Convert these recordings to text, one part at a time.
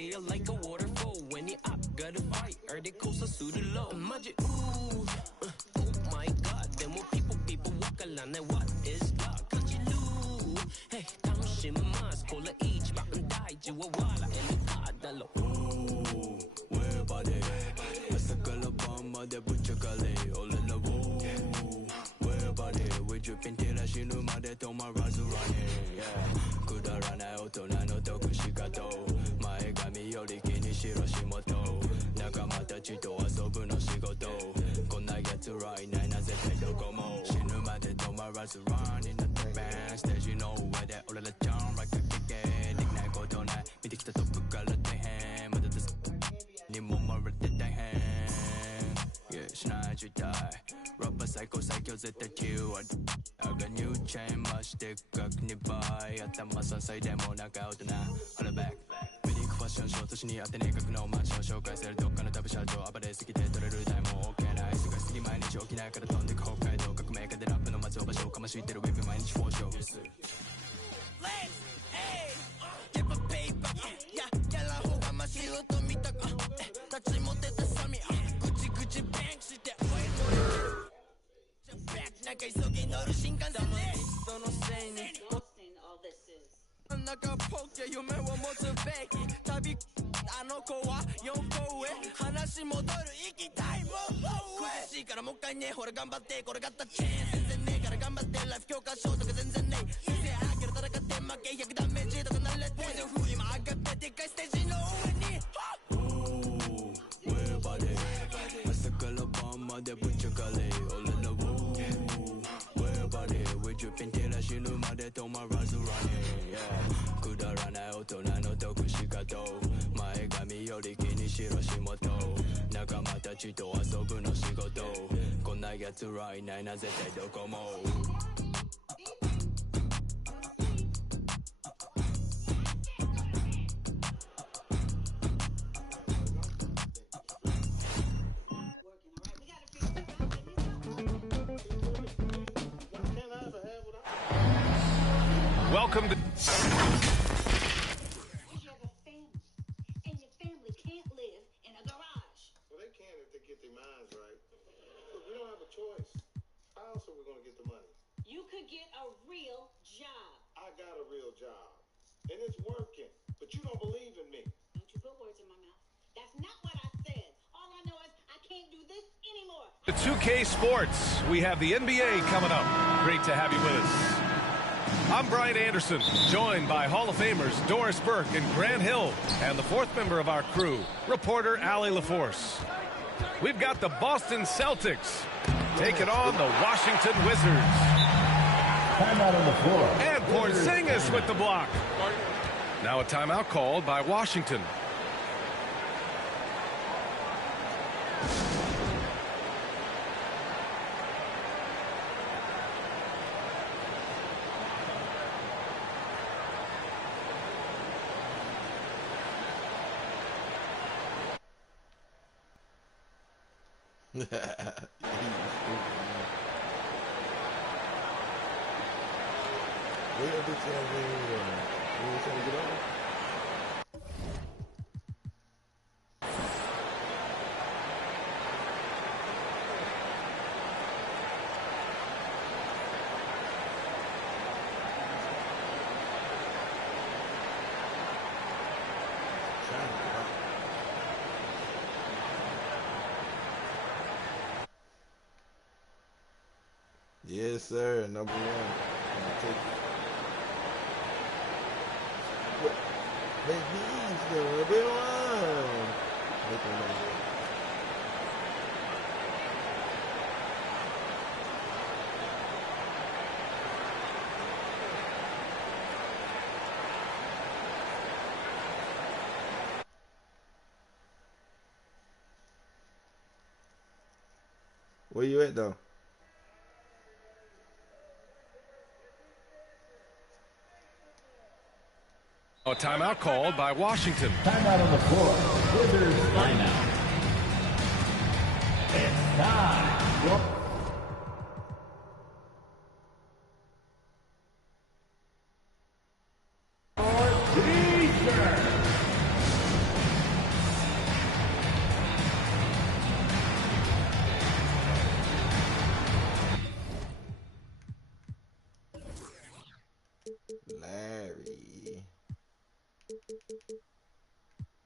they are like a waterfall. When you up, gotta fight, or they coast us to the low. Magic, ooh, oh my God. Then more people walk along. What is God? Can't you lose? Hey, tamshi mas, kola each, back die, jiwawala, and kadalo. Ooh, where body? Masakala bomba, de butchakale, all in the woo. Where body? We dripping till I shinu made to my razu running, yeah. Kudarana otona no tokushikato. Mae gami yori kini shirashimoto. Nakamata chito asobu no shigoto. Konna yatsu ra inai na zetai dokomo. Shinu made to my razu run in the band stage, you know where that all of the jump right to kick it. Ignite go to night, me the top of color they hand. Mother this ni mama right that they hand. Yeah, shine you die. Rapper psycho zeta you. I got new chain, much thick, cock ni buy. At the mass on side demo, knock out na. On the back. Many questions, short to shini at the neck of no match. Show guys, they're dog on a top of shadow. But I see it to the time. Okay, I see guys, see my joke. I got a ton of coke. I don't make it up in a match over show. Come and sweet it with my inch for show. Let's, hey, get my paper. Yeah, yalla hoga mashigoto mitaka. Tachimote the sami. Gucci banks with that oil. Back, nakaisugi noru shinkansen ne. Don't say all this is. Naka poke yume wo motsu beki. Tabi anoko wa yonko e. Hanashi modoru ikitai mo wo e. Kushishii kara moukai ne. Hora ganbatte, kore gatta chance. Zenzen ne kara ganbatte. Life kyoka shou toka zenzen ne. Sensei ageru tarakate make 100 damage toka narete. Poison fu ima agatte dekkai stage no ue ni. Ooh, where body? Masakala bomba, de butchakale, all in the woo. Where body? We dripping till I shinu made to my razu running, yeah. Kudarana otona no tokushikato. Mae gami yori kini shirashimoto. Nakamata chito asobu no shigoto. Konna yatsu ra inai na zetai dokomo. Welcome to... You have a family, and your family can't live in a garage. Well, they can if they get their minds right. Look, we don't have a choice. How else are we going to get the money? You could get a real job. I got a real job, and it's working, but you don't believe in me. Don't you put words in my mouth. That's not what I said. All I know is I can't do this anymore. The 2K Sports. We have the NBA coming up. Great to have you with us. I'm Brian Anderson, joined by Hall of Famers Doris Burke and Grant Hill, and the fourth member of our crew, reporter Allie LaForce. We've got the Boston Celtics taking on the Washington Wizards. Timeout on the floor. And Porzingis with the block. Now a timeout called by Washington. Where the bitch ass nigga going? You ain't trying to get on? Yes, sir. Number one. Baby, number one. Make him know. Where you at though? A timeout called by Washington. Timeout on the floor. Wizards timeout. It's time.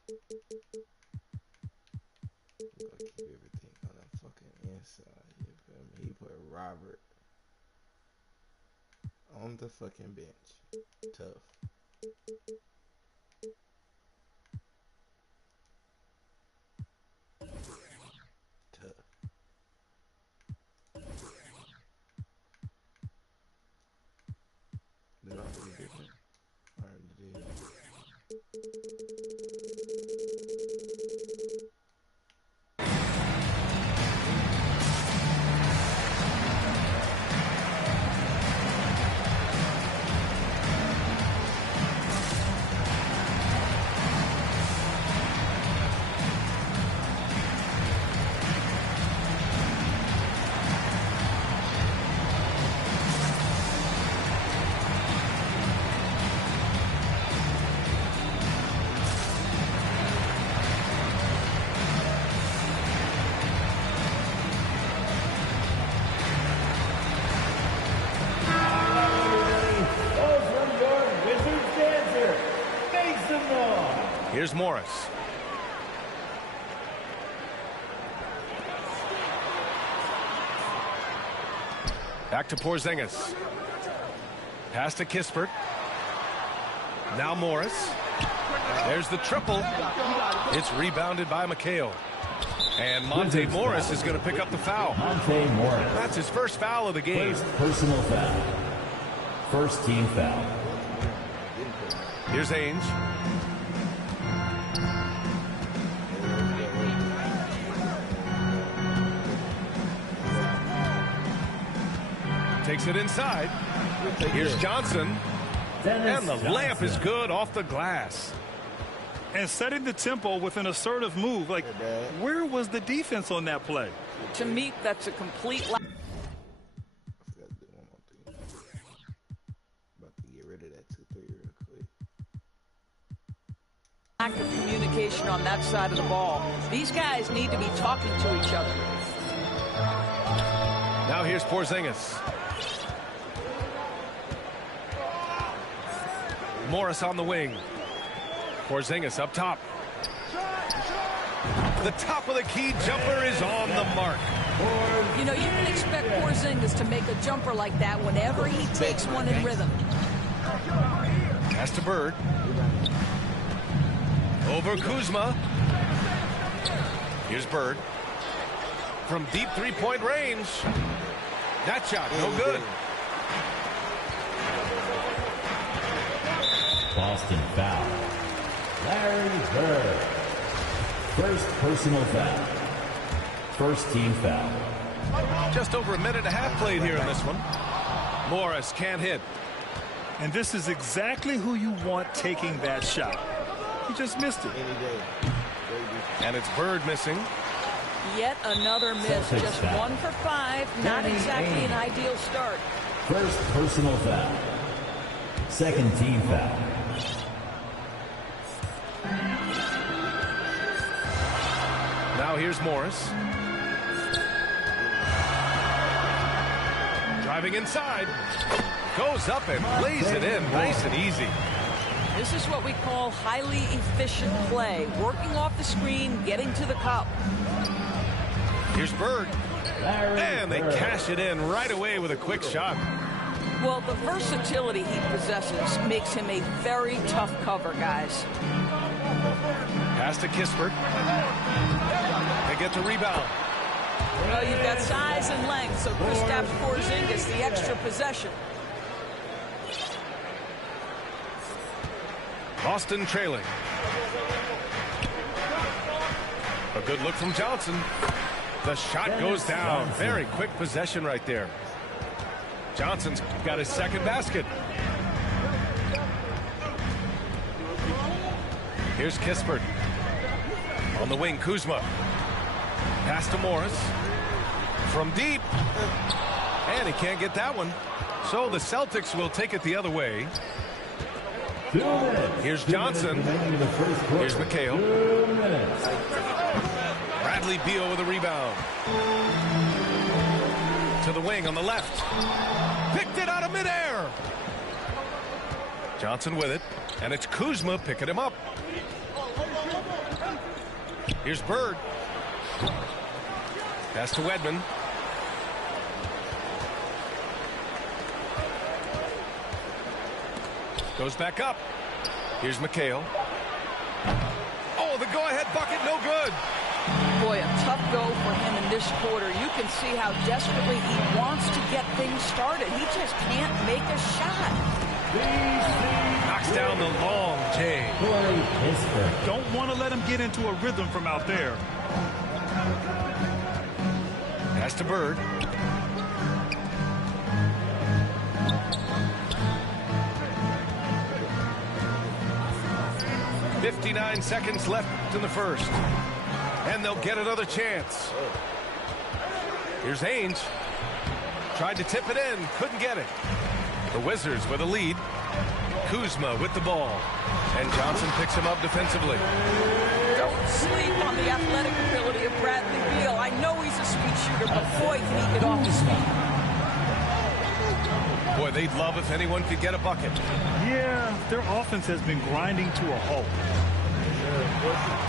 We're gonna keep everything on the fucking inside. You feel me? He put Robert on the fucking bench. Tough. Did I already do that? I already did. Here's Morris. Back to Porzingis. Pass to Kispert. Now Morris. There's the triple. It's rebounded by McHale. And Monte Morris is going to pick up the foul. Monte Morris. That's his first foul of the game. First personal foul. First team foul. Here's Ainge. Takes it inside. Here's Johnson. And the layup is good off the glass. And setting the tempo with an assertive move. Like, where was the defense on that play? To me, that's a complete I forgot to do one more thing. About to get rid of that 2-3 real quick. lack of communication on that side of the ball. These guys need to be talking to each other. Now here's Porzingis. Morris on the wing. Porzingis up top. The top of the key jumper is on the mark. You know, you can expect Porzingis to make a jumper like that whenever he takes one in rhythm. Pass to Bird. Over Kuzma. Here's Bird. From deep three-point range. That shot, no good. Boston foul. Larry Bird. First personal foul. First team foul. Just over a minute and a half played here in this one. Morris can't hit. And this is exactly who you want taking that shot. He just missed it. And it's Bird missing. Yet another miss. Just 1 for 5. Not exactly an ideal start. First personal foul. Second team foul. Now here's Morris. Driving inside. Goes up and lays it in nice and easy. This is what we call highly efficient play. Working off the screen, getting to the cup. Here's Bird. And they cash it in right away with a quick shot. Well, the versatility he possesses makes him a very tough cover, guys. Pass to Kispert. They get the rebound. Well, you've got size and length, so Kristaps Porzingis the extra possession. Boston trailing. A good look from Johnson. The shot goes down. Very quick possession right there. Johnson's got his second basket. Here's Kispert. On the wing, Kuzma. Pass to Morris. From deep. And he can't get that one. So the Celtics will take it the other way. Here's Johnson. Here's McHale. Bradley Beal with a rebound. To the wing on the left. Picked it out of midair. Johnson with it. And it's Kuzma picking him up. Here's Bird. Pass to Wedman. Goes back up. Here's McHale. Oh, the go-ahead bucket, no good. Boy, a tough go for him in this quarter. You can see how desperately he wants to get things started. He just can't make a shot. Knocks down the long J. Don't want to let him get into a rhythm from out there. Pass to Bird. .59 seconds left in the first. And they'll get another chance. Here's Ainge. Tried to tip it in, couldn't get it. The Wizards with a lead. Kuzma with the ball. And Johnson picks him up defensively. Don't sleep on the athletic ability of Bradley Beal. I know he's a sweet shooter, but boy, can he get off his feet. Boy, they'd love if anyone could get a bucket. Yeah, their offense has been grinding to a halt.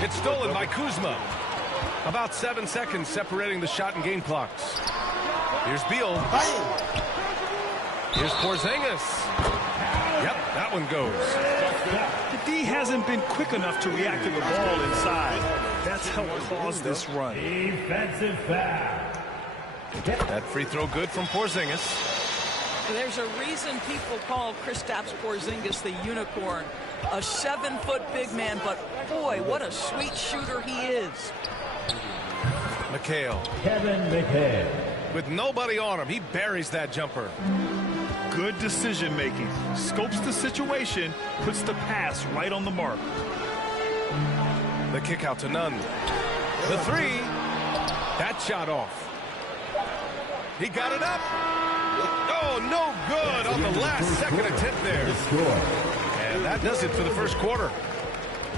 It's stolen by Kuzma. About 7 seconds separating the shot and game clocks. Here's Beal. Here's Porzingis. Yep, that one goes. The D hasn't been quick enough to react to the ball inside. That's helped cause this run. Defensive foul. That free throw good from Porzingis. There's a reason people call Kristaps Porzingis the unicorn. A 7-foot big man, but boy, what a sweet shooter he is. McHale. Kevin McHale. With nobody on him, he buries that jumper. Good decision making. Scopes the situation, puts the pass right on the mark. The kick out to Nunn. The three. That shot off. He got it up. Oh, no good on the last second attempt there. And that does it for the first quarter.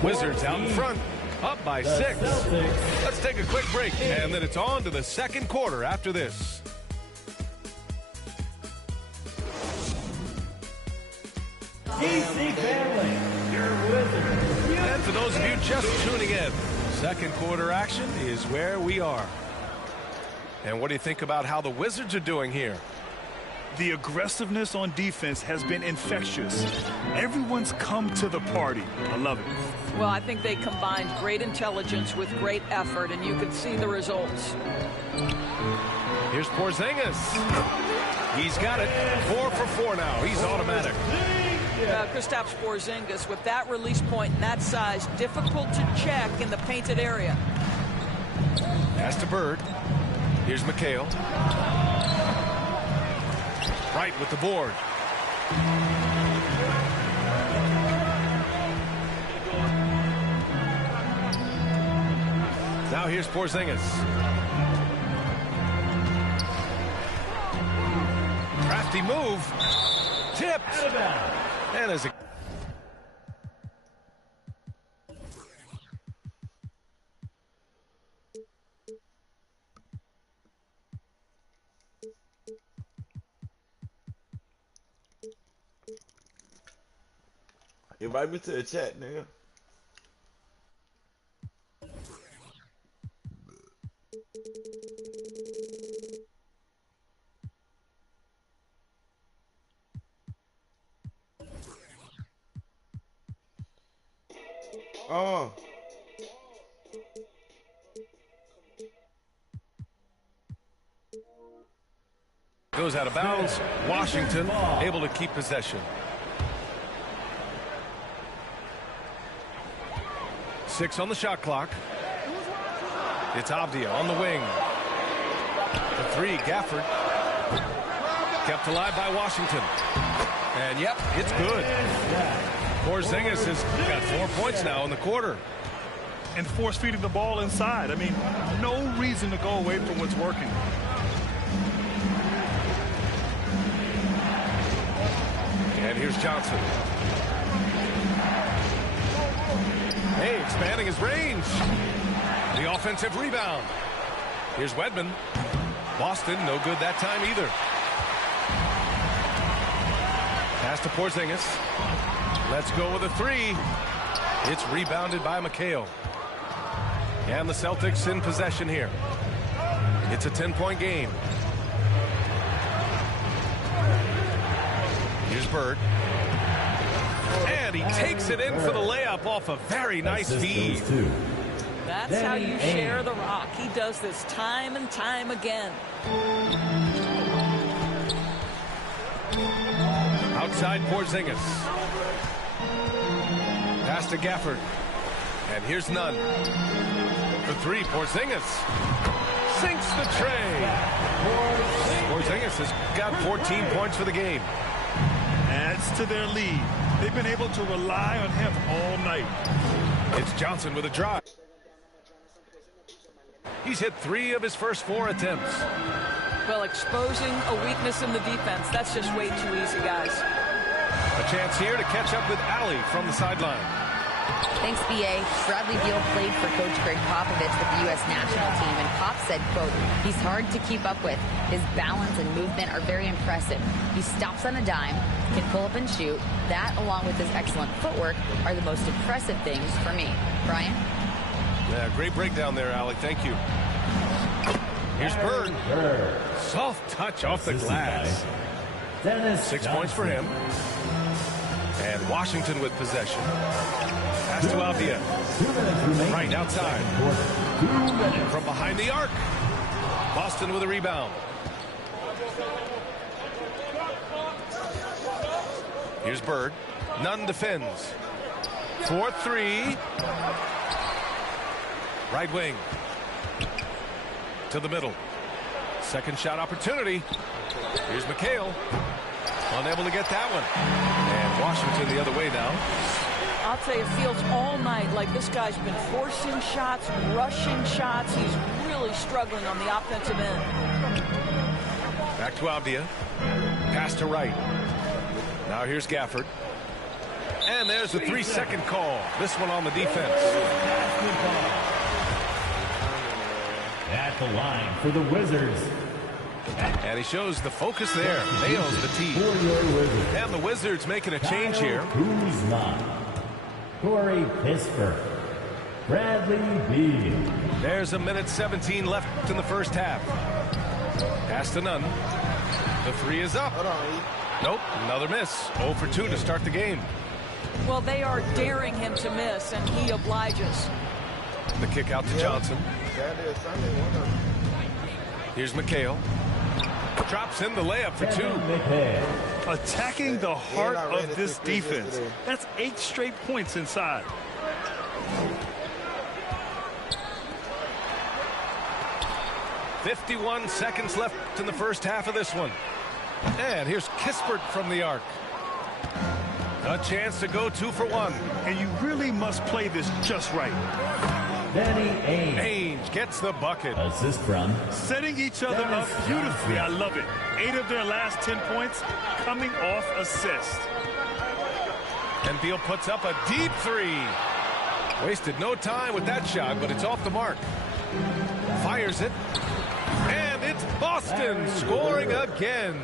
Wizards out in front, up by 6. Let's take a quick break, and then it's on to the second quarter after this. DC family, your Wizards. And for those of you just tuning in, second quarter action is where we are. And what do you think about how the Wizards are doing here? The aggressiveness on defense has been infectious. Everyone's come to the party. I love it. Well, I think they combined great intelligence with great effort, and you can see the results. Here's Porzingis. He's got it. 4 for 4 now. He's automatic. Kristaps Porzingis, with that release point and that size, difficult to check in the painted area. Pass to Bird. Here's McHale. Right with the board. Now here's Porzingis. Crafty move. Tipped. And as a Invite me to the chat, nigga. Goes out of bounds. Washington able to keep possession. 6 on the shot clock. It's Avdia on the wing. The 3, Gafford. Kept alive by Washington. And yep, it's good. Porzingis has got 4 points now in the quarter. And force feeding the ball inside. I mean, no reason to go away from what's working. And here's Johnson. Hey, expanding his range. The offensive rebound. Here's Wedman. Boston, no good that time either. Pass to Porzingis. Let's go with a 3. It's rebounded by McHale. And the Celtics in possession here. It's a 10-point game. Here's Bird. And he takes it in for the layup off a very nice feed. That's how you share the rock. He does this time and time again. Outside Porzingis. Pass to Gafford. And here's Nunn. For three, Porzingis sinks the tray. Porzingis has got 14 points for the game. Adds to their lead. They've been able to rely on him all night. It's Johnson with a drive. He's hit 3 of his first 4 attempts. Well, exposing a weakness in the defense, that's just way too easy, guys. A chance here to catch up with Allie from the sideline. Thanks, B.A. Bradley Beal played for Coach Greg Popovich with the U.S. national team, and Pop said, quote, he's hard to keep up with. His balance and movement are very impressive. He stops on a dime, can pull up and shoot. That, along with his excellent footwork, are the most impressive things for me. Brian? Yeah, great breakdown there, Allie. Thank you. Here's Bird. Soft touch off the glass. 6 points for him. And Washington with possession. Pass to Avdia. Right outside. From behind the arc. Boston with a rebound. Here's Bird. Nunn defends. 4-3. Right wing. To the middle. Second shot opportunity. Here's McHale. Unable to get that one. And Washington the other way now. I'll tell you, it feels all night like this guy's been forcing shots, rushing shots. He's really struggling on the offensive end. Back to Avdia. Pass to Wright. Now here's Gafford. And there's a 3-second call. This one on the defense. At the line for the Wizards. And he shows the focus there. Nails the tee. And the Wizards making a change here. Kuzma. Corey Pittsburgh. Bradley Beal. There's a minute 17 left in the first half. Pass to Nunn. The 3 is up. Nope, another miss. 0 for 2 to start the game. Well, they are daring him to miss, and he obliges. The kick out to Johnson. Here's McHale. Drops in the layup for 2. Attacking the heart of this defense. That's 8 straight points inside. .51 seconds left in the first half of this one. And here's Kispert from the arc. A chance to go 2 for 1. And you really must play this just right. Danny Ainge. Ainge gets the bucket. Assist from. Setting each other up beautifully. I love it. 8 of their last 10 points coming off assist. And Beal puts up a deep 3. Wasted no time with that shot, but it's off the mark. Fires it. And it's Boston scoring again.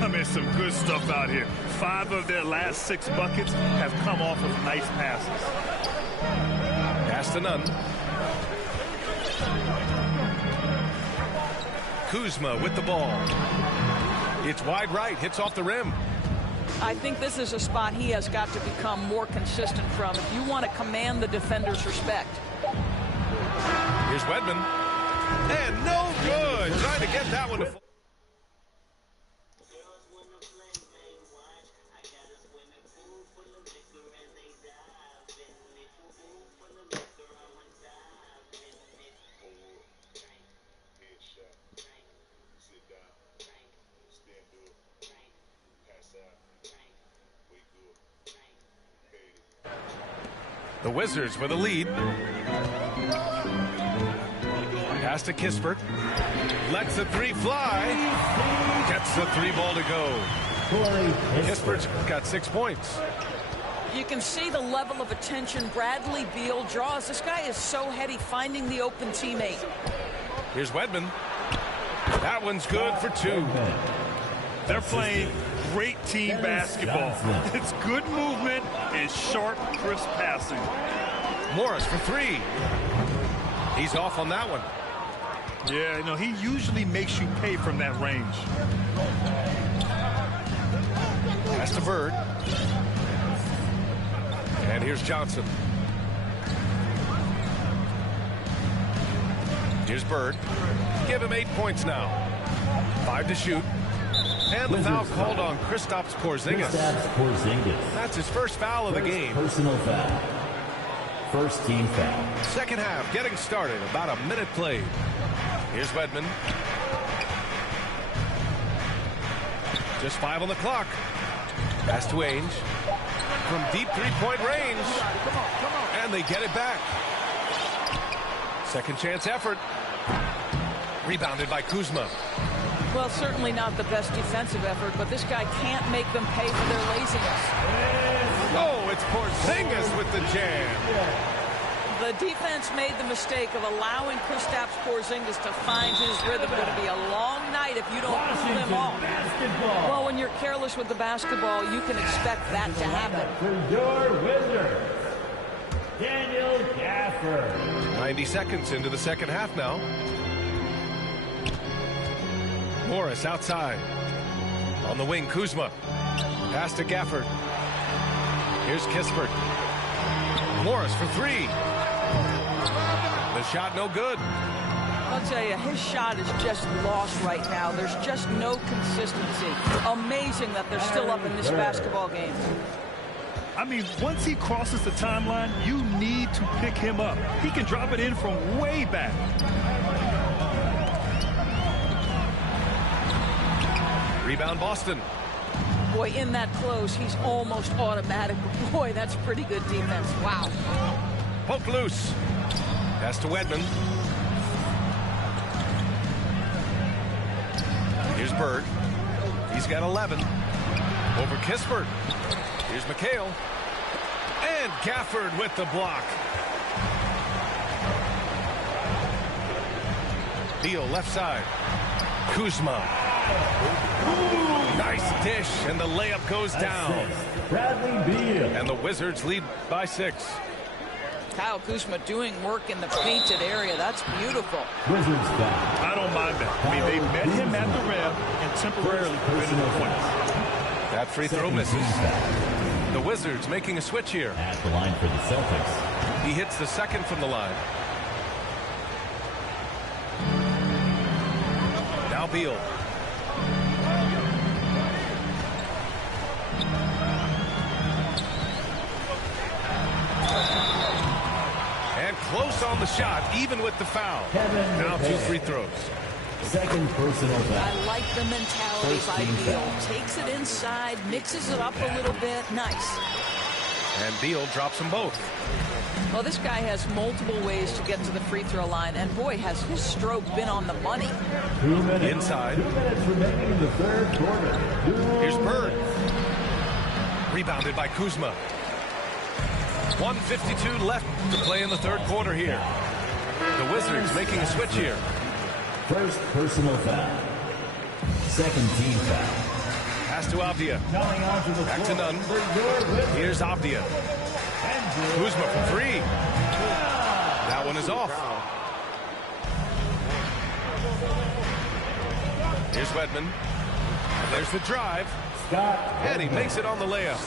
I mean, some good stuff out here. 5 of their last 6 buckets have come off of nice passes. Pass to Nunn. Kuzma with the ball. It's wide right, hits off the rim. I think this is a spot he has got to become more consistent from if you want to command the defender's respect. Here's Wedman. And no good. Trying to get that one to... The Wizards with a lead. Pass to Kispert. Lets the 3 fly. Gets the 3 ball to go. Kispert's got 6 points. You can see the level of attention Bradley Beal draws. This guy is so heady finding the open teammate. Here's Wedman. That one's good for 2. They're playing great team basketball. It's good movement and sharp, crisp passing. Morris for 3. He's off on that one. Yeah, you know, he usually makes you pay from that range. Pass to Bird. And here's Johnson. Here's Bird. Give him 8 points now. 5 to shoot. And the foul called on Kristaps Porzingis. That's his first foul of the game. Personal foul. First team foul. Second half getting started. About a minute played. Here's Wedman. Just 5 on the clock. Pass to Ainge. From deep three-point range. And they get it back. Second chance effort. Rebounded by Kuzma. Well, certainly not the best defensive effort, but this guy can't make them pay for their laziness. Oh, it's Porzingis with the jam. The defense made the mistake of allowing Kristaps Porzingis to find his rhythm. Going to be a long night if you don't pull him off. Well, when you're careless with the basketball, you can expect that to happen. For your Wizards, Daniel Gafford. 90 seconds into the second half now. Morris outside. On the wing, Kuzma. Pass to Gafford. Here's Kispert. Morris for 3. The shot no good. I'll tell you, his shot is just lost right now. There's just no consistency. Amazing that they're still up in this basketball game. I mean, once he crosses the timeline, you need to pick him up. He can drop it in from way back. Rebound Boston. Boy, in that close, he's almost automatic. Boy, that's pretty good defense. Wow. Poke loose. Pass to Wedman. Here's Bird. He's got 11. Over Kispert. Here's McHale. And Gafford with the block. Beal left side. Kuzma. Nice dish, and the layup goes down. Bradley Beal. And the Wizards lead by 6. Kyle Kuzma doing work in the painted area. That's beautiful. Wizards foul. I don't mind that. I mean, they met him at the rim and temporarily prevented the points. That free throw misses. The Wizards making a switch here. At the line for the Celtics. He hits the second from the line. Now Beal. And close on the shot, even with the foul. Now 2 free throws. Second personal foul. I like the mentality by Beal. Takes it inside, mixes it up a little bit. Nice. And Beal drops them both. Well, this guy has multiple ways to get to the free throw line, and boy, has his stroke been on the money. 2 minutes. Inside. 2 minutes remaining in the third quarter. Here's Bird. Rebounded by Kuzma. 1:52 left to play in the third quarter here. The Wizards making a switch here. First personal foul. Second team foul. Pass to Avdia. Back to Nunn. Here's Avdia. Kuzma for 3. That one is off. Here's Wedman. There's the drive. And he makes it on the layup.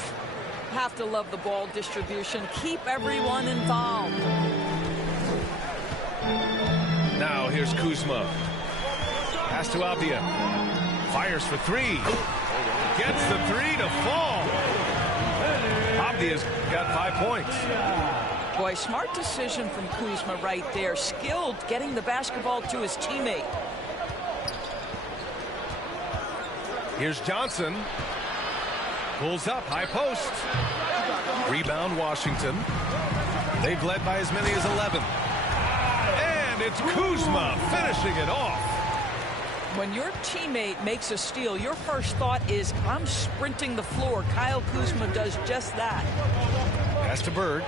Have to love the ball distribution. Keep everyone involved. Now here's Kuzma. Pass to Avdia. Fires for 3. Gets the 3 to fall. Avdia's got 5 points. Boy, smart decision from Kuzma right there. Skilled getting the basketball to his teammate. Here's Johnson. Pulls up, high post. Rebound, Washington. They've led by as many as 11. And it's Kuzma finishing it off. When your teammate makes a steal, your first thought is, I'm sprinting the floor. Kyle Kuzma does just that. Pass to Bird.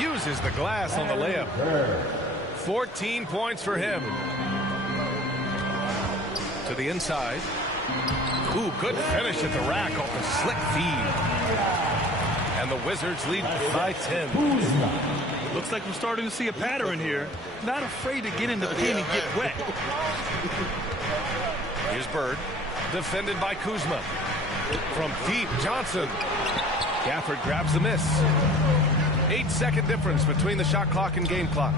Uses the glass on the layup. 14 points for him. To the inside. Ooh, good finish at the rack off the slick feed. And the Wizards lead by 10. Kuzma. Looks like we're starting to see a pattern here. Not afraid to get in the paint and get wet. Here's Bird, defended by Kuzma. From deep, Johnson. Gafford grabs the miss. 8-second difference between the shot clock and game clock.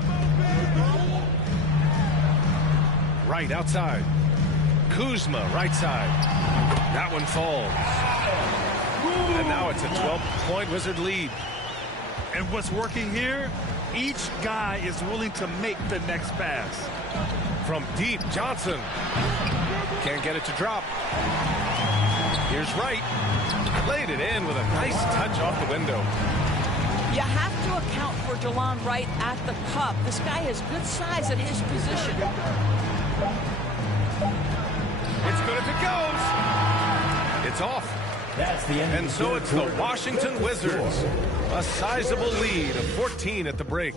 Right outside. Kuzma, right side. That one falls. And now it's a 12-point Wizard lead. And what's working here? Each guy is willing to make the next pass. From deep, Johnson. Can't get it to drop. Here's Wright. Laid it in with a nice touch off the window. You have to account for Delon Wright at the cup. This guy has good size at his position. It's good if it goes. It's off. That's the end. And so it's the Washington Wizards. A sizable lead of 14 at the break.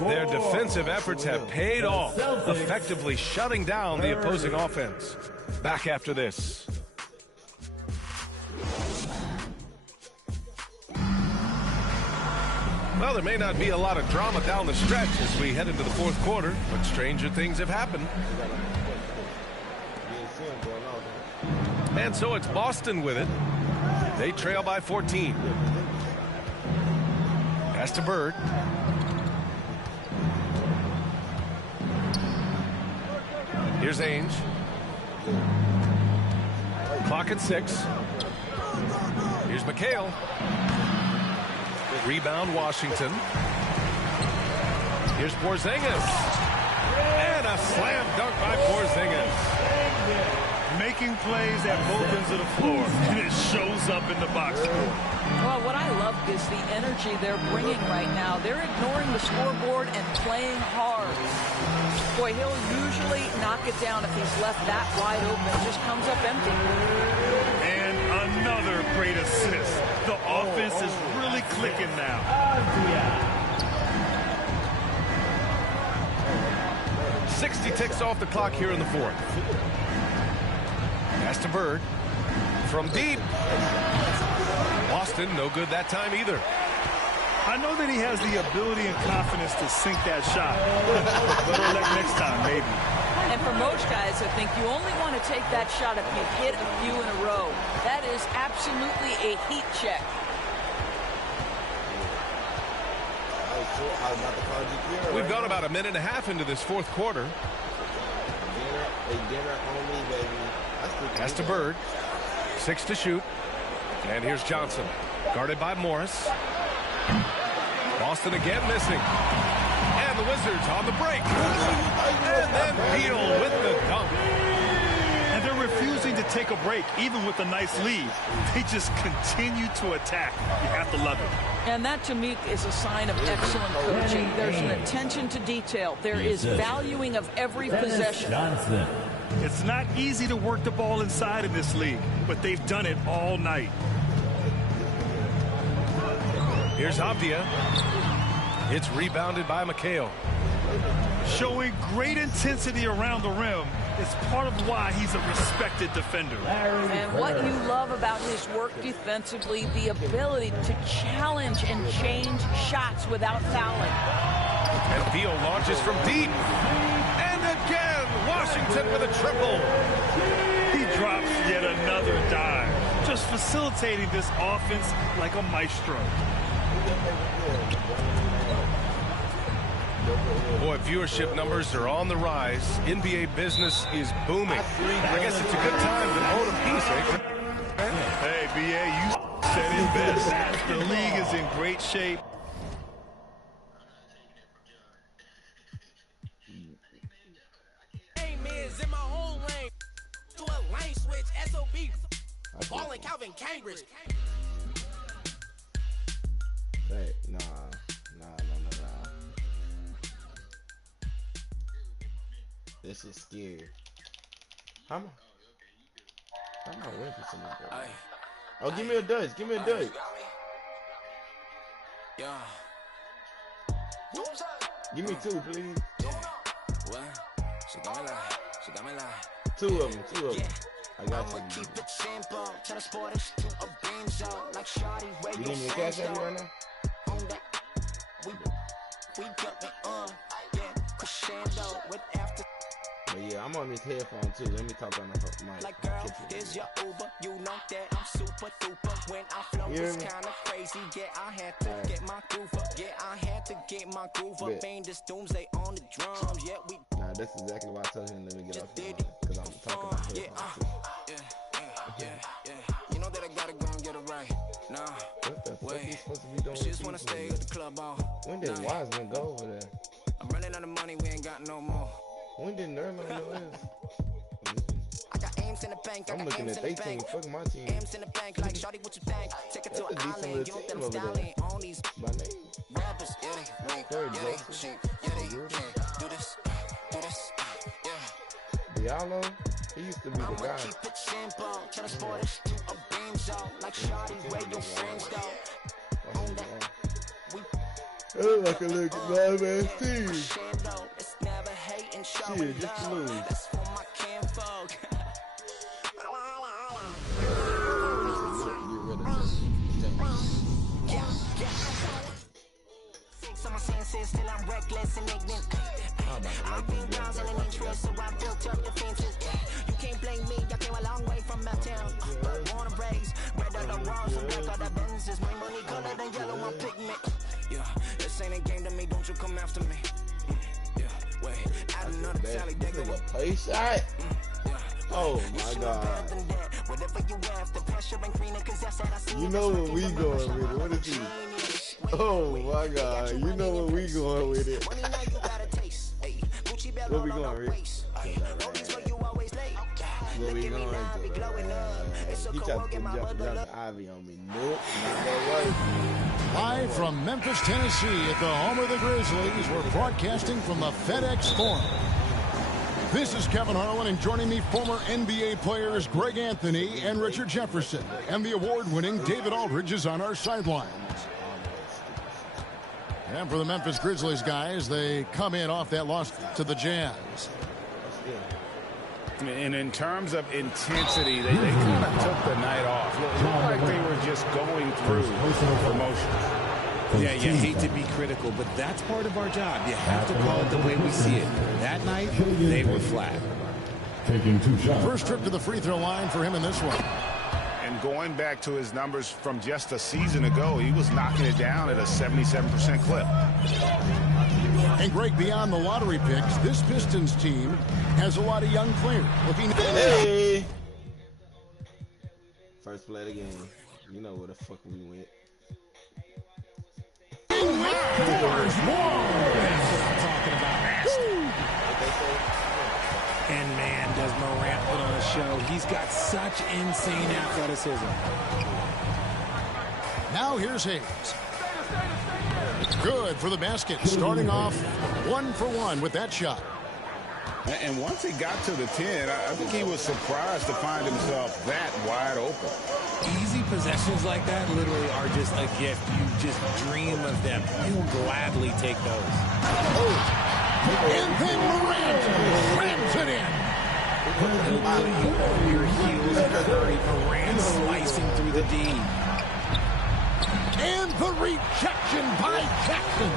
Their defensive efforts have paid off, effectively shutting down the opposing offense. Back after this. Well, there may not be a lot of drama down the stretch as we head into the fourth quarter, but stranger things have happened. And so it's Boston with it. They trail by 14. Pass to Bird. Here's Ainge. Clock at 6. Here's McHale. Rebound, Washington. Here's Porzingis. And a slam dunk by Porzingis. Making plays at both ends of the floor, and it shows up in the box score. Well, what I love is the energy they're bringing right now. They're ignoring the scoreboard and playing hard. Boy, he'll usually knock it down if he's left that wide open. Just comes up empty. And another great assist. The offense is really clicking now. 60 ticks off the clock here in the fourth. Pass to Bird. From deep. Boston, no good that time either. I know that he has the ability and confidence to sink that shot. Better luck next time, maybe. And for most guys, I think you only want to take that shot if you hit a few in a row. That is absolutely a heat check. We've gone about a minute and a half into this fourth quarter. Pass to Bird. 6 to shoot. And here's Johnson. Guarded by Morris. Boston again missing. And the Wizards on the break. And then Beal with the dunk. And they're refusing to take a break, even with a nice lead. They just continue to attack. You have to love it. And that, to me, is a sign of excellent coaching. There's an attention to detail. There is valuing of every possession. It's not easy to work the ball inside in this league, but they've done it all night. Here's Avdia. It's rebounded by McHale. Showing great intensity around the rim is part of why he's a respected defender. And what you love about his work defensively, the ability to challenge and change shots without fouling. And Beal launches from deep. And again, Washington with a triple. He drops yet another dime, just facilitating this offense like a maestro. Boy, viewership numbers are on the rise. NBA business is booming. I guess it's a good time to own a piece, eh? Hey, BA, you said it best. The league is in great shape. In my own lane, do a lane switch, SOB, balling Calvin Cambridge. Hey, nah. This is scary. How am I winning for something? Oh, give me a dust. Give me a dust. Yeah. Give me 2, please. What? She got me like. 2 of them. I got you. Keep it simple. Transport us to a Benzo like Shawty. You need me to cash out right now? We I'm on this headphone too. Let me talk on the mic. Like girl, here's your Uber. You know that I'm super duper. When I flow, it's kind of crazy. Yeah, I had to get my groove up. Yeah, I had to get my groove up. Ain't this doomsday on the drums. Yeah, we. Nah, that's exactly why I told him let me get off the line. Because I'm talking about headphones too. Yeah. You know that I gotta go and get it right. Nah. What the fuck you supposed to be doing? She just wanna stay at the club all. When did Wiseman go over there? I'm running out of money, we ain't got no more. When did Nerlin know this? I got aims in the bank, I'm looking at their team. Fuck my team. Aims in the bank, like shawty, what you think? Take it to an island, you them styling on these rappers. Yeah, they cheap. Yeah, they do this, yeah. Diallo, he used to be the guy. I'ma keep it simple, transport it to a beam zone, like shawty, where your friends go. Oh, like a little man team. It's never hating, showing shit, just lose. That's for my kinfolk. Some of my senses, still I'm reckless and ignorant. I've been browsing an interest, so I built up defenses. You can't blame me, I came a long way from Meltown. Born and raised, red on the walls, so black on the Benzes. My money colored and yellow, I'm pigment. Yeah, this ain't a game to me, don't you come after me. Yeah, wait, add another tally, they go up. Play shot. Oh my God. You know where we going with it. What is he? Oh my God. You know where we going with it. Where we going, Rick? Where we going? He tried to jump the Ivy on me. Nope, not that way. Live from Memphis, Tennessee at the home of the Grizzlies, we're broadcasting from the FedEx Forum. This is Kevin Harlan, and joining me, former NBA players Greg Anthony and Richard Jefferson. And the award-winning David Aldridge is on our sidelines. And for the Memphis Grizzlies guys, they come in off that loss to the Jazz. And in terms of intensity, they kind of took the night off. It looked like they were just going through promotion. Yeah, you hate to be critical, but that's part of our job. You have to call it the way we see it. That night, they were flat. Taking 2 shots. First trip to the free throw line for him in this one. And going back to his numbers from just a season ago, he was knocking it down at a 77% clip. And Greg, beyond the lottery picks, this Pistons team has a lot of young players looking. Hey! First play of the game. You know where the fuck we went. And man, does Morant put on a show. He's got such insane athleticism. Now here's Hayes. Good for the basket. Starting off 1 for 1 with that shot. And once he got to the 10, I think he was surprised to find himself that wide open. Easy possessions like that literally are just a gift. You just dream of them. You will gladly take those. And then Morant rams it in. He'll put you on your heels and hurry. Morant slicing through the D. And the rejection by Jackson.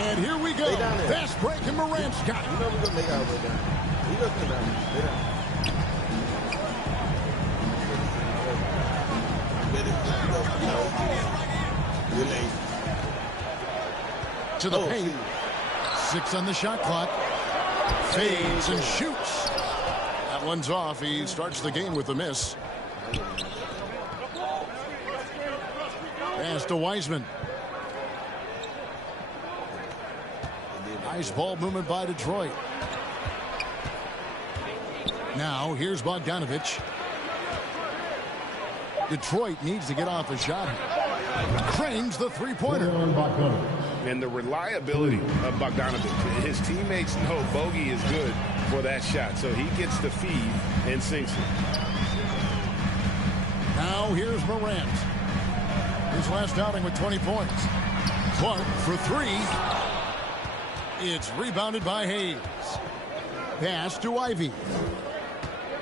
And here we go. Fast break, and Morant's got it. You know we're going to make our way down. He doesn't down. To the paint. 6 on the shot clock. Fades and shoots. That one's off. He starts the game with a miss. Pass to Wiseman. Nice ball movement by Detroit. Now here's Bogdanovich. Detroit needs to get off a shot. Cranes the three-pointer. And the reliability of Bogdanovich. His teammates know Bogey is good for that shot, so he gets the feed and sinks it. Now here's Morant. His last outing with 20 points. Clark for 3. It's rebounded by Hayes. Pass to Ivy.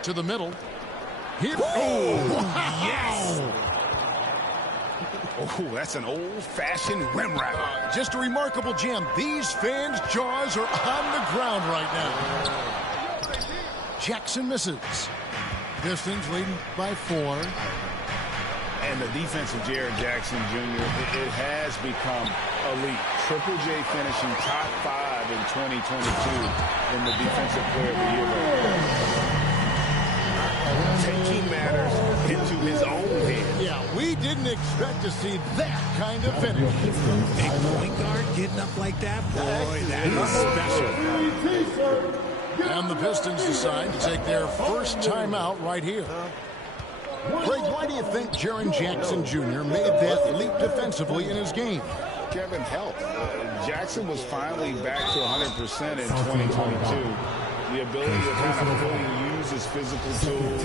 To the middle. Here. Oh, yes! Oh, that's an old-fashioned rim wrap. Just a remarkable jam. These fans' jaws are on the ground right now. Jackson misses. Pistons leading by 4. And the defense of Jaren Jackson Jr., it has become elite. Triple J finishing top 5 in 2022 in the Defensive Player of the Year vote. Taking matters into his own hands. Yeah, we didn't expect to see that kind of finish. A point guard getting up like that, boy, that is special. And the Pistons decide to take their first timeout right here. Greg, why do you think Jaren Jackson Jr. made that leap defensively in his game? Kevin helped. Jackson was finally back to 100% in 2022. The ability to kind of fully use his physical tools.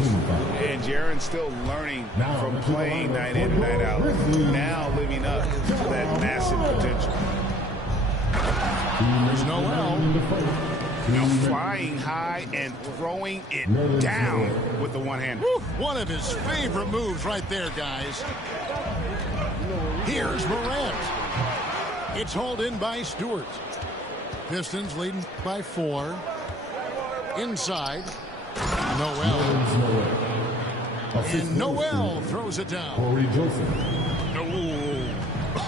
And Jaren's still learning from playing night in and night out. Now living up to that massive potential. There's Noel. Now flying high and throwing it down with the one-hander. One of his favorite moves right there, guys. Here's Morant. It's hauled in by Stewart. Pistons leading by 4. Inside. Noel. And Noel throws it down.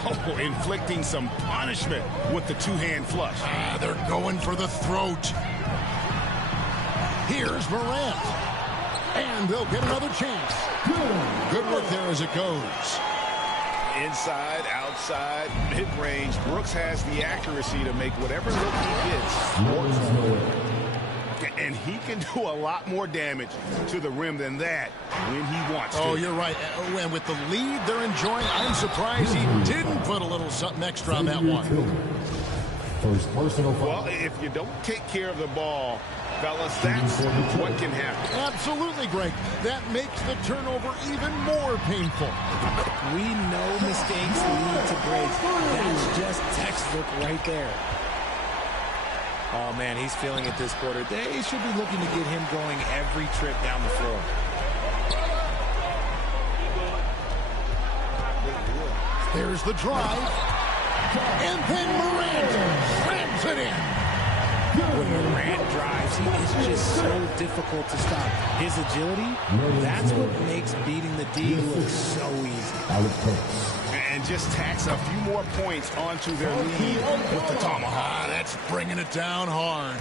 Oh, inflicting some punishment with the two-hand flush. They're going for the throat. Here's Morant. And they'll get another chance. Good work there as it goes. Inside, outside, mid-range. Brooks has the accuracy to make whatever look he gets work. And he can do a lot more damage to the rim than that when he wants to. Oh, you're right. And with the lead they're enjoying, I'm surprised he didn't put a little something extra on that one. First personal foul. Well, if you don't take care of the ball, fellas, that's what can happen. Absolutely, Greg. That makes the turnover even more painful. We know mistakes lead to breaks. That's just textbook right there. Oh, man, he's feeling it this quarter. They should be looking to get him going every trip down the floor. There's the drive. And then Morant slams it in. When Morant drives, he is just so difficult to stop. His agility, that's what makes beating the D look so easy. And just tacks a few more points onto their lead with the tomahawk. That's bringing it down hard.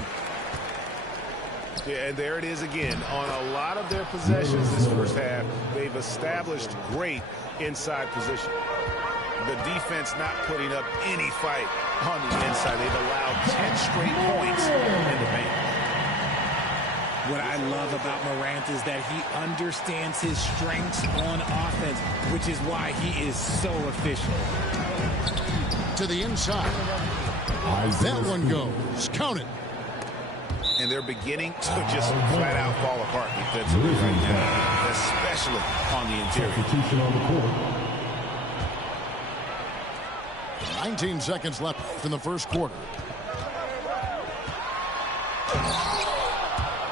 Yeah, and there it is again. On a lot of their possessions this first half, they've established great inside position. The defense not putting up any fight on the inside. They've allowed 10 straight points in the paint. What I love about Morant is that he understands his strengths on offense, which is why he is so efficient. To the inside. That one goes. Count it. And they're beginning to just flat out fall apart defensively right now, especially on the interior. 19 seconds left in the first quarter.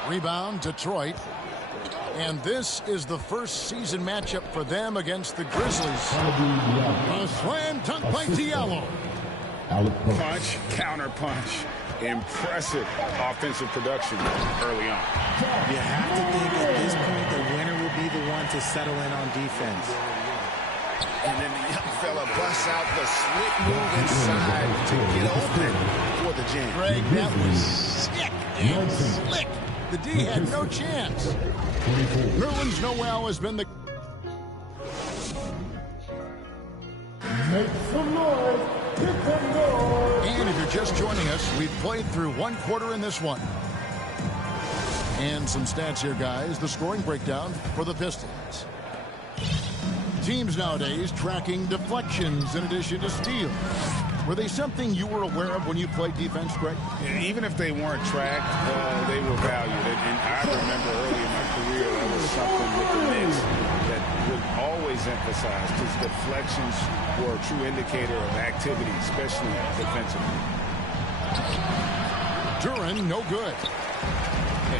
Rebound, Detroit. And this is the first season matchup for them against the Grizzlies. A slam dunk by Diallo. Punch, counter punch. Impressive offensive production early on. You have to think at this point the winner will be the one to settle in on defense. And then the young fella busts out the slick move inside to get open for the jam. Greg, that was sick and slick. The D had no chance. Nerlens Noel has been the... Make some noise. Hit them noise. And if you're just joining us, we've played through one quarter in this one. And some stats here, guys. The scoring breakdown for the Pistons. Teams nowadays tracking deflections in addition to steals. Were they something you were aware of when you played defense, Greg? Yeah, even if they weren't tracked, they were valued. And I remember early in my career, that was something with the Knicks that would always emphasize, because deflections were a true indicator of activity, especially defensively. Duran, no good.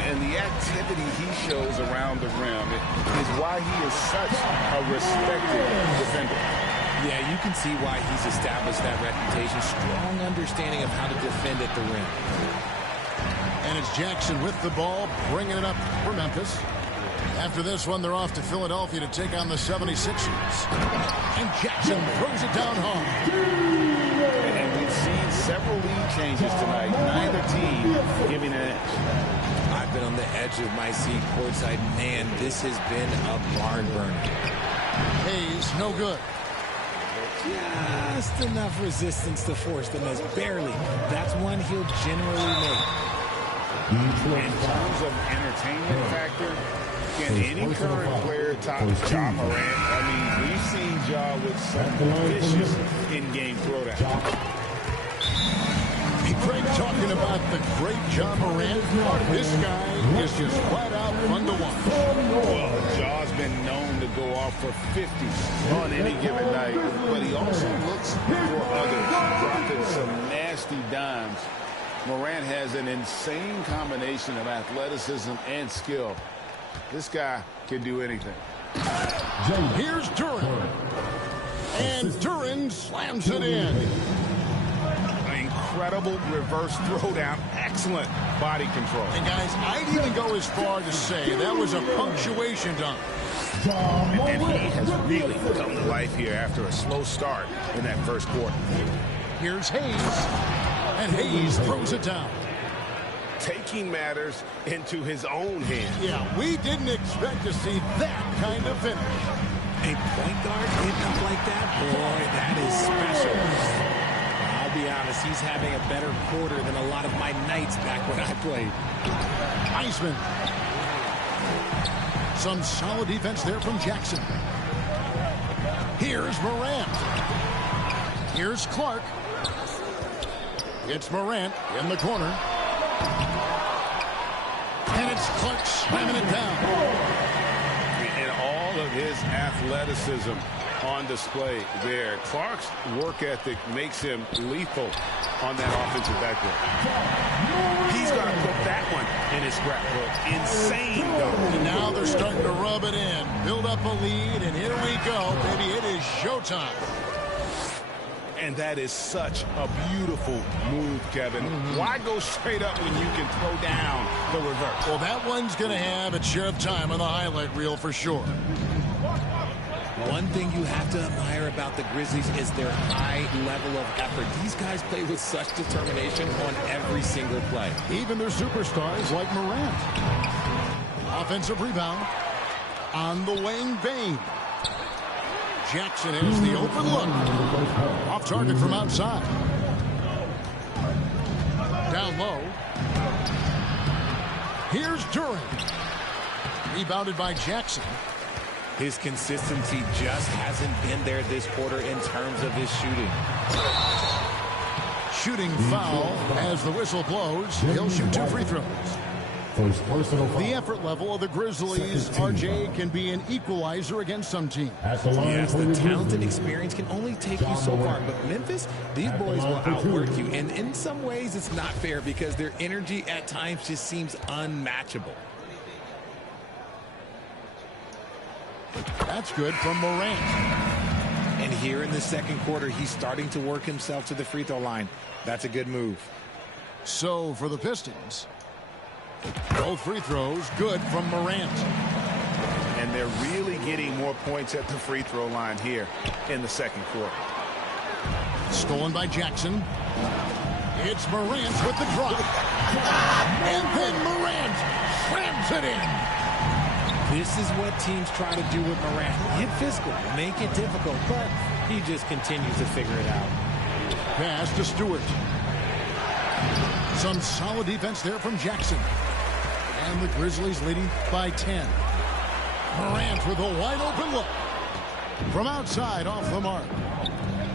And the activity he shows around the rim is why he is such a respected defender. Yeah, you can see why he's established that reputation. Strong understanding of how to defend at the rim. And it's Jackson with the ball, bringing it up for Memphis. After this one, they're off to Philadelphia to take on the 76ers. And Jackson throws it down hard. And we've seen several lead changes tonight. Neither team giving an edge. I've been on the edge of my seat courtside. Man, this has been a barn burner. Hayes, no good. Just enough resistance to force the miss. Barely. That's one he'll generally make. In terms of entertainment factor, can any current player top Ja Morant? I mean, we've seen Ja with some vicious in-game throwdown. Hey, Craig, talking about the great Ja Morant, this guy is just flat out fun to watch. Well, Ja's been known to go off for 50 on any given night, but he also looks for others, dropping some nasty dimes. Morant has an insane combination of athleticism and skill. This guy can do anything. Here's Duran. And Duran slams it in. Incredible reverse throwdown. Excellent body control. And guys, I'd even go as far to say that was a punctuation dunk. And he has really come to life here after a slow start in that first quarter. Here's Hayes. And Hayes throws it down. Taking matters into his own hands. Yeah, we didn't expect to see that kind of finish. A point guard hitting up like that? Boy, that is special. I'll be honest, he's having a better quarter than a lot of my nights back when I played. Iceman. Some solid defense there from Jackson. Here's Morant. Here's Clark. It's Morant in the corner. And it's Clark slamming it down. And all of his athleticism on display there. Clark's work ethic makes him lethal on that offensive backboard. He's got to put that one in his scrapbook. Insane, though. And now they're starting to rub it in. Build up a lead, and here we go, baby. It is showtime. And that is such a beautiful move, Kevin. Why go straight up when you can throw down the reverse? Well, that one's going to have its share of time on the highlight reel for sure. One thing you have to admire about the Grizzlies is their high level of effort. These guys play with such determination on every single play. Even their superstars like Morant. Offensive rebound on the wing Bane. Jackson has the open look. Off target from outside. Down low. Here's Duran. Rebounded by Jackson. His consistency just hasn't been there this quarter in terms of his shooting. Shooting foul as the whistle blows. He'll shoot 2 free throws. The effort level of the Grizzlies, RJ, can be an equalizer against some teams. Yes, the talent and experience can only take you so far. But Memphis, these boys will outwork you. And in some ways, it's not fair because their energy at times just seems unmatchable. That's good from Morant. And here in the second quarter, he's starting to work himself to the free throw line. That's a good move. So for the Pistons, both free throws good from Morant. And they're really getting more points at the free throw line here in the second quarter. Stolen by Jackson. It's Morant with the drop. And then Morant slams it in. This is what teams try to do with Morant. Get physical, make it difficult, but he just continues to figure it out. Pass to Stewart. Some solid defense there from Jackson. And the Grizzlies leading by 10. Morant with a wide open look. From outside off the mark.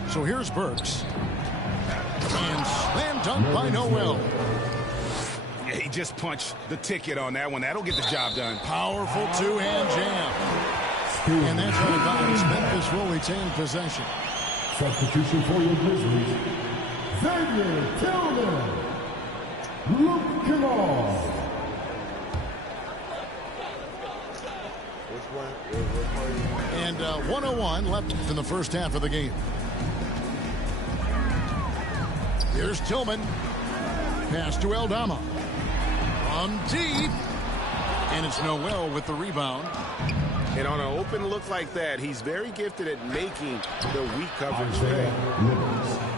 So here's Burks. And slam dunk by Noel. Yeah, he just punched the ticket on that one. That'll get the job done. Powerful two-hand jam. And that's out of bounds. Memphis will retain possession. Substitution for your Grizzlies. Xavier Tillman. Luke Kennard. And 1:01 left in the first half of the game. Here's Tillman. Pass to Eldama. From deep. And it's Noel with the rebound. And on an open look like that, he's very gifted at making the weak coverage pay.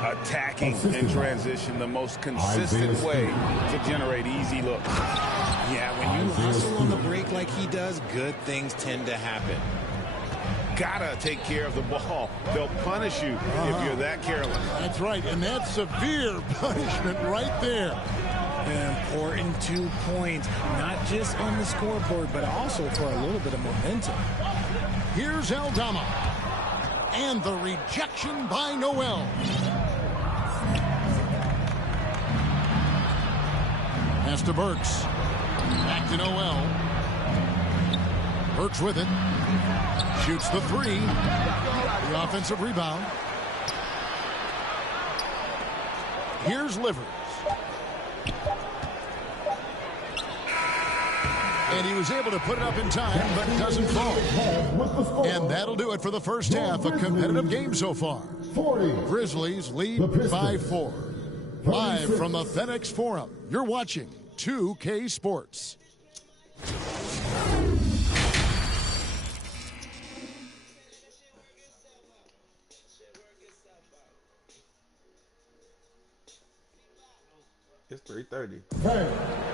Attacking in transition, the most consistent way to generate easy looks. Yeah, when you hustle on the break like he does, good things tend to happen. Gotta take care of the ball. They'll punish you if you're that careless. That's right, and that's severe punishment right there. An important 2 points, not just on the scoreboard, but also for a little bit of momentum. Here's Aldama. And the rejection by Noel. Pass to Burks. Back to Noel. Burks with it. Shoots the three. The offensive rebound. Here's Livers. And he was able to put it up in time, but it doesn't fall. And that'll do it for the first half. A competitive game so far. Grizzlies lead by 4. Live from the FedEx Forum, you're watching 2K Sports. It's 3:30. Hey,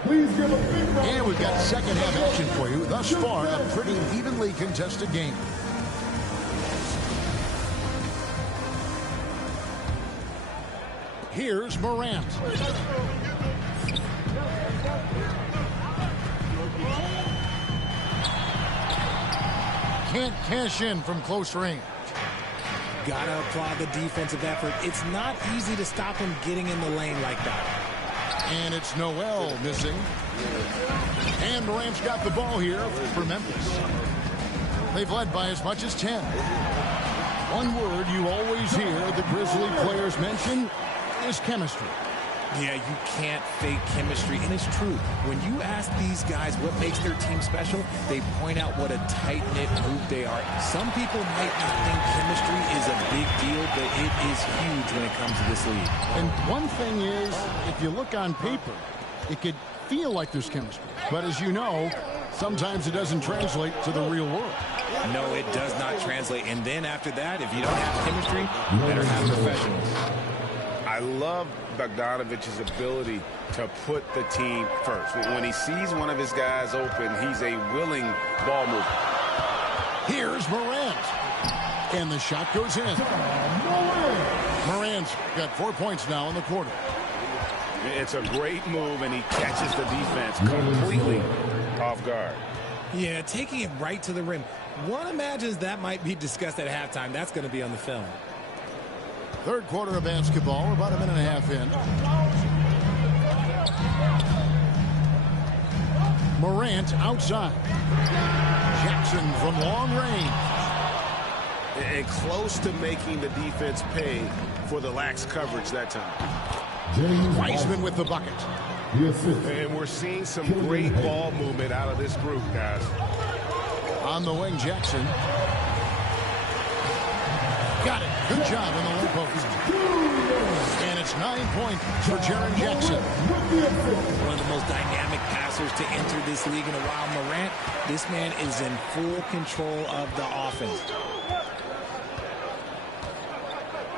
please give a big round. And we've got second half action for you. Thus far, a pretty evenly contested game. Here's Morant. Can't cash in from close range. Gotta applaud the defensive effort. It's not easy to stop him getting in the lane like that. And it's Noel missing. And Morant's got the ball here for Memphis. They've led by as much as 10. One word you always hear the Grizzly players mention is chemistry. Yeah, you can't fake chemistry, and it's true. When you ask these guys what makes their team special, they point out what a tight-knit group they are. Some people might not think chemistry is a big deal, but it is huge when it comes to this league. And one thing is, if you look on paper, it could feel like there's chemistry. But as you know, sometimes it doesn't translate to the real world. No, it does not translate. And then after that, if you don't have chemistry, you better have professionals. I love Bogdanovich's ability to put the team first. When he sees one of his guys open, he's a willing ball mover. Here's Morant. And the shot goes in. Morant's got 4 points now in the quarter. It's a great move, and he catches the defense completely off guard. Yeah, taking it right to the rim. One imagines that might be discussed at halftime. That's going to be on the film. Third quarter of basketball. We're about a minute and a half in. Morant outside. Jackson from long range. And close to making the defense pay for the lax coverage that time. Wiseman with the bucket. And we're seeing some great ball movement out of this group, guys. On the wing, Jackson. Got it. Good job in the low post. And it's 9 points for Jaren Jackson. One of the most dynamic passers to enter this league in a while. Morant, this man is in full control of the offense.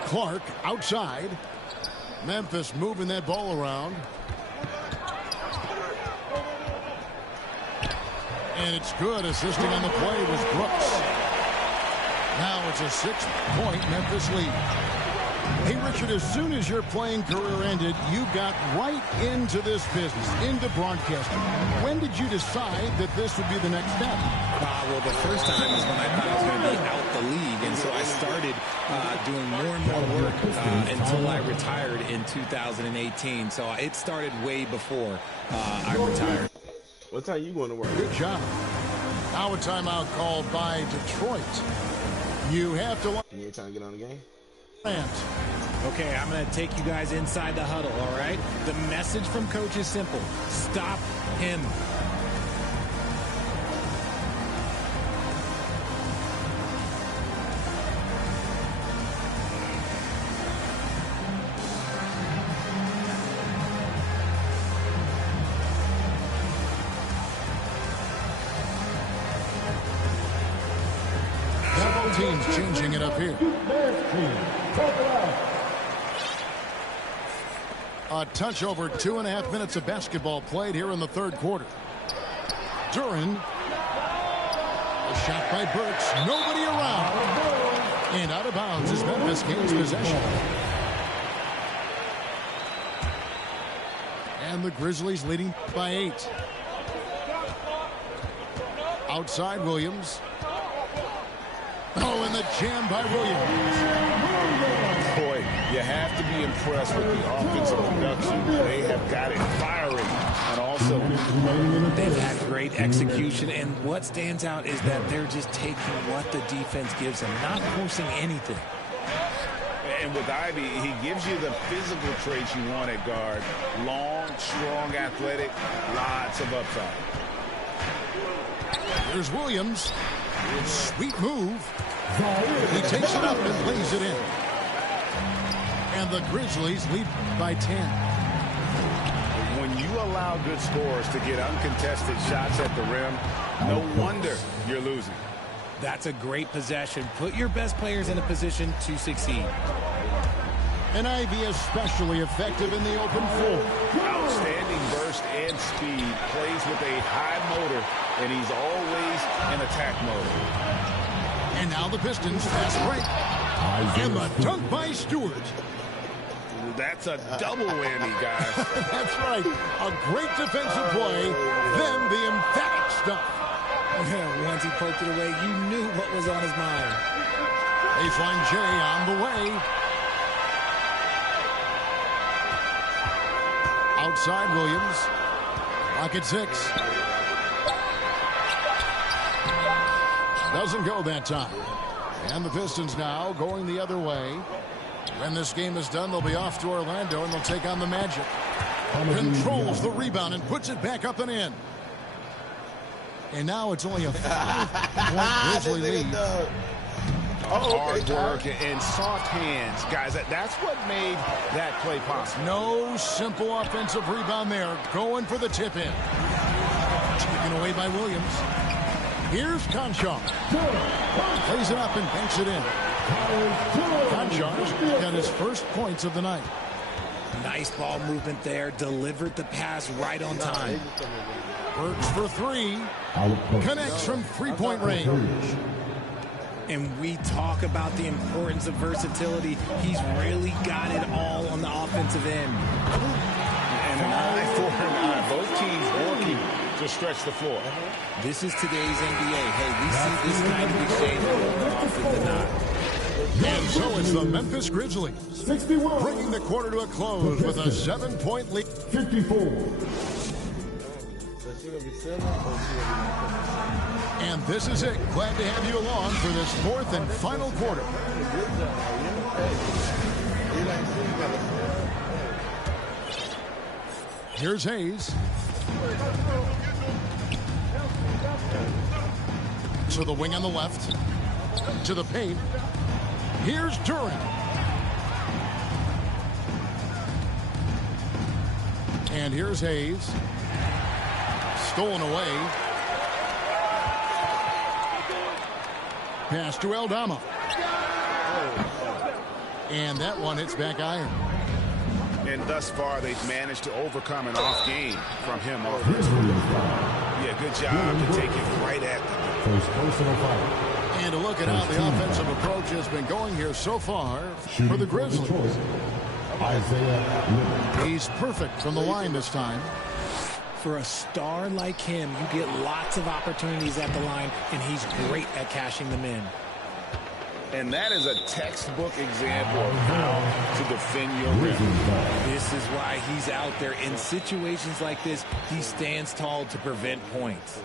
Clark outside. Memphis moving that ball around. And it's good. Assisting on the play was Brooks. Now it's a 6-point Memphis lead. Hey, Richard, as soon as your playing career ended, you got right into this business, into broadcasting. When did you decide that this would be the next step? Well, the first time was when I thought I was going to be out the league, and so I started doing more and more work until I retired in 2018. So it started way before I retired. What time you going to work? Good job. Now a timeout called by Detroit. You have to... You need time to get on the game? Okay, I'm going to take you guys inside the huddle, all right? The message from Coach is simple. Stop him. teams changing it up here. A touch over 2.5 minutes of basketball played here in the third quarter. Duran. A shot by Burks. Nobody around. And out of bounds as Memphis gains possession. And the Grizzlies leading by 8. Outside Williams. Oh, and the jam by Williams. Boy, you have to be impressed with the offensive production. They have got it firing. And also, they've had great execution. And what stands out is that they're just taking what the defense gives them, not forcing anything. And with Ivy, he gives you the physical traits you want at guard. Long, strong, athletic, lots of upside. There's Williams. Sweet move. He takes it up and lays it in. And the Grizzlies lead by 10. When you allow good scorers to get uncontested shots at the rim, no wonder you're losing. That's a great possession. Put your best players in a position to succeed. And Ivy especially effective in the open floor. Outstanding burst and speed. Plays with a high motor, and he's always in attack mode. And now the Pistons fast break. And the dunk by Stewart. That's a double whammy, guys. That's right. A great defensive play, then the emphatic stuff. Once he poked it away, you knew what was on his mind. Baseline J on the way. Outside Williams. Clock at 6. Doesn't go that time. And the Pistons now going the other way. When this game is done, they'll be off to Orlando, and they'll take on the Magic. Controls the rebound and puts it back up and in. And now it's only a 5-point Grizzly lead. Hard work and soft hands. Guys, that's what made that play possible. No simple offensive rebound there. Going for the tip-in. Taken away by Williams. Here's Conchar. Plays it up and banks it in. Conchar's got his first points of the night. Nice ball movement there. Delivered the pass right on time. Works for 3. Connects from 3-point range. And we talk about the importance of versatility. He's really got it all on the offensive end. And an eye for an eye. Both teams working to stretch the floor. This is today's NBA. Hey, we see this kind of exchange more often than not. And so it's the Memphis Grizzlies 61, bringing the quarter to a close with a 7-point lead. 54. And this is it. Glad to have you along for this fourth and final quarter. Here's Hayes. To the wing on the left. To the paint. Here's Duran. And here's Hayes. Stolen away. Pass to Aldama. And that one hits back iron. And thus far, they've managed to overcome an off game from him offensively. Yeah, good job to take it right at them. First personal foul. And to look at how the offensive approach has been going here so far for the Grizzlies. He's perfect from the line this time. For a star like him, you get lots of opportunities at the line, and he's great at cashing them in. And that is a textbook example of how to defend your rim. This is why he's out there. In situations like this, he stands tall to prevent points.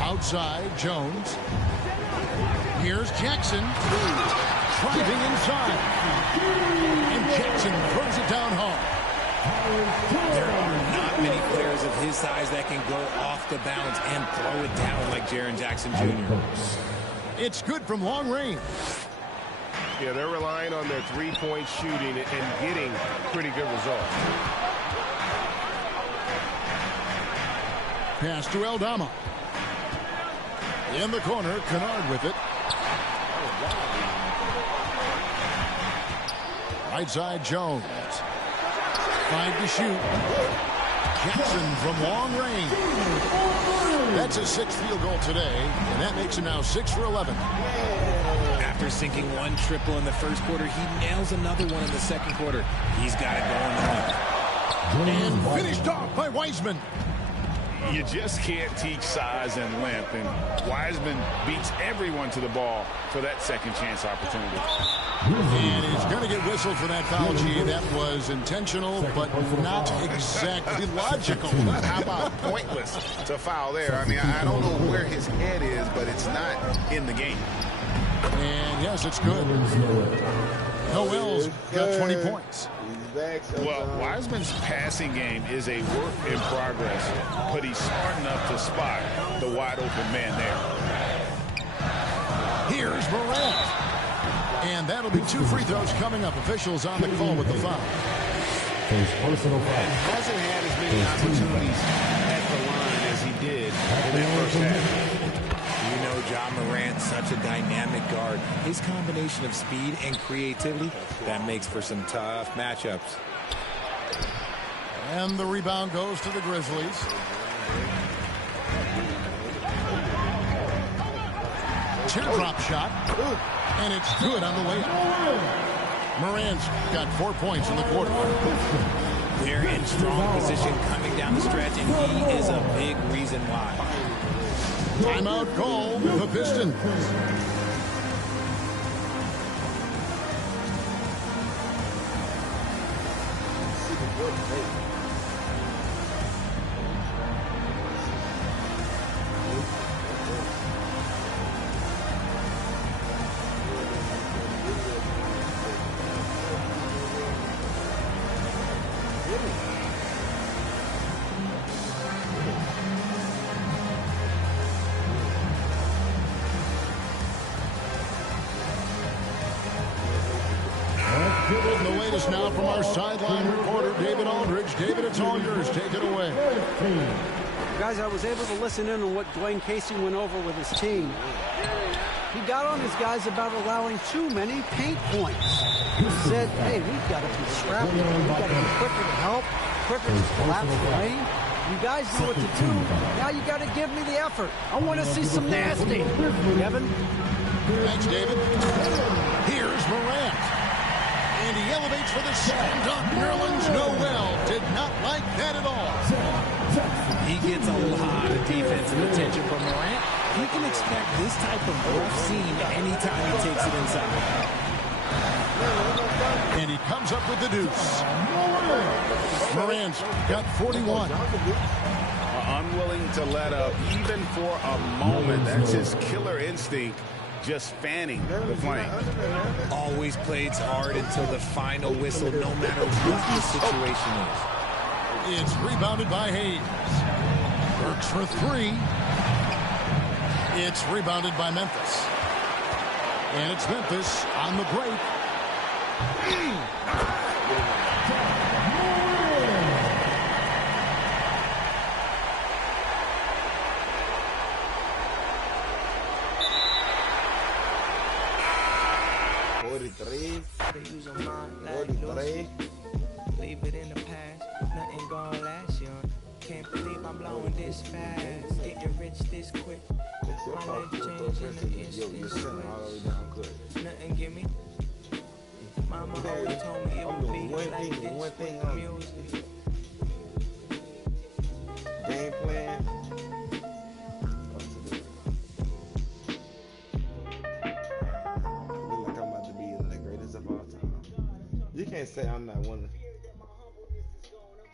Outside, Jones. Here's Jackson. Driving inside. And Jackson throws it down hard. There are not many players of his size that can go off the bounce and throw it down like Jaren Jackson Jr. It's good from long range. Yeah, they're relying on their three-point shooting and getting pretty good results. Pass to Aldama. In the corner, Kennard with it. Right side, Jones. 5 to shoot. Jackson from long range. That's his 6th field goal today, and that makes him now 6 for 11. After sinking 1 triple in the first quarter, he nails another one in the second quarter. He's got it going on. And finished off by Wiseman. You just can't teach size and length, and Wiseman beats everyone to the ball for that second chance opportunity. And he's going to get whistled for that foul, G. That was intentional, but not exactly logical. How about pointless to foul there? I mean, I don't know where his head is, but it's not in the game. And yes, it's good. Noel's got 20 points. Well, Wiseman's passing game is a work in progress, but he's smart enough to spot the wide open man there. Here's Morant. And that'll be 2 free throws coming up. Officials on the call with the foul. Personal foul. Hasn't had as many opportunities at the line as he did in that first half. You know, John Morant, such a dynamic guard. His combination of speed and creativity, that makes for some tough matchups. And the rebound goes to the Grizzlies. Teardrop shot. And it's good on the way up. Morant's got 4 points in the quarter. They're in strong position coming down the stretch, and he is a big reason why. Timeout call, the Pistons. The latest now from our sideline reporter, David Aldridge. David, it's all yours. Take it away. Guys, I was able to listen in on what Dwayne Casey went over with his team. He got on his guys about allowing too many paint points. He said, hey, we've got to be scrappy. We've got to be quicker to help, quicker to collapse the lane. You guys know what to do. Now you got to give me the effort. I want to see some nasty. Kevin? Thanks, David. Here's Morant. And he elevates for the slam dunk. Nerlens Noel did not like that at all. He gets a lot of defensive attention from Morant. You can expect this type of rough scene anytime he takes it inside. And he comes up with the deuce. Morant's got 41. Unwilling to let up even for a moment. That's his killer instinct. Just fanning the flame. Always plays hard until the final whistle, no matter what the situation is. It's rebounded by Hayes. Works for 3. It's rebounded by Memphis. And it's Memphis on the break. Leave it in the past, nothing gonna last young. Can't believe I'm blowing this fast, getting rich this quick. My life changed in the instant. Nothing give me. Mama always told me it would be like this with music. Game plan. You can't say I'm not one of.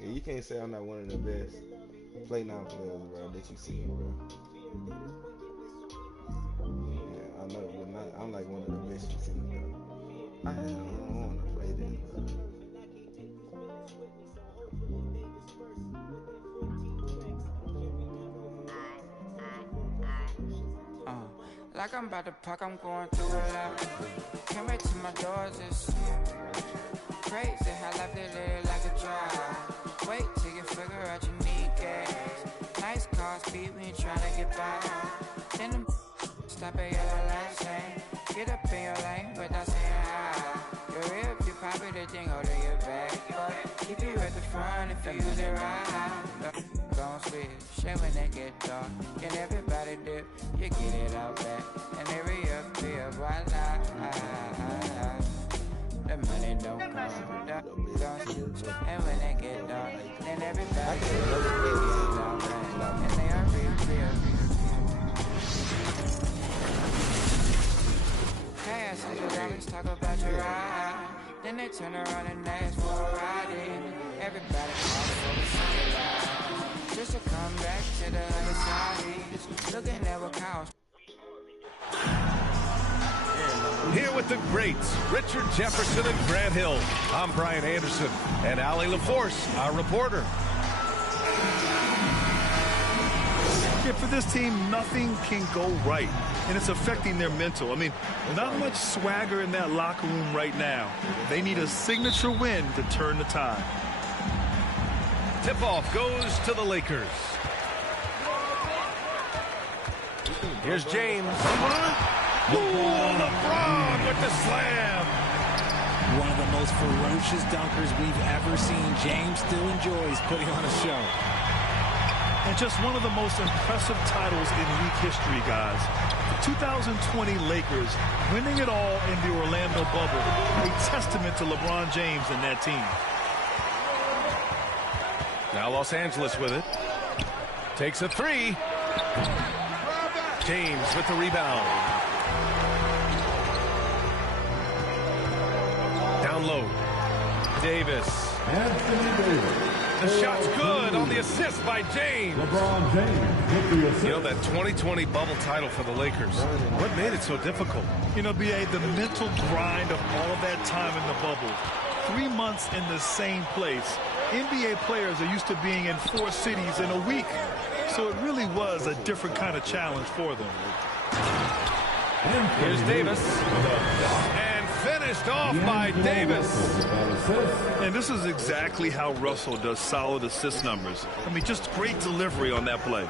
Yeah, you can't say I'm not one of the best play now players, bro. That you see, bro. Yeah, I know, but not, I'm like one of the best you see, bro. I don't want to play that, bro. Like I'm about to pack, I'm going through a lot. Came right to my doors, it's crazy how life they live like a drive. Wait till you figure out you need gas. Nice car speed, we ain't trying to get by. Then top of your last chain. Get up in your lane without saying hi. Your rib, you pop it, the thing hold in your back. Keep you at the front if you use it right. Don't switch, shit when they get dark. Can everybody dip? You get it out back. And every up here, voila. The money don't come, don't shoot. And when they get dark, then everybody get it out back. And they are real. Cash, I always talk about your ride. Then they turn around and ask for a ride in. Everybody calls for the sunrise. Just to come back to the other side. Looking at what cows. Here with the greats, Richard Jefferson and Grant Hill. I'm Brian Anderson, and Allie LaForce, our reporter. Yeah, for this team, nothing can go right, and it's affecting their mental. I mean, not much swagger in that locker room right now. They need a signature win to turn the tide. Tip-off goes to the Lakers. Here's James. Ooh, LeBron with the slam. One of the most ferocious dunkers we've ever seen. James still enjoys putting on a show. And just one of the most impressive titles in league history, guys. The 2020 Lakers winning it all in the Orlando bubble. A testament to LeBron James and that team. Now Los Angeles with it. Takes a three. James with the rebound. Down low. Davis. Anthony Davis. The shot's good on the assist by James. LeBron James with the assist. You know, that 2020 bubble title for the Lakers. What made it so difficult? You know, B.A., the mental grind of all of that time in the bubble. 3 months in the same place. NBA players are used to being in 4 cities in a week. So it really was a different kind of challenge for them. Here's Davis. And finished off by Davis. And this is exactly how Russell does solid assist numbers. I mean, just great delivery on that play.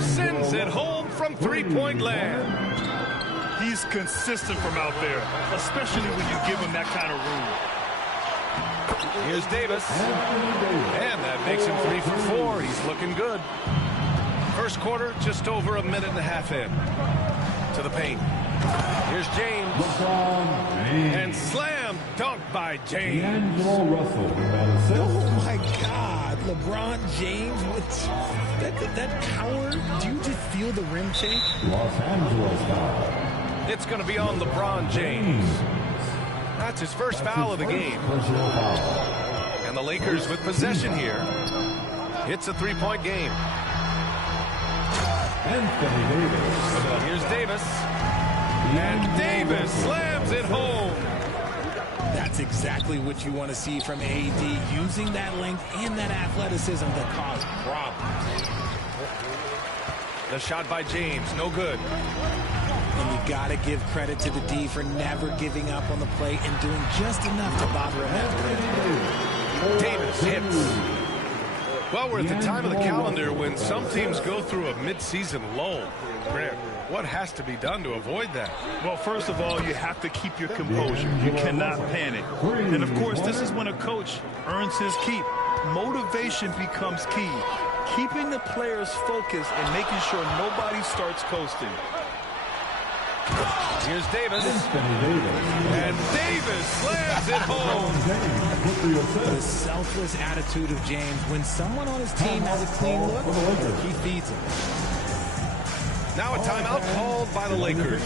Sends it home from three-point land. He's consistent from out there, especially when you give him that kind of room. Here's Davis. And that makes him 3 for 4. He's looking good. First quarter, just over a minute and a half in. To the paint. Here's James. And slam dunk by James. Oh, my God. LeBron James with that power. Do you just feel the rim shake? Los Angeles foul. It's going to be on LeBron James. That's his first foul of the game. And the Lakers with possession here. It's a 3-point game. Anthony Davis. So here's Davis. And Davis slams it home. That's exactly what you want to see from AD, using that length and that athleticism to cause problems. The shot by James, no good. And you got to give credit to the D for never giving up on the plate and doing just enough to bother him after it. Davis hits. Well, we're at the time of the calendar when some teams go through a mid-season lull. Grant, what has to be done to avoid that? Well, first of all, you have to keep your composure. You cannot panic. And, of course, this is when a coach earns his keep. Motivation becomes key. Keeping the players focused and making sure nobody starts coasting. Here's Davis. And Davis slams it home. The selfless attitude of James. When someone on his team has a clean look, he feeds him. Now a timeout called by the Lakers.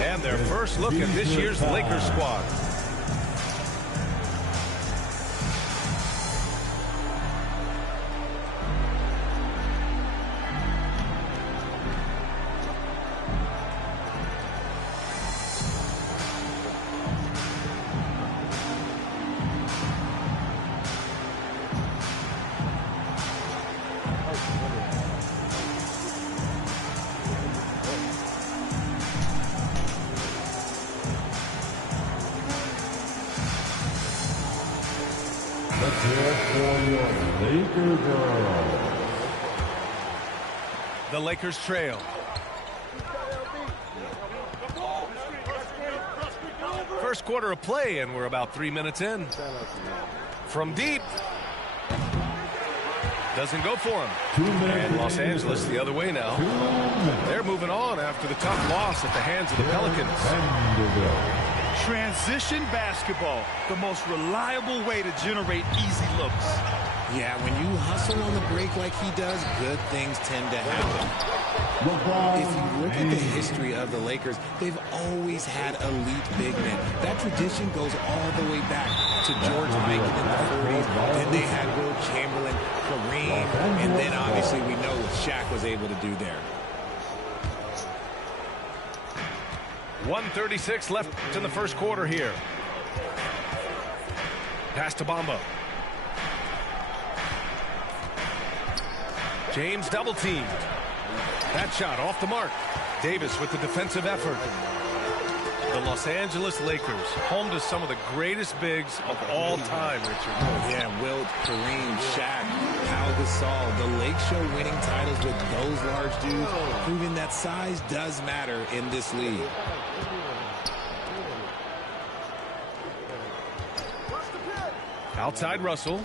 And their first look at this year's Lakers squad. The Lakers trail. first quarter of play, and we're about 3 minutes in. From deep. Doesn't go for him. And Los Angeles the other way now. They're moving on after the tough loss at the hands of the Pelicans. Transition basketball, the most reliable way to generate easy looks. Yeah, when you hustle on the break like he does, good things tend to happen. If you look at the history of the Lakers, they've always had elite big men. That tradition goes all the way back to George Mikan in the 40s. Then they had Will Chamberlain, Kareem, and then obviously we know what Shaq was able to do there. 1:36 left in the first quarter here. Pass to Bamba. James double teamed. That shot off the mark. Davis with the defensive effort. The Los Angeles Lakers, home to some of the greatest bigs of all time, Richard. Yeah, Wilt, Kareem, Shaq, Pau Gasol, the Lake Show winning titles with those large dudes, proving that size does matter in this league. Outside Russell.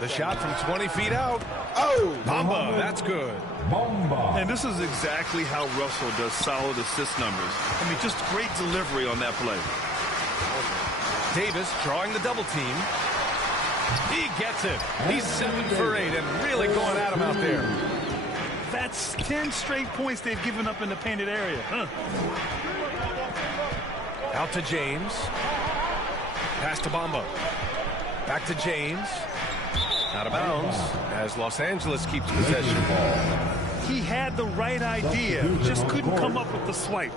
The shot from 20 feet out. Oh! Bamba, that's good. Bamba. And this is exactly how Russell does solid assist numbers. I mean, just great delivery on that play. Davis drawing the double team. He gets it. He's 7 for 8 and really going at him out there. That's 10 straight points they've given up in the painted area. Huh. Out to James. Pass to Bamba. Back to James. Out of bounds as Los Angeles keeps possession. He had the right idea, just couldn't come up with the swipe.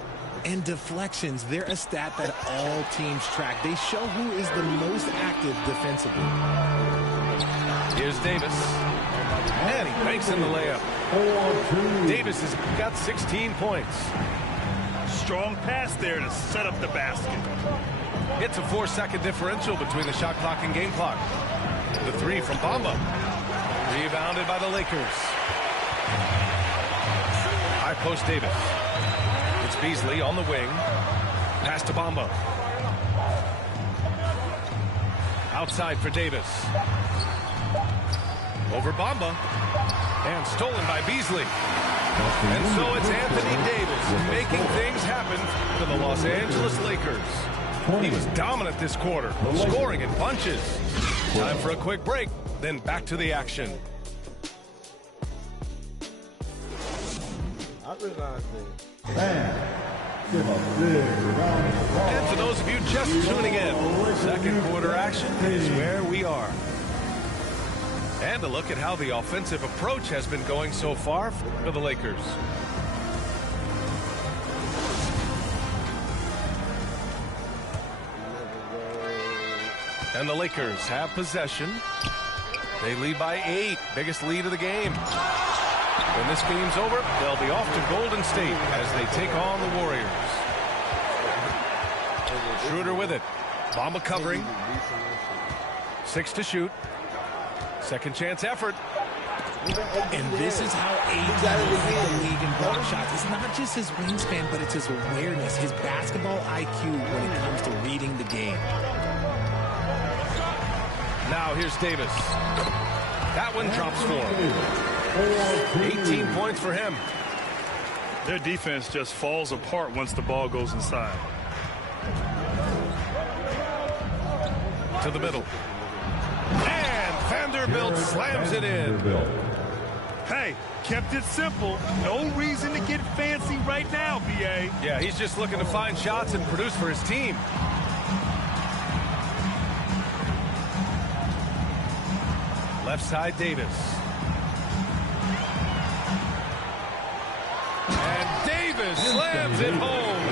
And deflections, they're a stat that all teams track. They show who is the most active defensively. Here's Davis. And he banks in the layup. Davis has got 16 points. Strong pass there to set up the basket. It's a 4-second differential between the shot clock and game clock. The three from Bamba. Rebounded by the Lakers. High post Davis. It's Beasley on the wing. Pass to Bamba. Outside for Davis. Over Bamba. And stolen by Beasley. And so it's Anthony Davis making things happen for the Los Angeles Lakers. He was dominant this quarter, scoring in bunches. Time for a quick break, then back to the action. And for those of you just tuning in, second quarter action is where we are. And a look at how the offensive approach has been going so far for the Lakers. And the Lakers have possession. They lead by 8, biggest lead of the game. When this game's over, they'll be off to Golden State as they take on the Warriors. Schroeder with it. Bamba covering. 6 to shoot. Second chance effort. And this is how AD leads the league in block shots. It's not just his wingspan, but it's his awareness, his basketball IQ when it comes to reading the game. Now here's Davis. That one drops for him. 18 points for him. Their defense just falls apart once the ball goes inside. To the middle. And Vanderbilt slams it in. Hey, kept it simple. No reason to get fancy right now, BA. Yeah, he's just looking to find shots and produce for his team. Left side, Davis. And Davis slams it home.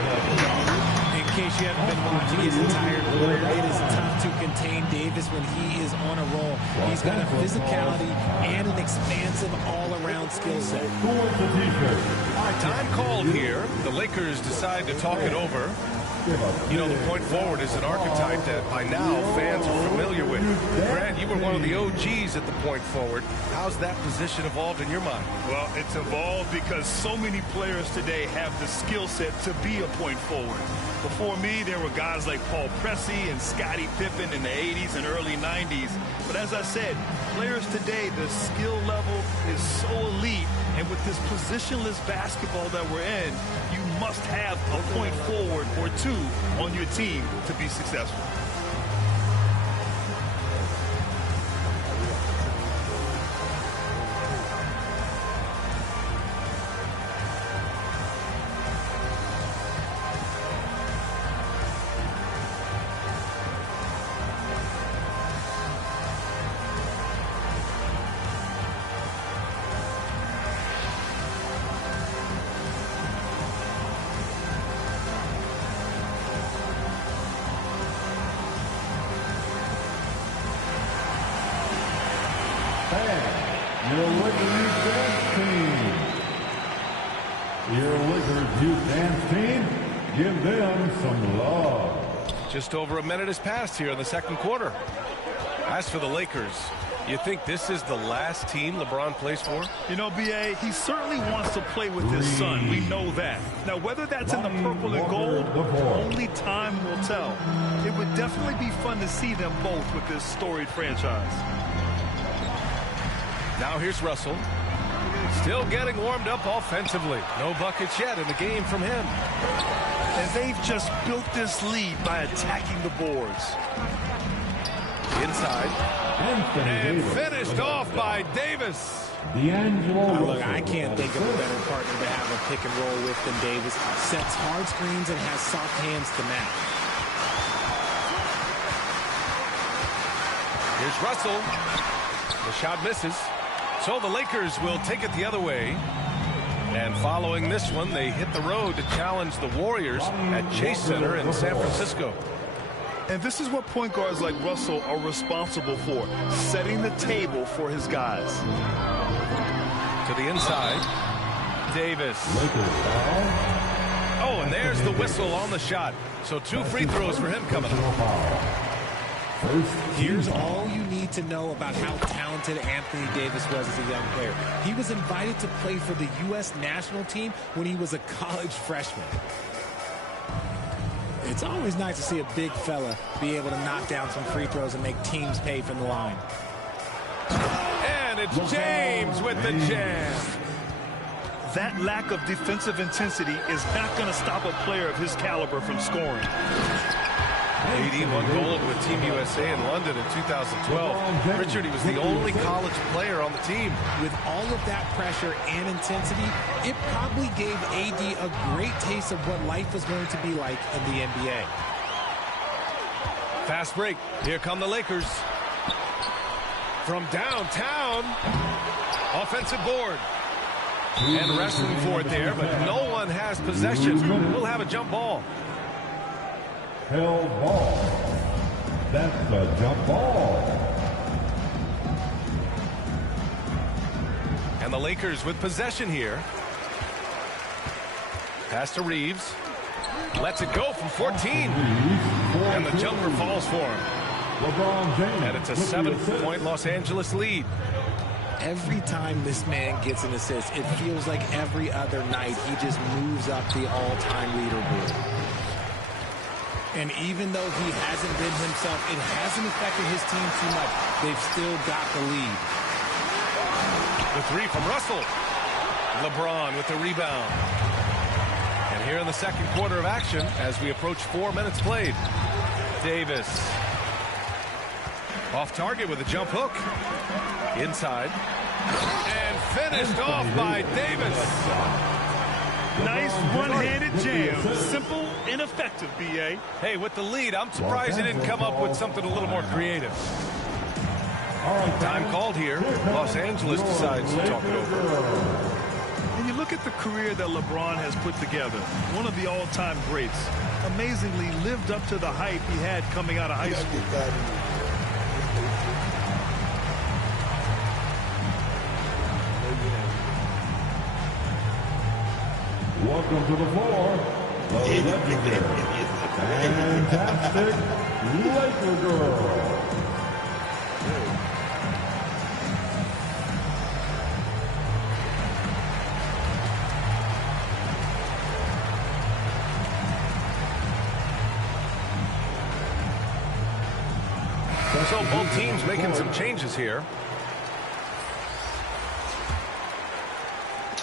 In case you haven't been watching his entire career, it is tough to contain Davis when he is on a roll. He's got a physicality and an expansive all-around skill set. Time called here. The Lakers decide to talk it over. You know, the point forward is an archetype that by now fans are familiar with. Grant, you were one of the OGs at the point forward. How's that position evolved in your mind? Well, it's evolved because so many players today have the skill set to be a point forward. Before me, there were guys like Paul Pressey and Scottie Pippen in the 80s and early 90s. But as I said, players today, the skill level is so elite. And with this positionless basketball that we're in, you must have a point forward or two on your team to be successful. Your Lakers dance team. Your Lakers youth dance team. Give them some love. Just over a minute has passed here in the second quarter. As for the Lakers, you think this is the last team LeBron plays for? You know, B.A., he certainly wants to play with his son. We know that. Now, whether that's in the purple and gold, only time will tell. It would definitely be fun to see them both with this storied franchise. Now here's Russell. Still getting warmed up offensively. No buckets yet in the game from him. And they've just built this lead by attacking the boards. Inside. And finished off by Davis. Look, I can't think of a better partner to have a pick and roll with than Davis. Sets hard screens and has soft hands to match. Here's Russell. The shot misses. So the Lakers will take it the other way. And following this one, they hit the road to challenge the Warriors at Chase Center in San Francisco. And this is what point guards like Russell are responsible for, setting the table for his guys. To the inside, Davis. Oh, and there's the whistle on the shot. So 2 free throws for him coming up. Here's all you need to know about how talented Anthony Davis was as a young player. He was invited to play for the U.S. national team when he was a college freshman. It's always nice to see a big fella be able to knock down some free throws and make teams pay from the line. And it's James with the jam. That lack of defensive intensity is not going to stop a player of his caliber from scoring. AD won gold with Team USA in London in 2012. Richard, he was the only college player on the team. With all of that pressure and intensity, it probably gave AD a great taste of what life was going to be like in the NBA. Fast break. Here come the Lakers. From downtown, offensive board. And wrestling for it there, but no one has possession. We'll have a jump ball. Held ball. That's a jump ball. And the Lakers with possession here. Pass to Reeves. Lets it go from 14. And the jumper falls for him. And it's a 7-point Los Angeles lead. Every time this man gets an assist, it feels like every other night he just moves up the all-time leaderboard. And even though he hasn't been himself, it hasn't affected his team too much. They've still got the lead. The 3 from Russell. LeBron with the rebound. And here in the second quarter of action, as we approach 4 minutes played, Davis. Off target with a jump hook. Inside. And finished off by Davis. Nice one-handed jam. Simple and effective, B.A. Hey, with the lead, I'm surprised he didn't come up with something a little more creative. Time called here. Los Angeles decides to talk it over. And you look at the career that LeBron has put together. One of the all-time greats. Amazingly lived up to the hype he had coming out of high school. Welcome to the floor, the legendary Fantastic Laker girl. So both teams making some changes here.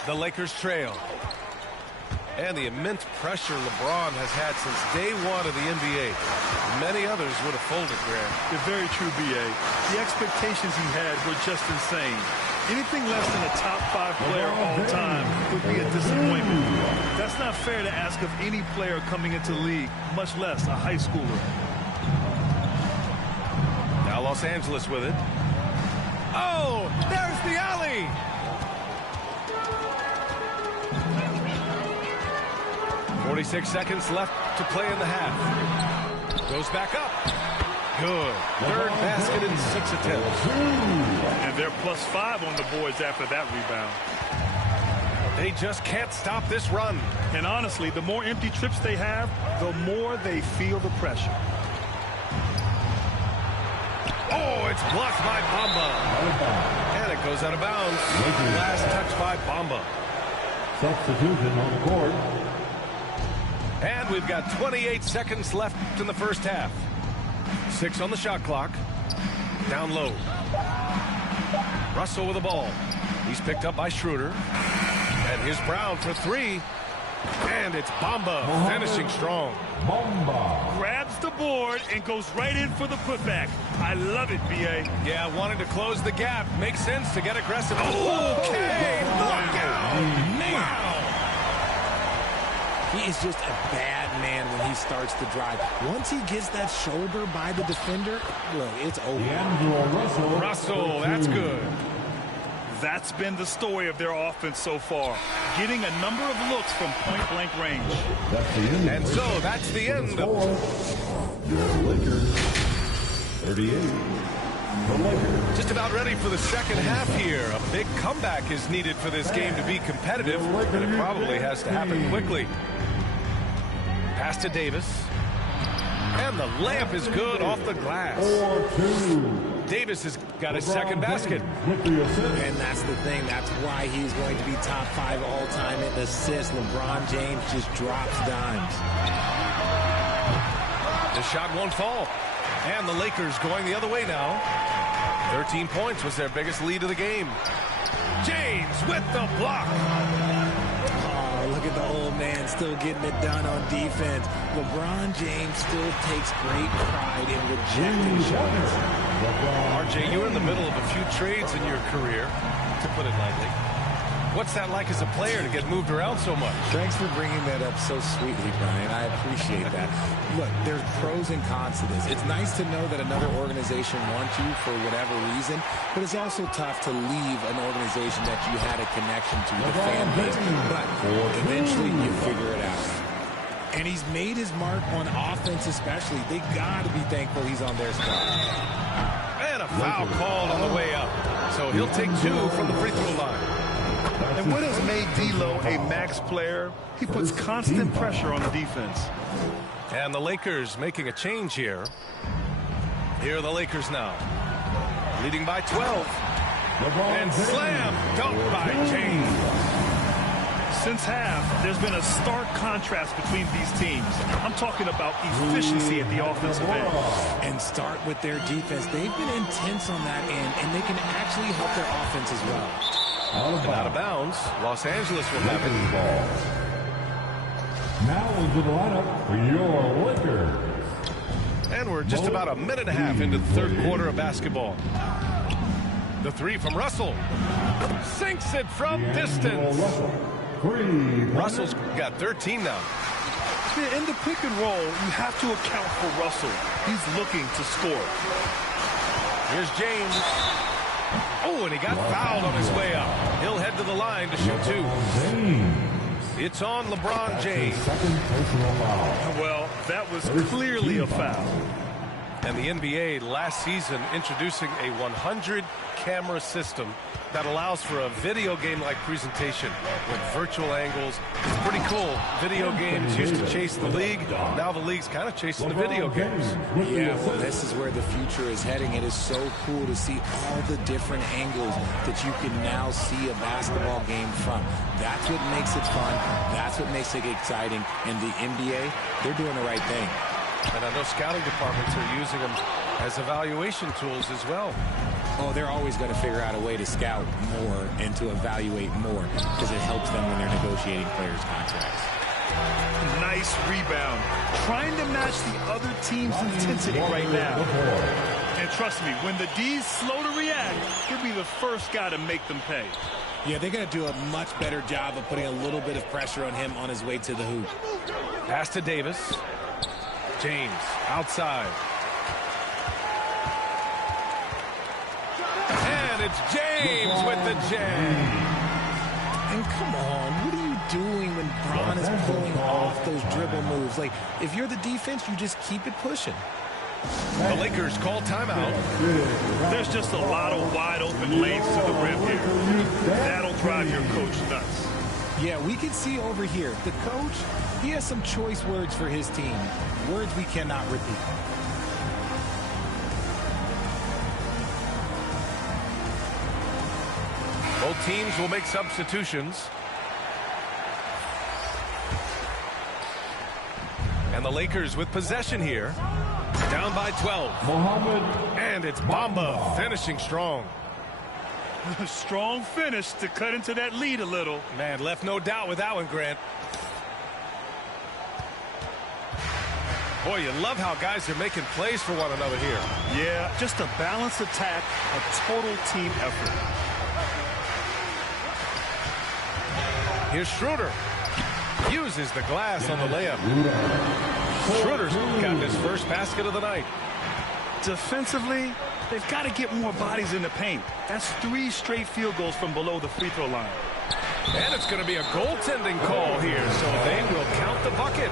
The Lakers trail. And the immense pressure LeBron has had since day one of the NBA. Many others would have folded, Grant. It's very true, B.A. The expectations he had were just insane. Anything less than a top 5 player all time would be a disappointment. That's not fair to ask of any player coming into the league, much less a high schooler. Now Los Angeles with it. Oh, there's the alley. .46 seconds left to play in the half. Goes back up. Good. Third basket in 6 attempts. And they're +5 on the boards after that rebound. They just can't stop this run. And honestly, the more empty trips they have, the more they feel the pressure. Oh, it's blocked by Bamba. And it goes out of bounds. Last touch by Bamba. Substitution on the court. And we've got 28 seconds left in the first half. 6 on the shot clock. Down low. Russell with the ball. He's picked up by Schroeder. And here's Brown for 3. And it's Bamba finishing strong. Bamba grabs the board and goes right in for the putback. I love it, B.A. Yeah, wanting to close the gap. Makes sense to get aggressive. Okay, look out. Wow. He is just a bad man when he starts to drive. Once he gets that shoulder by the defender, look, it's over. Russell, that's good. That's been the story of their offense so far, getting a number of looks from point-blank range. And so that's the end of your Lakers 38. Just about ready for the second half here. A big comeback is needed for this game to be competitive, and it probably has to happen quickly. Pass to Davis. And the layup is good off the glass. 4-2. Davis has got his second basket. And that's the thing. That's why he's going to be top 5 all-time in assists. LeBron James just drops dimes. The shot won't fall. And the Lakers going the other way now. 13 points was their biggest lead of the game. James with the block. Oh, look at the old man still getting it done on defense. LeBron James still takes great pride in rejecting shots. RJ, you're in the middle of a few trades in your career, to put it lightly. What's that like as a player to get moved around so much? Thanks for bringing that up so sweetly, Brian. I appreciate that. Look, there's pros and cons to this. It's nice to know that another organization wants you for whatever reason, but it's also tough to leave an organization that you had a connection to, the fan base. But eventually you figure it out. And he's made his mark on offense especially. They got to be thankful he's on their squad. And a foul called on the way up. So he'll take 2 from the free throw line. And what has made D'Lo a max player? He puts constant pressure on the defense. And the Lakers making a change here. Here are the Lakers now. Leading by 12. And slam dunk by James. Since half, there's been a stark contrast between these teams. I'm talking about efficiency at the offensive end. And start with their defense. They've been intense on that end, and they can actually help their offense as well. Out of bounds. Los Angeles will have it. Now into the lineup for your Lakers. And we're just about a minute and a half into the third quarter of basketball. The 3 from Russell. Sinks it from distance. Russell's got 13 now. Yeah, in the pick and roll, you have to account for Russell. He's looking to score. Here's James. Oh, and he got fouled on his way up. He'll head to the line to shoot 2. It's on LeBron James. Well, that was clearly a foul. And the NBA last season introducing a 100-camera system that allows for a video game-like presentation with virtual angles. It's pretty cool. Video games used to chase the league. Now the league's kind of chasing the video games. Yeah, well, this is where the future is heading. It is so cool to see all the different angles that you can now see a basketball game from. That's what makes it fun. That's what makes it exciting. And the NBA, they're doing the right thing. And I know scouting departments are using them as evaluation tools as well. Oh, they're always going to figure out a way to scout more and to evaluate more because it helps them when they're negotiating players' contracts. Nice rebound. Trying to match the other team's intensity right now. And trust me, when the D's slow to react, he'll be the first guy to make them pay. Yeah, they're going to do a much better job of putting a little bit of pressure on him on his way to the hoop. Pass to Davis. James outside. And it's James with the jam. And come on, what are you doing when Bron is pulling off those dribble moves? Like, if you're the defense, you just keep it pushing. The Lakers call timeout. There's just a lot of wide open lanes to the rim here. That'll drive your coach nuts. Yeah, we can see over here, the coach, he has some choice words for his team. Words we cannot repeat. Both teams will make substitutions. And the Lakers with possession here. Down by 12. And it's Bamba finishing strong. Strong finish to cut into that lead a little. Man, left no doubt with that one, Grant. Boy, you love how guys are making plays for one another here. Yeah, just a balanced attack, a total team effort. Here's Schroeder. Uses the glass on the layup. Schroeder's got his first basket of the night. Defensively, they've got to get more bodies in the paint. That's 3 straight field goals from below the free throw line. And it's going to be a goaltending call here, so they will count the bucket.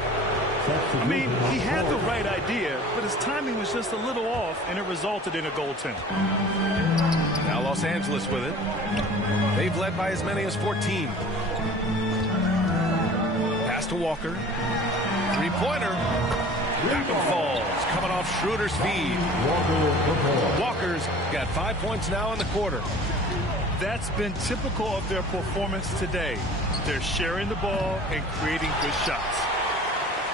I mean, he had the right idea, but his timing was just a little off, and it resulted in a goaltend. Now Los Angeles with it. They've led by as many as 14. Pass to Walker. Three-pointer. That one falls. Coming off Schroeder's feed. Walker's got 5 points now in the quarter. That's been typical of their performance today. They're sharing the ball and creating good shots.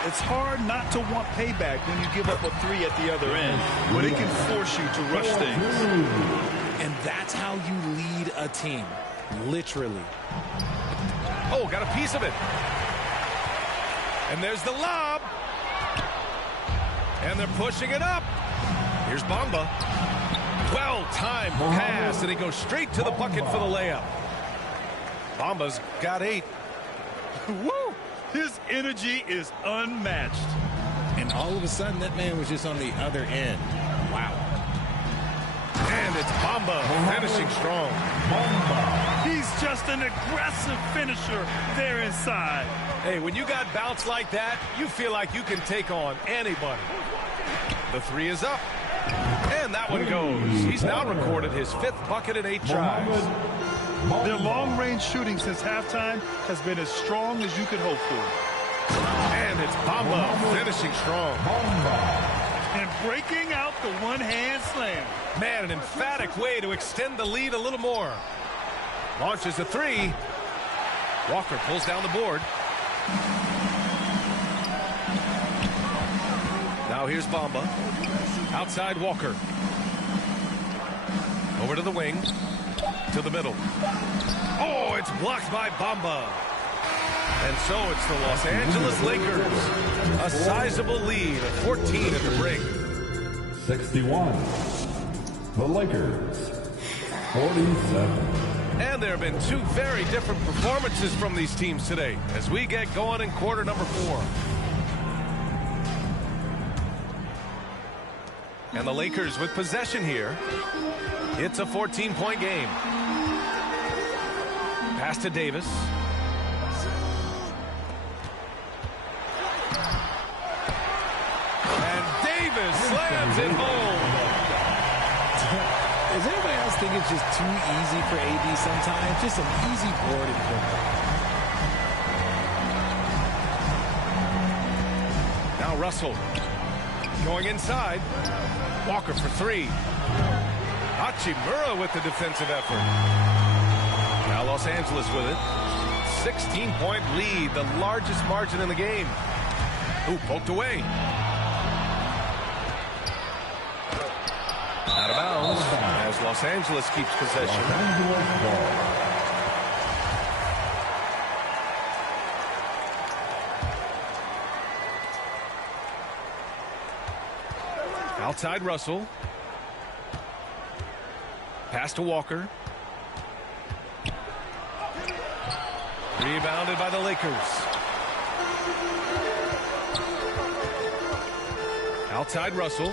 It's hard not to want payback when you give up a 3 at the other end, but it can force you to rush things. And that's how you lead a team, literally. Oh, got a piece of it. And there's the lob. And they're pushing it up. Here's Bamba. Well-timed pass, and he goes straight to the bucket for the layup. Bamba's got 8. Woo! His energy is unmatched. And all of a sudden, that man was just on the other end. Wow. And it's Bamba finishing strong. He's just an aggressive finisher there inside. Hey, when you got bounce like that, you feel like you can take on anybody. The 3 is up. And that one goes. He's now recorded his 5th bucket in 8 tries. Their long-range shooting since halftime has been as strong as you could hope for. And it's Bamba finishing strong. And breaking out the one-hand slam. Man, an emphatic way to extend the lead a little more. Launches a 3. Walker pulls down the board. Now here's Bamba. Outside Walker. Over to the wing. To the middle. Oh, it's blocked by Bamba. And so it's the Los Angeles Lakers. A sizable lead of 14 at the break. 61. The Lakers. 47. And there have been 2 very different performances from these teams today as we get going in quarter number 4. And the Lakers with possession here. It's a 14-point game. Pass to Davis. And Davis slams it home. Does anybody else think it's just too easy for AD sometimes? Just an easy board and football. Now Russell going inside. Walker for three. Hachimura with the defensive effort. Now Los Angeles with it. 16-point lead, the largest margin in the game. Ooh, poked away. Out of bounds as Los Angeles keeps possession. Outside Russell. Pass to Walker. Rebounded by the Lakers. Outside Russell.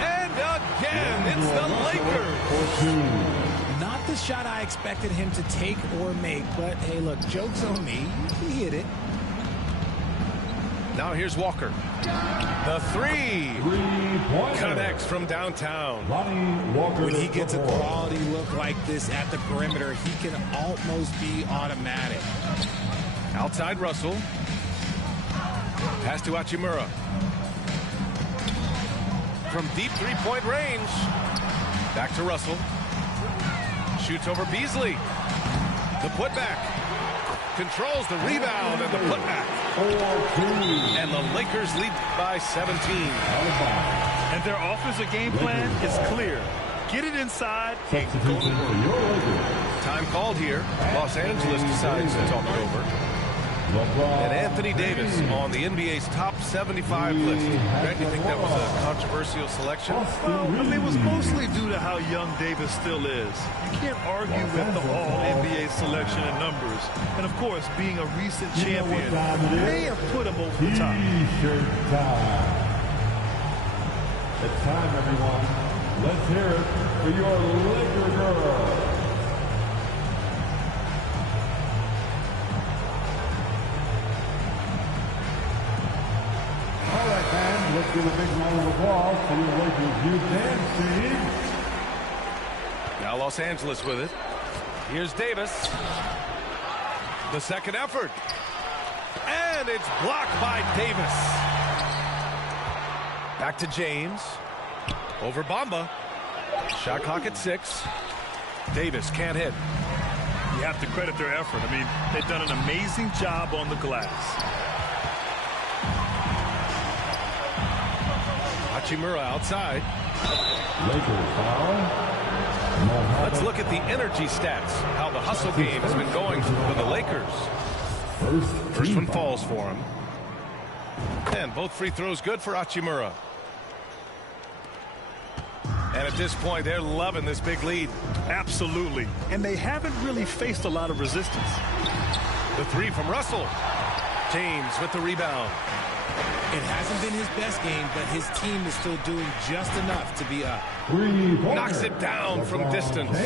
And again, it's the Lakers. Not the shot I expected him to take or make, but hey, look, joke's on me. He hit it. Now here's Walker. The three connects from downtown. When he gets a quality look like this at the perimeter, he can almost be automatic. Outside Russell. Pass to Hachimura. From deep three-point range. Back to Russell. Shoots over Beasley. The putback. Controls the rebound and the putback. And the Lakers lead by 17. And their offensive game plan is clear. Get it inside and go to work. Time called here. Los Angeles decides to talk it over. And Anthony Davis on the NBA's top 75 list. Grant, do you think that was a controversial selection? Well, I mean, it was mostly due to how young Davis still is. You can't argue with the all-NBA selection and numbers. And, of course, being a recent champion may have put him over the top. T-shirt time. It's time, everyone. Let's hear it for your Laker girls. All right, fans, let's give a big round of applause for your Lakers youth dance team. Now Los Angeles with it. Here's Davis. The second effort. And it's blocked by Davis. Back to James. Over Bamba. Shot clock at 6. Davis can't hit. You have to credit their effort. I mean, they've done an amazing job on the glass. Hachimura outside. Lakers foul. Let's look at the energy stats. How the hustle game has been going for the Lakers. First one falls for him. And both free throws good for Hachimura. And at this point, they're loving this big lead. Absolutely. And they haven't really faced a lot of resistance. The three from Russell. James with the rebound. It hasn't been his best game, but his team is still doing just enough to be up. Knocks it down from distance.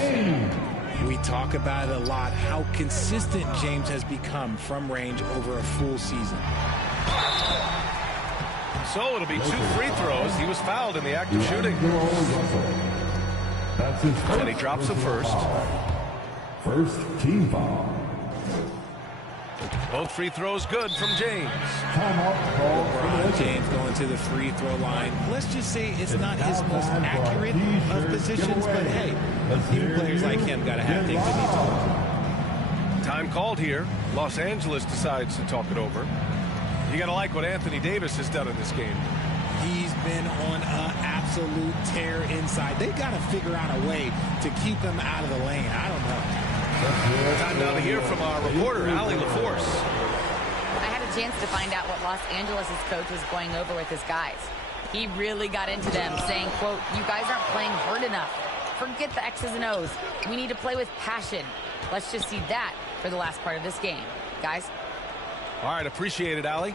We talk about it a lot, how consistent James has become from range over a full season. So it'll be 2 free throws. He was fouled in the act of shooting. And he drops the first. First team foul. Both free throws good from James. LeBron James going to the free throw line. Let's just say it's not his most accurate of positions, but hey, even players like him got to have things that need to work. Time called here. Los Angeles decides to talk it over. You got to like what Anthony Davis has done in this game. He's been on an absolute tear inside. They got to figure out a way to keep him out of the lane. I don't know. Time now to hear from our reporter, Allie LaForce. I had a chance to find out what Los Angeles' coach was going over with his guys. He really got into them, saying, quote, "You guys aren't playing hard enough. Forget the X's and O's. We need to play with passion. Let's just see that for the last part of this game. Guys." All right, appreciate it, Allie.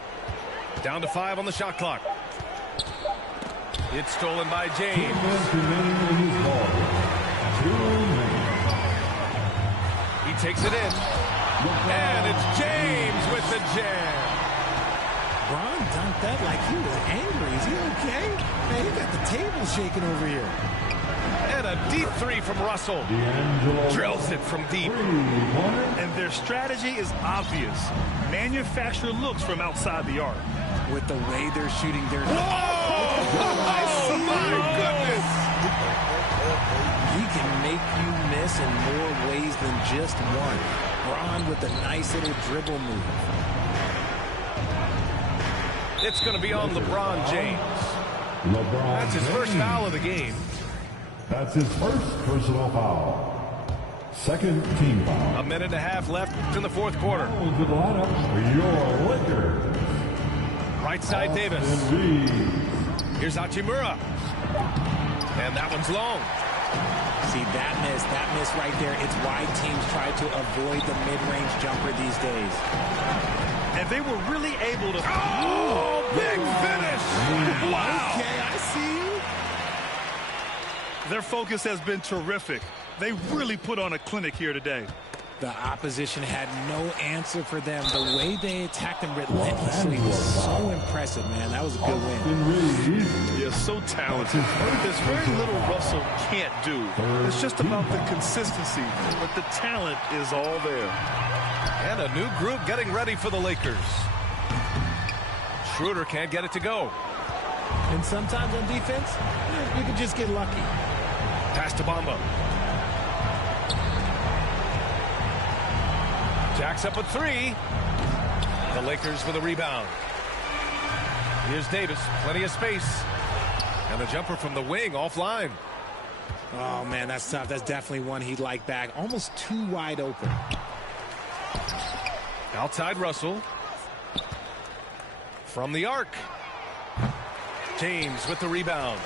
Down to 5 on the shot clock. It's stolen by James. He takes it in. And it's James with the jam. LeBron dunked that like he was angry. Is he okay? Man, he got the table shaking over here. And a deep three from Russell. Drills it from deep. And their strategy is obvious. Manufacture looks from outside the arc. With the way they're shooting their... Oh, my goodness! He can make you miss in more ways than just one. Bron with a nice little dribble move. It's going to be on LeBron James. That's his first foul of the game. That's his first personal foul. Second team foul. A minute and a half left in the fourth quarter. To the lineup for your Lakers. Right side Davis. Here's Hachimura. And that one's long. See, that miss right there. It's why teams try to avoid the mid-range jumper these days. And they were really able to... Oh, big finish! Wow! Okay, I see you. Their focus has been terrific. They really put on a clinic here today. The opposition had no answer for them. The way they attacked them relentlessly was so impressive, man. That was a good win. Yeah, so talented. There's very little Russell can't do. It's just about the consistency, but the talent is all there. And a new group getting ready for the Lakers. Schroeder can't get it to go. And sometimes on defense, you can just get lucky. Pass to Bamba. Jacks up a three. The Lakers with a rebound. Here's Davis. Plenty of space. And the jumper from the wing offline. Oh, man, that's tough. That's definitely one he'd like back. Almost too wide open. Outside Russell. From the arc. James with the rebound.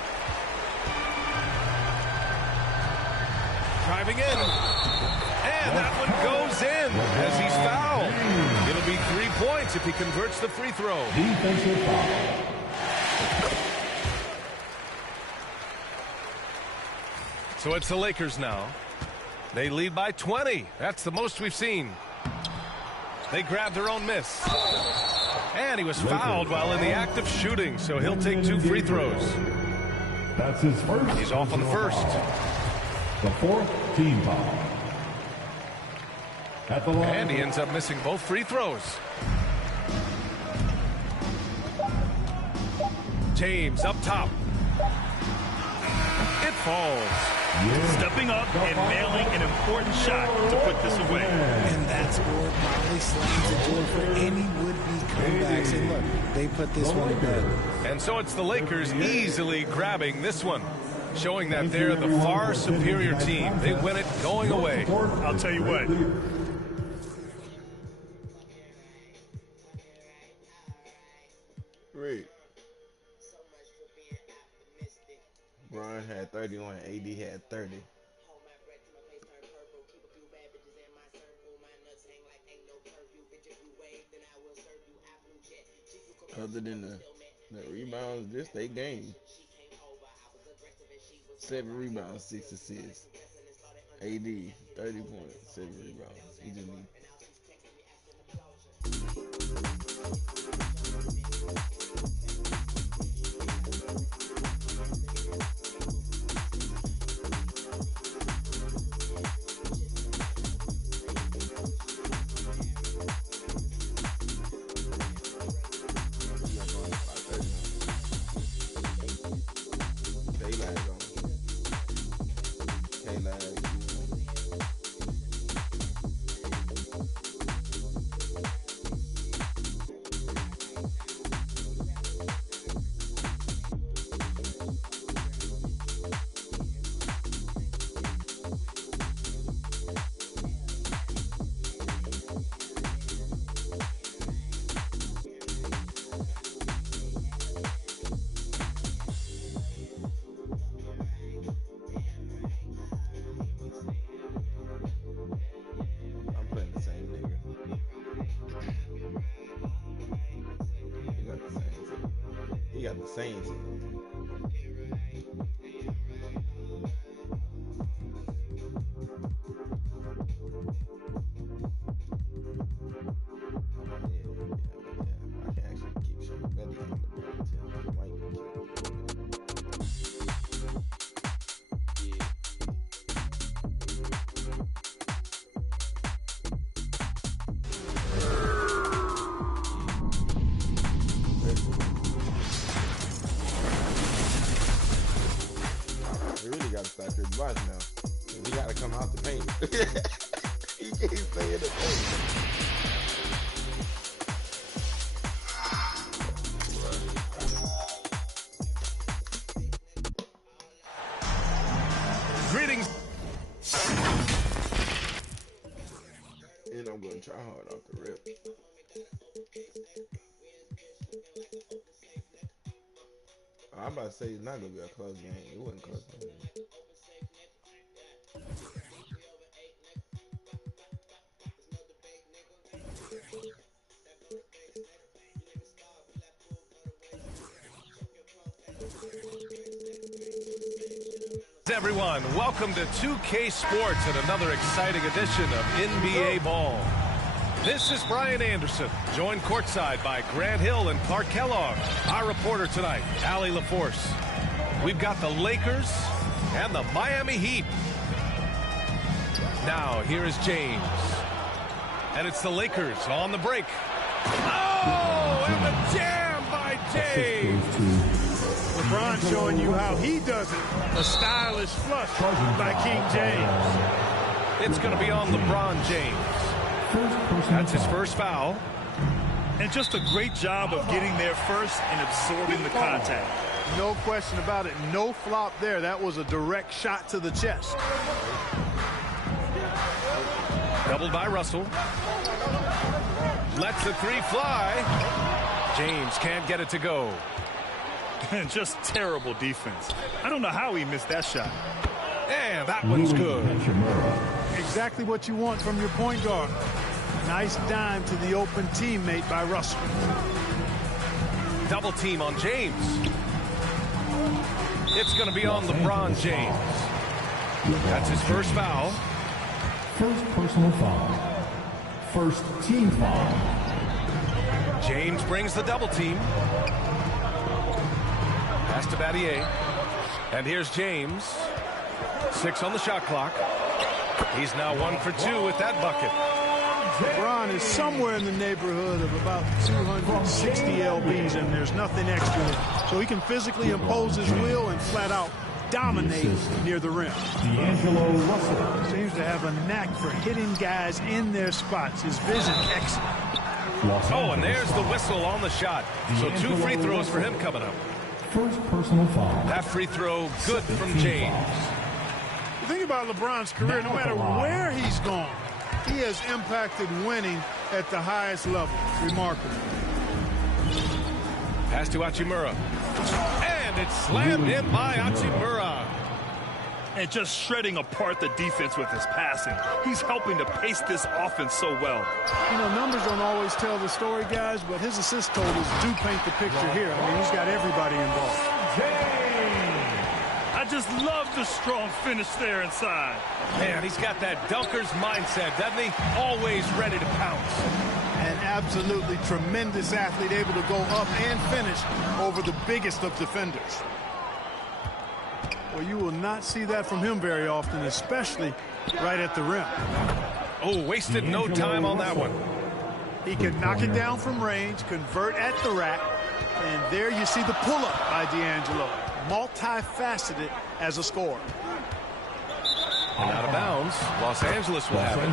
Driving in. And that one goes in as he's fouled. It'll be 3 points if he converts the free throw. Defensive foul. So it's the Lakers now. They lead by 20. That's the most we've seen. They grabbed their own miss. And he was fouled while in the act of shooting, so he'll take 2 free throws. That's his first. He's off on the first. The fourth team foul. At the line. And he ends up missing both free throws. James up top. It falls. Stepping up and nailing an important shot to put this away. And that score probably slams the door for any would-be comebacks. And look, they put this one to bed. And so it's the Lakers easily grabbing this one, showing that they're the far superior team. They win it going away. I'll tell you what. Rick. Bron had 31, AD had 30. Other than the rebounds, this they game. 7 rebounds, 6 assists. AD, 30 points, 7 rebounds. He just need. Saints. I can actually keep shooting. start your block now. We gotta come out the paint. He can't stay in the paint. Greetings. And I'm gonna try hard off the rip. I'm about to say it's not gonna be a close game. It wasn't close. Everyone, welcome to 2K Sports and another exciting edition of NBA Ball. This is Brian Anderson, joined courtside by Grant Hill and Clark Kellogg. Our reporter tonight, Allie LaForce. We've got the Lakers and the Miami Heat. Now, here is James. And it's the Lakers on the break. Oh, and the jam by James. LeBron showing you how he does it. A stylish flush by King James. It's going to be on LeBron James. That's his first foul. And just a great job of getting there first and absorbing the contact. No question about it. No flop there. That was a direct shot to the chest. Doubled by Russell. Lets the three fly. James can't get it to go. And just terrible defense. I don't know how he missed that shot. And that one's good. Exactly what you want from your point guard. Nice dime to the open teammate by Russell. Double team on James. It's going to be on LeBron James. That's his first foul. First personal foul. First team foul. James brings the double team. Pass to Battier. And here's James. 6 on the shot clock. He's now 1 for 2 with that bucket. LeBron is somewhere in the neighborhood of about 260 lbs, and there's nothing extra there. So he can physically impose his will and flat out dominate near the rim. D'Angelo Russell seems to have a knack for hitting guys in their spots. His vision excellent. Oh, and there's the whistle on the shot. So 2 free throws for him coming up. First personal foul. That free throw good from James. The thing about LeBron's career, no matter where he's gone, he has impacted winning at the highest level. Remarkable. Pass to Hachimura. And it's slammed in by Hachimura. And just shredding apart the defense with his passing. He's helping to pace this offense so well. You know, numbers don't always tell the story, guys, but his assist totals do paint the picture here. I mean, he's got everybody involved. I just love the strong finish there inside. Man, he's got that dunker's mindset, doesn't he? Always ready to pounce. An absolutely tremendous athlete, able to go up and finish over the biggest of defenders. Well, you will not see that from him very often, especially right at the rim. Oh, wasted no time on that one. He can knock it down from range, convert at the rack, and there you see the pull-up by D'Angelo. Multifaceted as a scorer. And out of bounds, Los Angeles will have it.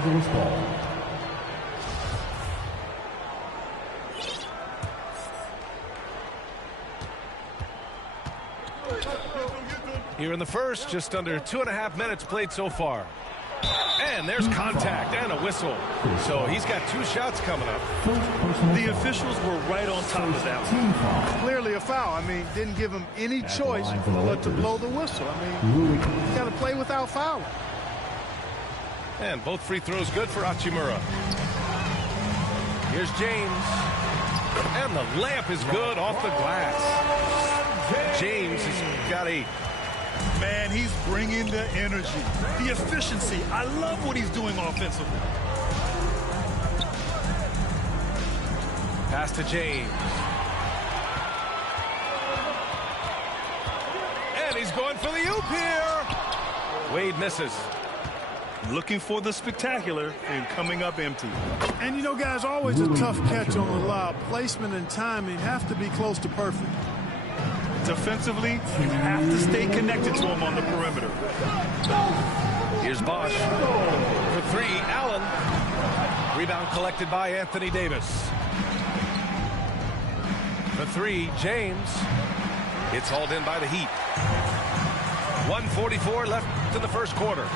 Here in the first, just under 2.5 minutes played so far. And there's contact and a whistle. So he's got 2 shots coming up. The officials were right on top of that one. Clearly a foul. I mean, didn't give him any choice but to blow the whistle. I mean, you got to play without fouling. And both free throws good for Hachimura. Here's James. And the layup is good off the glass. James has got a... Man, he's bringing the energy, the efficiency. I love what he's doing offensively. Pass to James. And he's going for the oop here. Wade misses. Looking for the spectacular and coming up empty. And you know, guys, always a tough catch on the lob. Placement and timing have to be close to perfect. Defensively, you have to stay connected to him on the perimeter. Here's Bosch. For three, Allen. Rebound collected by Anthony Davis. For three, James. It's hauled in by the Heat. 1:44 left in the first quarter.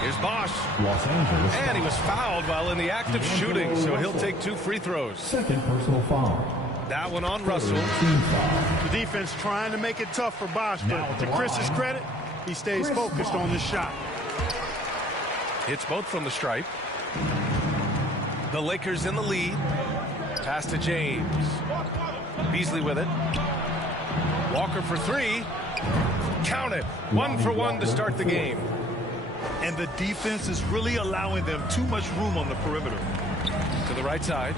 Here's Bosch. Los Angeles. And he was fouled while in the act of shooting, so he'll take 2 free throws. Second personal foul. That one on Russell. The defense trying to make it tough for Bosch, but to Chris's credit, he stays focused on this shot. Hits both from the stripe. The Lakers in the lead. Pass to James. Beasley with it. Walker for three. Count it. 1 for 1 to start the game. And the defense is really allowing them too much room on the perimeter. To the right side.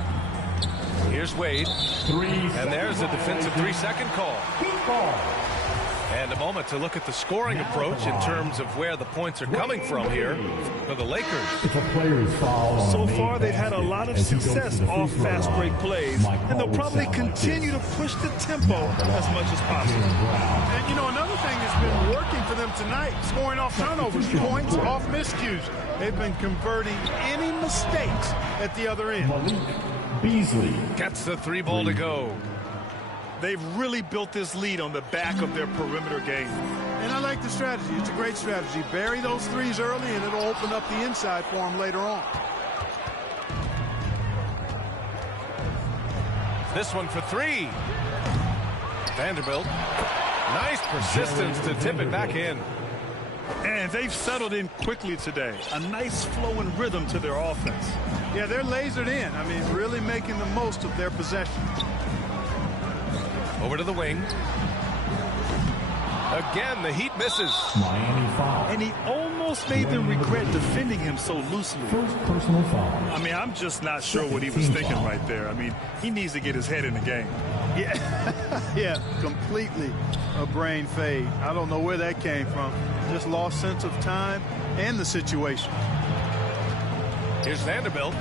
Here's Wade. And there's a defensive 3-second call. And a moment to look at the scoring approach in terms of where the points are coming from here for the Lakers. It's a player's foul. So far, they've had a lot of success off fast break plays, and they'll probably continue to push the tempo as much as possible. And, you know, another thing that's been working for them tonight, scoring off turnovers, points off miscues. They've been converting any mistakes at the other end. Beasley gets the 3 ball to go. They've really built this lead on the back of their perimeter game. And I like the strategy. It's a great strategy. Bury those threes early, and it'll open up the inside for them later on. This one for 3. Vanderbilt. Nice persistence to tip it back in. And they've settled in quickly today. A nice flow and rhythm to their offense. Yeah, they're lasered in. I mean, really making the most of their possessions. Over to the wing. Again, the Heat misses. Miami foul. And he almost made them regret defending him so loosely. First personal foul. I mean, I'm just not sure what he was thinking right there. I mean, he needs to get his head in the game. Yeah, yeah, completely a brain fade. I don't know where that came from. Just lost sense of time and the situation. Here's Vanderbilt.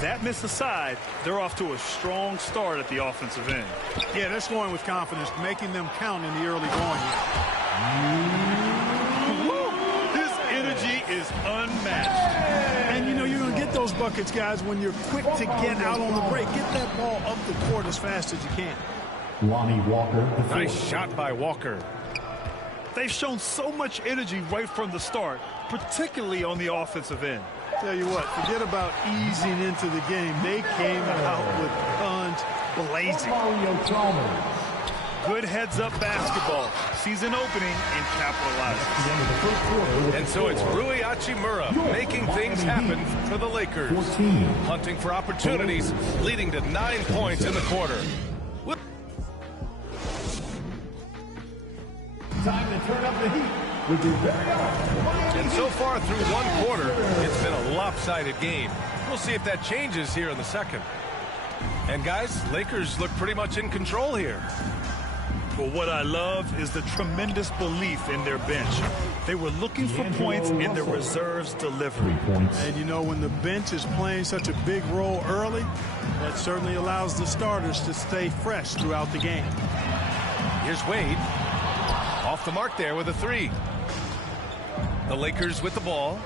That miss aside, they're off to a strong start at the offensive end. Yeah, they're scoring with confidence, making them count in the early going. His energy is unmatched. And, you know, you're going to get those buckets, guys, when you're quick to get out on the break. Get that ball up the court as fast as you can. Lonnie Walker. Nice shot by Walker. They've shown so much energy right from the start, particularly on the offensive end. Tell you what, forget about easing into the game. They came out with guns blazing. Good heads-up basketball. Season opening and capitalizing. And so it's Rui Hachimura making things happen for the Lakers. 14. Hunting for opportunities, leading to 9 points in the quarter. Time to turn up the heat with your very own. And so far through 1 quarter, it's been a lopsided game. We'll see if that changes here in the second. And guys, Lakers look pretty much in control here. But what I love is the tremendous belief in their bench. They were looking for points and their reserves delivered. And you know, when the bench is playing such a big role early, that certainly allows the starters to stay fresh throughout the game. Here's Wade. Off the mark there with a 3. The Lakers with the ball.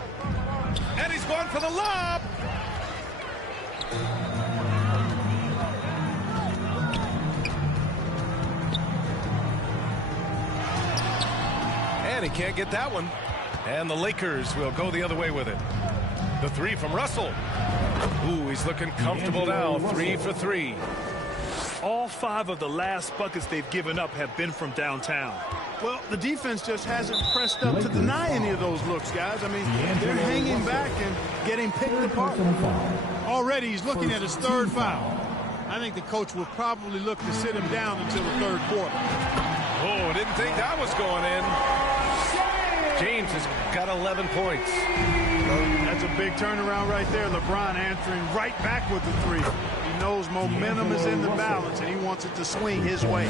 And he's going for the lob. And he can't get that one. And the Lakers will go the other way with it. The 3 from Russell. Ooh, he's looking comfortable now. 3 for 3. All 5 of the last buckets they've given up have been from downtown. Well, the defense just hasn't pressed up to deny any of those looks, guys. I mean, they're hanging back and getting picked apart. Already he's looking at his 3rd foul. I think the coach will probably look to sit him down until the 3rd quarter. Oh, didn't think that was going in. James has got 11 points. That's a big turnaround right there. LeBron answering right back with the 3. He knows momentum is in the balance, and he wants it to swing his way.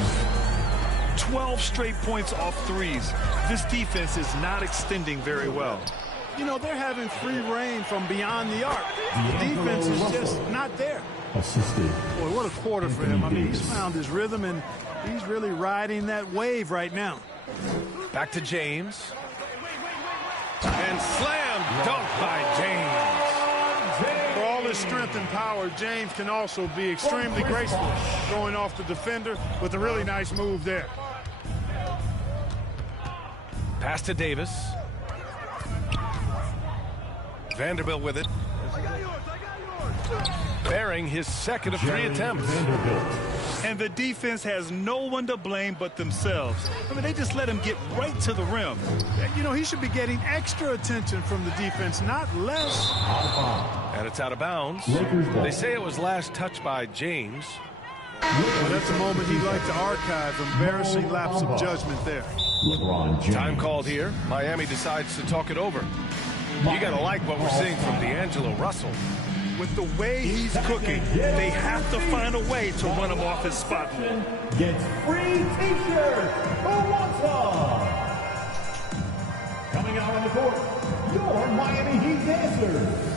12 straight points off threes. This defense is not extending very well. You know, they're having free reign from beyond the arc. The defense is just not there. assisted. Boy, what a quarter for him. I mean, he's found his rhythm, and he's really riding that wave right now. Back to James. And slam dunk by James. For all his strength and power, James can also be extremely graceful, going off the defender with a really nice move there. Pass to Davis. Vanderbilt with it. Bearing his second of 3 attempts. And the defense has no one to blame but themselves. I mean, they just let him get right to the rim. You know, he should be getting extra attention from the defense, not less. And it's out of bounds. They say it was last touched by James. Well, that's a moment he'd like to archive. Embarrassing lapse of judgment there. Time called here. Miami decides to talk it over. You got to like what we're seeing from D'Angelo Russell. With the way he's cooking, they have to find a way to run him off his spot. Gets free t-shirt. Who wants one? Coming out on the court, your Miami Heat dancers.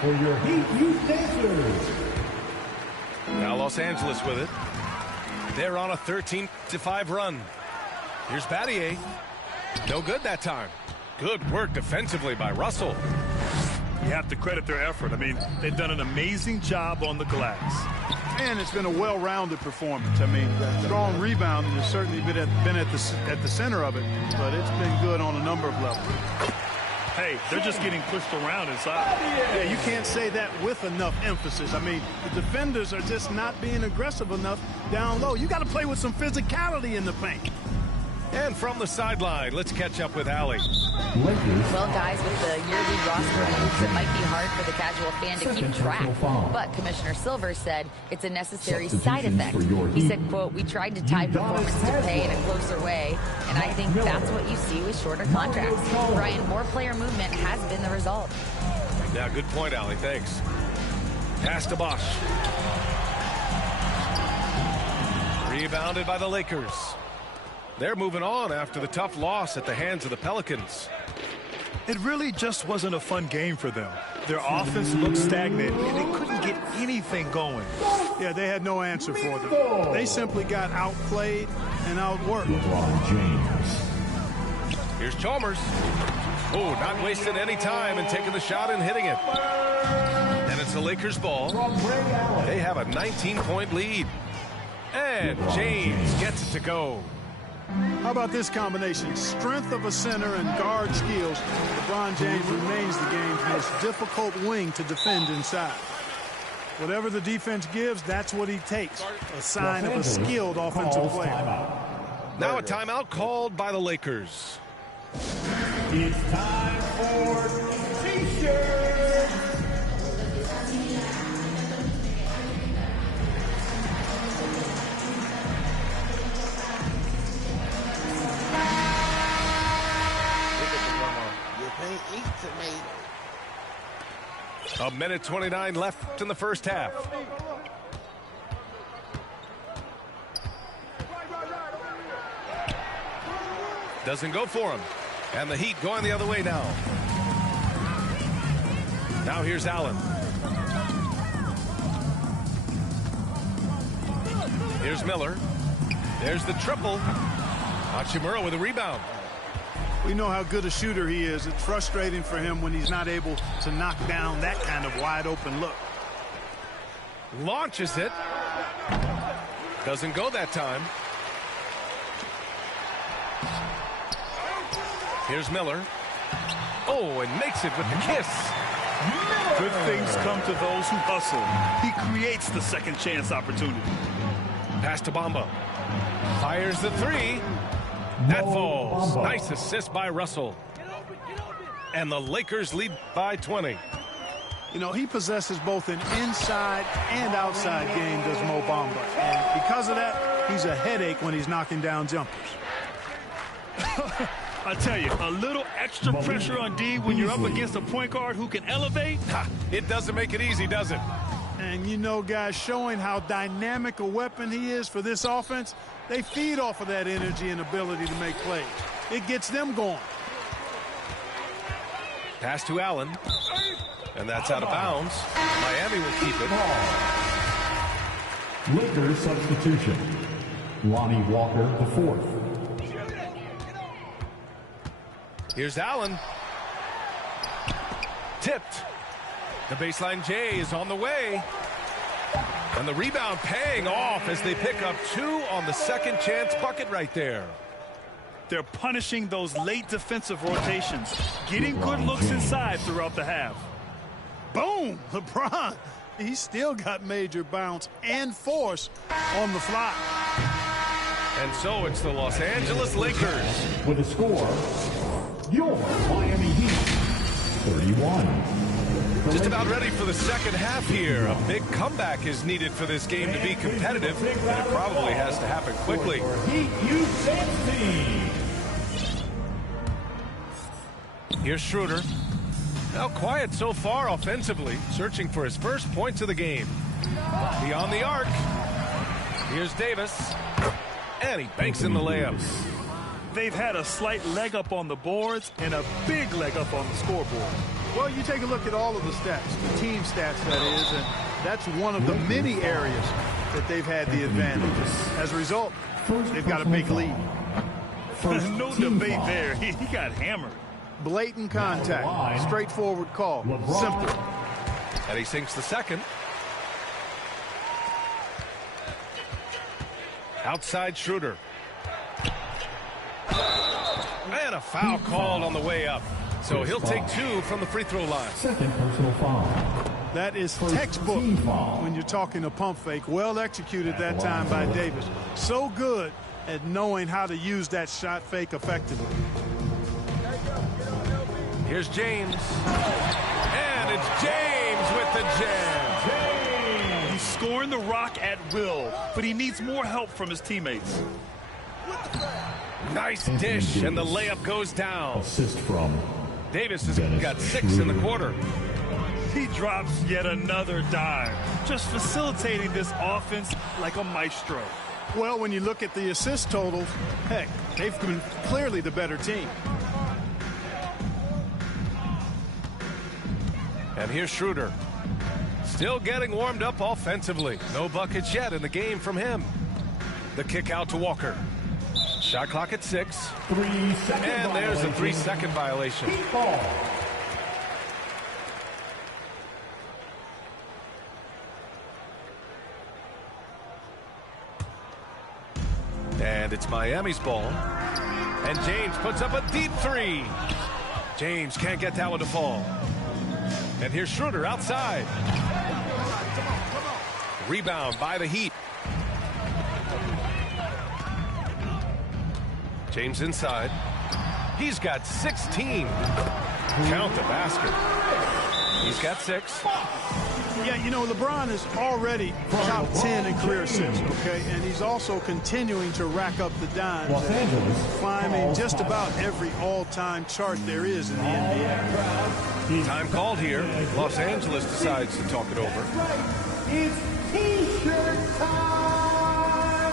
For your Heat Youth Dancers. Now Los Angeles with it. They're on a 13-5 run. Here's Battier. No good that time. Good work defensively by Russell. You have to credit their effort. I mean, they've done an amazing job on the glass. And it's been a well-rounded performance. I mean, strong rebounding has certainly been at the center of it, but it's been good on a number of levels. Hey, they're just getting pushed around inside. Yeah, you can't say that with enough emphasis. I mean, the defenders are just not being aggressive enough down low. You got to play with some physicality in the paint. And from the sideline, let's catch up with Allie. Well, guys, with the yearly roster moves, it might be hard for the casual fan to keep track. But Commissioner Silver said it's a necessary side effect. He said, quote, "We tried to tie performance to pay in a closer way, and I think that's what you see with shorter contracts." Brian, more player movement has been the result. Yeah, good point, Allie. Thanks. Pass to Bosch. Rebounded by the Lakers. They're moving on after the tough loss at the hands of the Pelicans. It really just wasn't a fun game for them. Their offense looked stagnant, and they couldn't get anything going. Yeah, they had no answer for them. They simply got outplayed and outworked. Here's Chalmers. Oh, not wasting any time and taking the shot and hitting it. And it's the Lakers' ball. They have a 19-point lead. And James gets it to go. How about this combination? Strength of a center and guard skills. LeBron James remains the game's most difficult wing to defend inside. Whatever the defense gives, that's what he takes. A sign of a skilled offensive player. Now a timeout called by the Lakers. It's time for T-shirts. A minute 29 left in the first half. Doesn't go for him. And the Heat going the other way now. Now here's Allen. Here's Miller. There's the triple. Hachimura with a rebound. We know how good a shooter he is. It's frustrating for him when he's not able to knock down that kind of wide open look. Launches it. Doesn't go that time. Here's Miller. Oh, and makes it with the kiss. Good things come to those who hustle. He creates the second chance opportunity. Pass to Bamba. Fires the three. That falls. Nice assist by Russell. And the Lakers lead by 20. You know, he possesses both an inside and outside game, does Mo Bamba. And because of that, he's a headache when he's knocking down jumpers. I tell you, a little extra pressure on D when you're up against a point guard who can elevate. It doesn't make it easy, does it? And you know, guys, showing how dynamic a weapon he is for this offense, they feed off of that energy and ability to make plays. It gets them going. Pass to Allen. And that's out of bounds. Miami will keep it. Lakers substitution. Lonnie Walker, the fourth. Here's Allen. Tipped. The baseline J is on the way. And the rebound paying off as they pick up 2 on the second chance bucket right there. They're punishing those late defensive rotations, getting good looks inside throughout the half. Boom! LeBron. He's still got major bounce and force on the fly. And so it's the Los Angeles Lakers. With a score, your Miami Heat, 31. Just about ready for the second half here. A big comeback is needed for this game to be competitive, and it probably has to happen quickly. Heat U16. Here's Schroeder. Now quiet so far offensively, searching for his first points of the game. Beyond the arc. Here's Davis. And he banks in the layups. They've had a slight leg up on the boards and a big leg up on the scoreboard. Well, you take a look at all of the stats, the team stats, that is, and that's one of the many areas that they've had the advantage. As a result, they've got a big lead. No debate there. He got hammered. Blatant contact. Straightforward call. Simple. And he sinks the second. Outside Schroeder. And a foul called on the way up. So he'll take 2 from the free throw line. Second personal foul. That is textbook when you're talking a pump fake. Well executed that time by Davis. So good at knowing how to use that shot fake effectively. Here's James. And it's James with the jam. He's scoring the rock at will, but he needs more help from his teammates. Nice dish, and the layup goes down. Assist from Davis has got 6 in the quarter. He drops yet another dime, just facilitating this offense like a maestro. Well, when you look at the assist totals, heck, they've been clearly the better team. And here's Schroeder. Still getting warmed up offensively. No buckets yet in the game from him. The kick out to Walker. Shot clock at 6. 3-second and there's a 3-second violation. And it's Miami's ball. And James puts up a deep 3. James can't get that one to fall. And here's Schroeder outside. Rebound by the Heat. James inside. He's got 16. Count the basket. He's got 6. Yeah, you know, LeBron is already top 10 in career assists, okay? And he's also continuing to rack up the dimes. Los Angeles climbing just about every all-time chart there is in the NBA. Time called here. Los Angeles decides to talk it over. It's T-shirt time!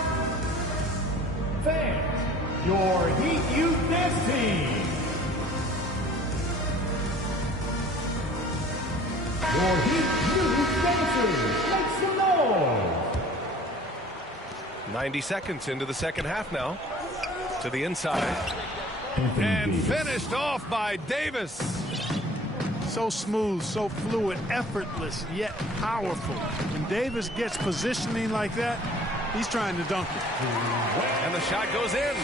Fans, your Heat Youth Dance Team. Your Heat Youth Dancers, make some noise! 90 seconds into the second half now. To the inside. And finished off by Davis. So smooth, so fluid, effortless, yet powerful. When Davis gets positioning like that, he's trying to dunk it. And the shot goes in.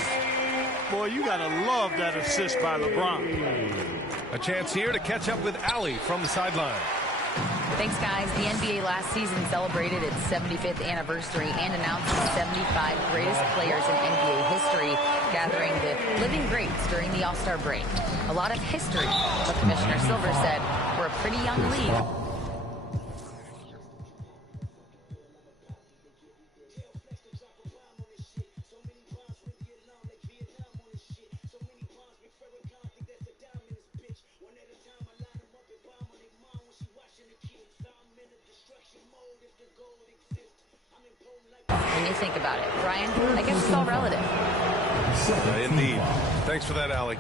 Boy, you got to love that assist by LeBron. A chance here to catch up with Allie from the sideline. Thanks, guys. The NBA last season celebrated its 75th anniversary and announced the 75 greatest players in NBA history, gathering the living greats during the All-Star break. A lot of history, but Commissioner Silver said we're a pretty young league. When you think about it, Brian, I guess it's all relative. Indeed. Thanks for that, Allie.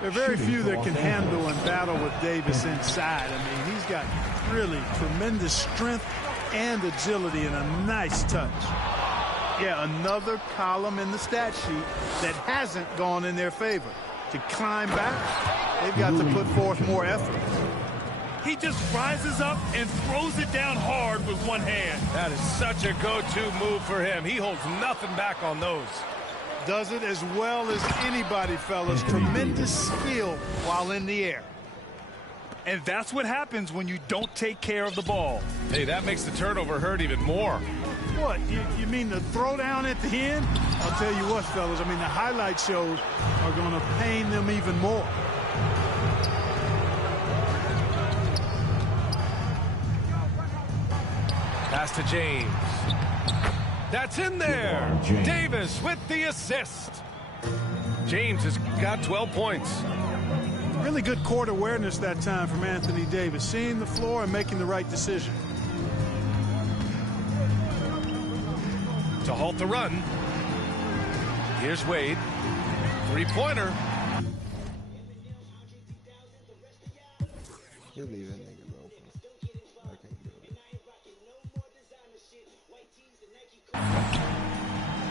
There are very few that can handle and battle with Davis inside. I mean, he's got really tremendous strength and agility and a nice touch. Yeah, another column in the stat sheet that hasn't gone in their favor. To climb back, they've got to put forth more effort. He just rises up and throws it down hard with one hand. That is such a go-to move for him. He holds nothing back on those. Does it as well as anybody, fellas. Tremendous skill while in the air. And that's what happens when you don't take care of the ball. Hey, that makes the turnover hurt even more. What, you mean the throwdown at the end? I'll tell you what, fellas, I mean, the highlight shows are going to pain them even more. Pass to James. That's in there. Davis with the assist. James has got 12 points. Really good court awareness that time from Anthony Davis, seeing the floor and making the right decision. To halt the run. Here's Wade. Three-pointer. He'll leave that nigga open. I can't do it.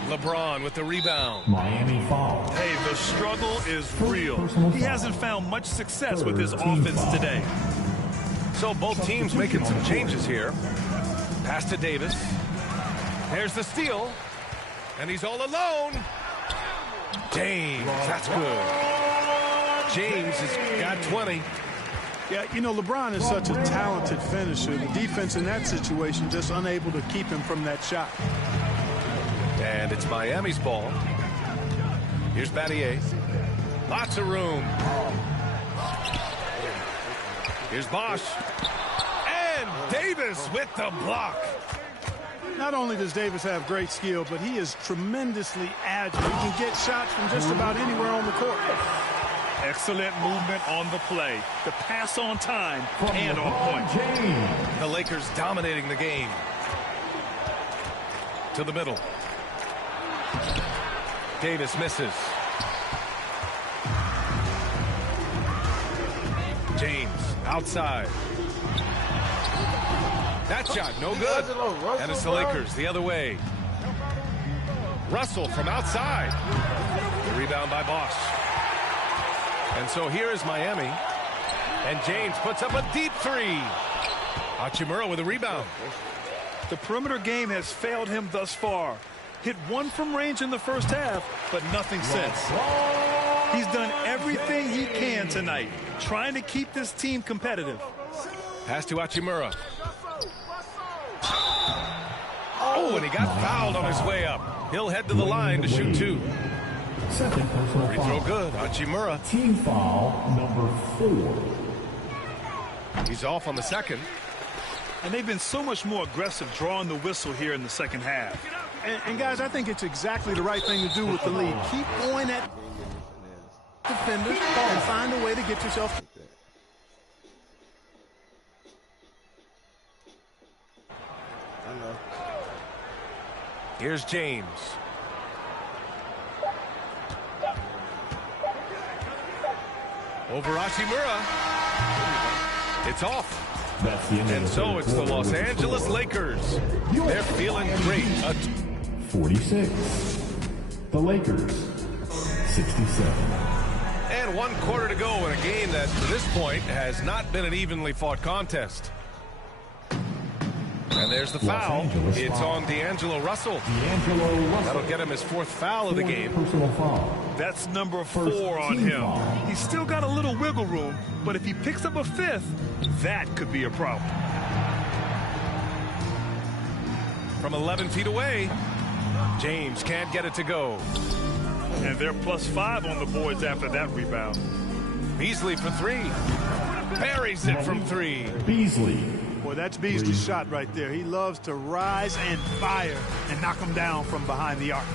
LeBron with the rebound. Miami foul. Hey, the struggle is real. He hasn't found much success with his offense today. So both teams making some changes here. Pass to Davis. There's the steal. And he's all alone. James, that's good. James has got 20. Yeah, you know, LeBron is such a talented finisher. The defense in that situation just unable to keep him from that shot. And it's Miami's ball. Here's Battier. Lots of room. Here's Bosch. And Davis with the block. Not only does Davis have great skill, but he is tremendously agile. He can get shots from just about anywhere on the court. Excellent movement on the play. The pass on time and on point. The Lakers dominating the game. To the middle. Davis misses. James outside. That shot no good. And it's the Lakers the other way. Russell from outside. The rebound by Bosch. And so here is Miami. And James puts up a deep three. Hachimura with a rebound. The perimeter game has failed him thus far. Hit one from range in the first half, but nothing since. He's done everything he can tonight, trying to keep this team competitive. Pass to Hachimura. Oh, and he got fouled on his way up. He'll head to the line to shoot two. Second personal Free foul. throw good. Hachimura. Team foul number 4. He's off on the second. And they've been so much more aggressive drawing the whistle here in the second half. And guys, I think it's exactly the right thing to do with the lead. Keep going at defenders and find a way to get yourself. I know. Here's James. Over Hachimura. It's off. That's the end And of the so third it's the quarter. Los Angeles Lakers. They're feeling great. 46. The Lakers, 67. And 1 quarter to go in a game that, to this point, has not been an evenly fought contest. And there's the foul. It's on D'Angelo Russell. That'll get him his 4th foul of the game. That's number 4 on him. He's still got a little wiggle room, but if he picks up a 5th, that could be a problem. From 11 feet away, James can't get it to go. And they're +5 on the boards after that rebound. Beasley for 3. Buries it from 3. Beasley. Boy, that's Beasley's shot right there. He loves to rise and fire and knock them down from behind the arc.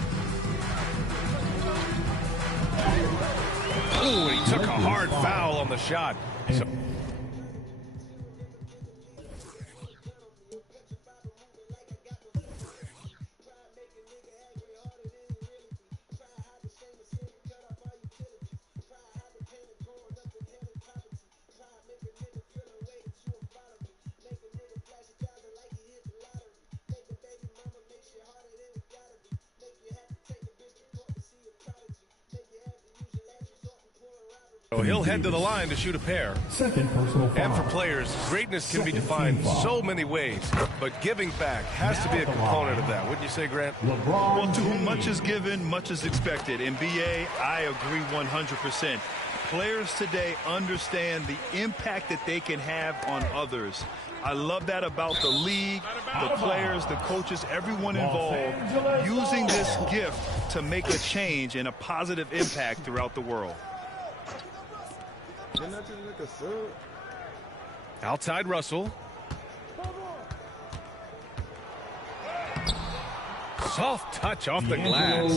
Ooh, he took a hard foul on the shot. So he'll head to the line to shoot a pair. Second personal foul. And for players, greatness can be defined so many ways, but giving back has to be a component of that. Wouldn't you say, Grant? Well, to whom much is given, much is expected. In BA, I agree 100%. Players today understand the impact that they can have on others. I love that about the league, the players, the coaches, everyone involved, using this gift to make a change and a positive impact throughout the world. Outside Russell. Soft touch off the glass.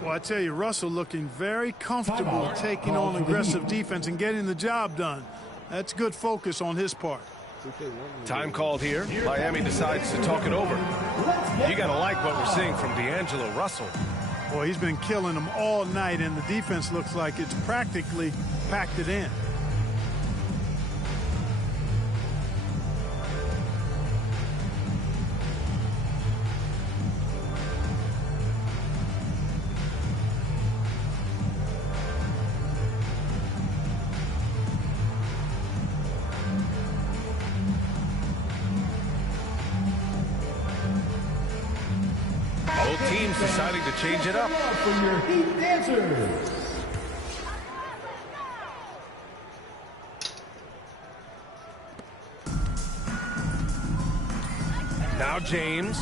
Well, I tell you, Russell looking very comfortable taking on aggressive defense and getting the job done. That's good focus on his part. Time called here. Miami decides to talk it over. You got to like what we're seeing from D'Angelo Russell. Boy, he's been killing them all night, and the defense looks like it's practically packed it in. Both teams deciding to change it up. For your Heat Dancers. Now James.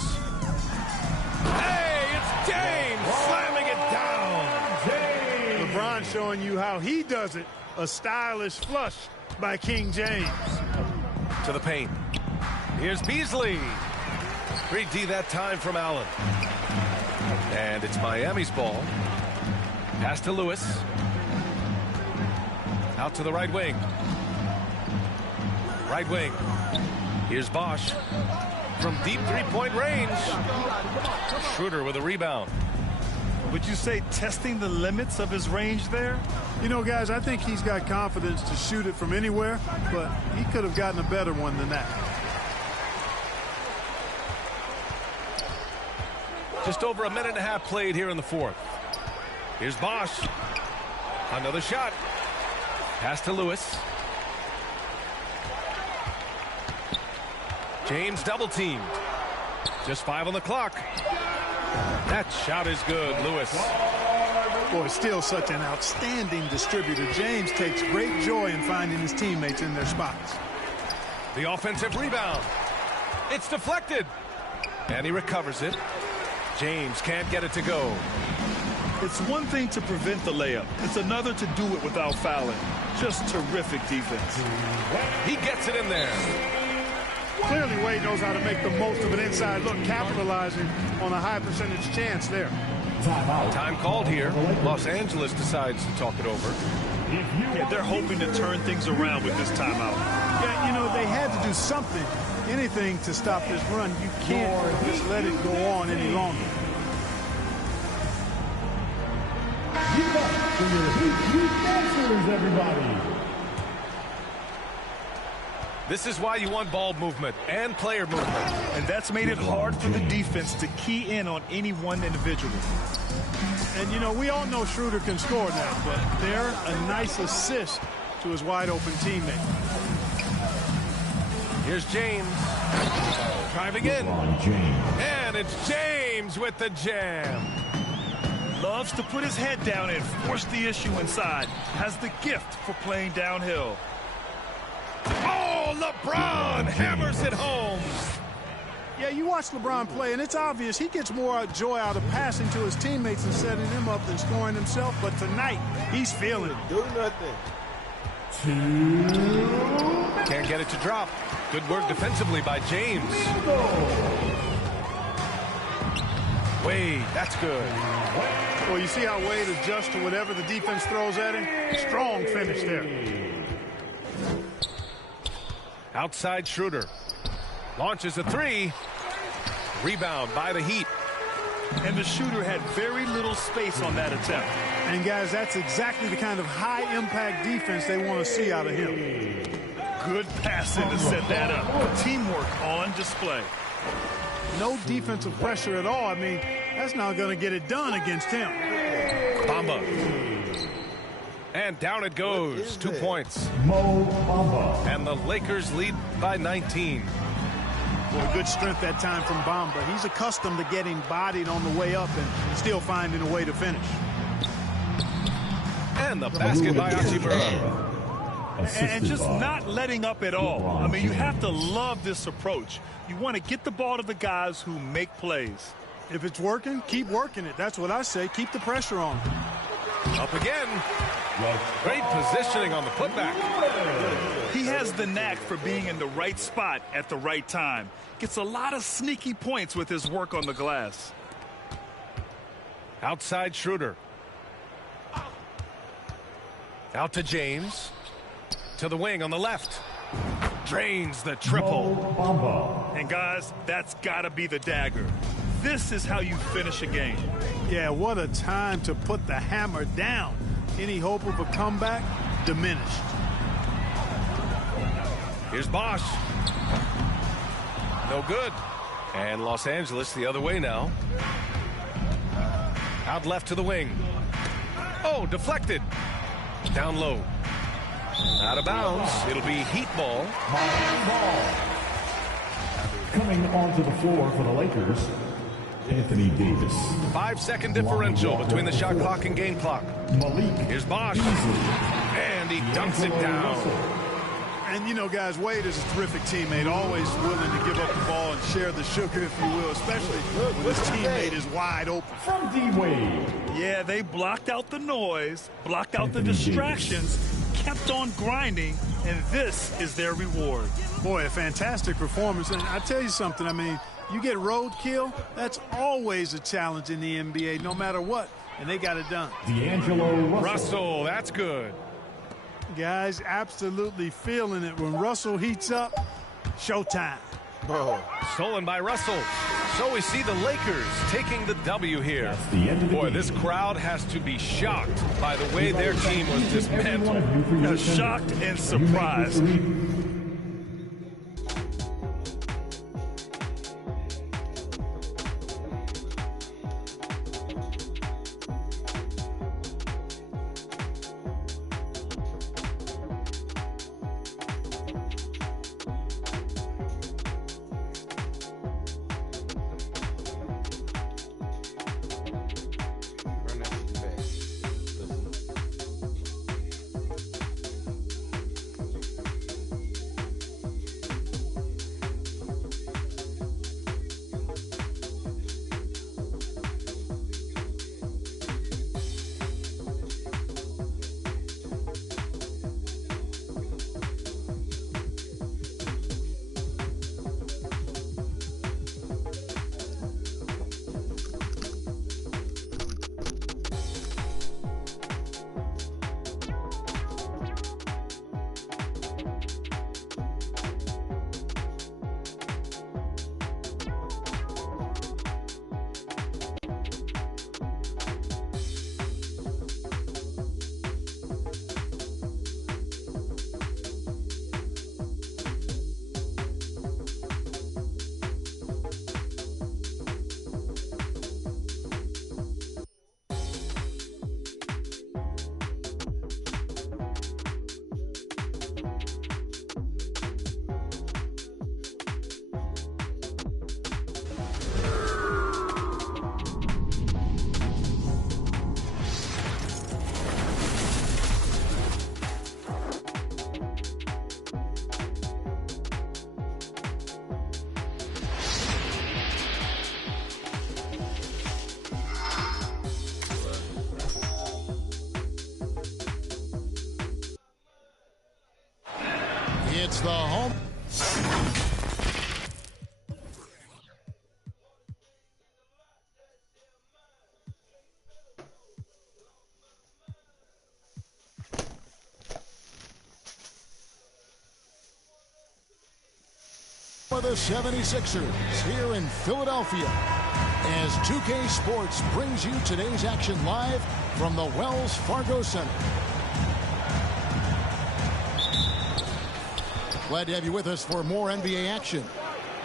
Hey, it's James slamming it down. LeBron showing you how he does it. A stylish flush by King James. To the paint. Here's Beasley. 3D that time from Allen. And it's Miami's ball. Pass to Lewis. Out to the right wing. Right wing. Here's Bosch. From deep three-point range. Schroeder with a rebound. Would you say testing the limits of his range there? You know, guys, I think he's got confidence to shoot it from anywhere, but he could have gotten a better one than that. Just over a minute and a half played here in the fourth. Here's Bosch. Another shot. Pass to Lewis. James double teamed. Just 5 on the clock. That shot is good, Lewis. Boy, still such an outstanding distributor. James takes great joy in finding his teammates in their spots. The offensive rebound. It's deflected. And he recovers it. James can't get it to go. It's one thing to prevent the layup. It's another to do it without fouling. Just terrific defense. He gets it in there. Clearly, Wade knows how to make the most of an inside look, capitalizing on a high percentage chance there. Time called here. Los Angeles decides to talk it over. Yeah, they're hoping to turn things around with this timeout. Yeah, you know, they had to do something, anything to stop this run. You can't just let it go on any longer. Give up for your Heat Dancers, everybody. This is why you want ball movement and player movement. And that's made it hard for the defense to key in on any one individual. And, you know, we all know Schroeder can score now, but they're a nice assist to his wide-open teammate. Here's James. Driving in. And it's James with the jam. Loves to put his head down and force the issue inside. Has the gift for playing downhill. Oh, LeBron hammers it home. Yeah, you watch LeBron play, and it's obvious he gets more joy out of passing to his teammates and setting them up than scoring himself. But tonight, he's feeling it. Do nothing. Can't get it to drop. Good work defensively by James. Wade, that's good. Well, you see how Wade adjusts to whatever the defense throws at him? Strong finish there. Outside Schroeder. Launches a three. Rebound by the Heat. And the shooter had very little space on that attempt. And, guys, that's exactly the kind of high-impact defense they want to see out of him. Good passing to set that up. Teamwork on display. No defensive pressure at all. I mean, that's not going to get it done against him. Bamba. And down it goes. 2 points. Mo Bamba. And the Lakers lead by 19. Well, good strength that time from Bamba. He's accustomed to getting bodied on the way up and still finding a way to finish. And the basket by Achibara. And just not letting up at all. I mean, you have to love this approach. You want to get the ball to the guys who make plays. If it's working, keep working it. That's what I say. Keep the pressure on. Up again. Great positioning on the putback. He has the knack for being in the right spot at the right time. Gets a lot of sneaky points with his work on the glass. Outside Schroeder. Out to James. To the wing on the left. Drains the triple. And guys, that's got to be the dagger. This is how you finish a game. Yeah, what a time to put the hammer down. Any hope of a comeback diminished. Here's Bosch. No good. And Los Angeles the other way now. Out left to the wing. Oh, deflected. Down low. Out of bounds. It'll be Heat ball. Coming onto the floor for the Lakers, Anthony Davis. 5-second differential between the shot clock and game clock. Here's Bosch. And he dunks it down. And, you know, guys, Wade is a terrific teammate, always willing to give up the ball and share the sugar, if you will, especially when his teammate is wide open. From D-Wade. Yeah, they blocked out the noise, blocked out the distractions, kept on grinding, and this is their reward. Boy, a fantastic performance. And I tell you something, I mean, you get roadkill, that's always a challenge in the NBA, no matter what. And they got it done. D'Angelo Russell, that's good. Guys, absolutely feeling it. When Russell heats up, showtime. Oh. Stolen by Russell. So we see the Lakers taking the W here. Boy, this crowd has to be shocked by the way their team was dismantled. Shocked and surprised. It's the home. For the 76ers here in Philadelphia, as 2K Sports brings you today's action live from the Wells Fargo Center. Glad to have you with us for more NBA action.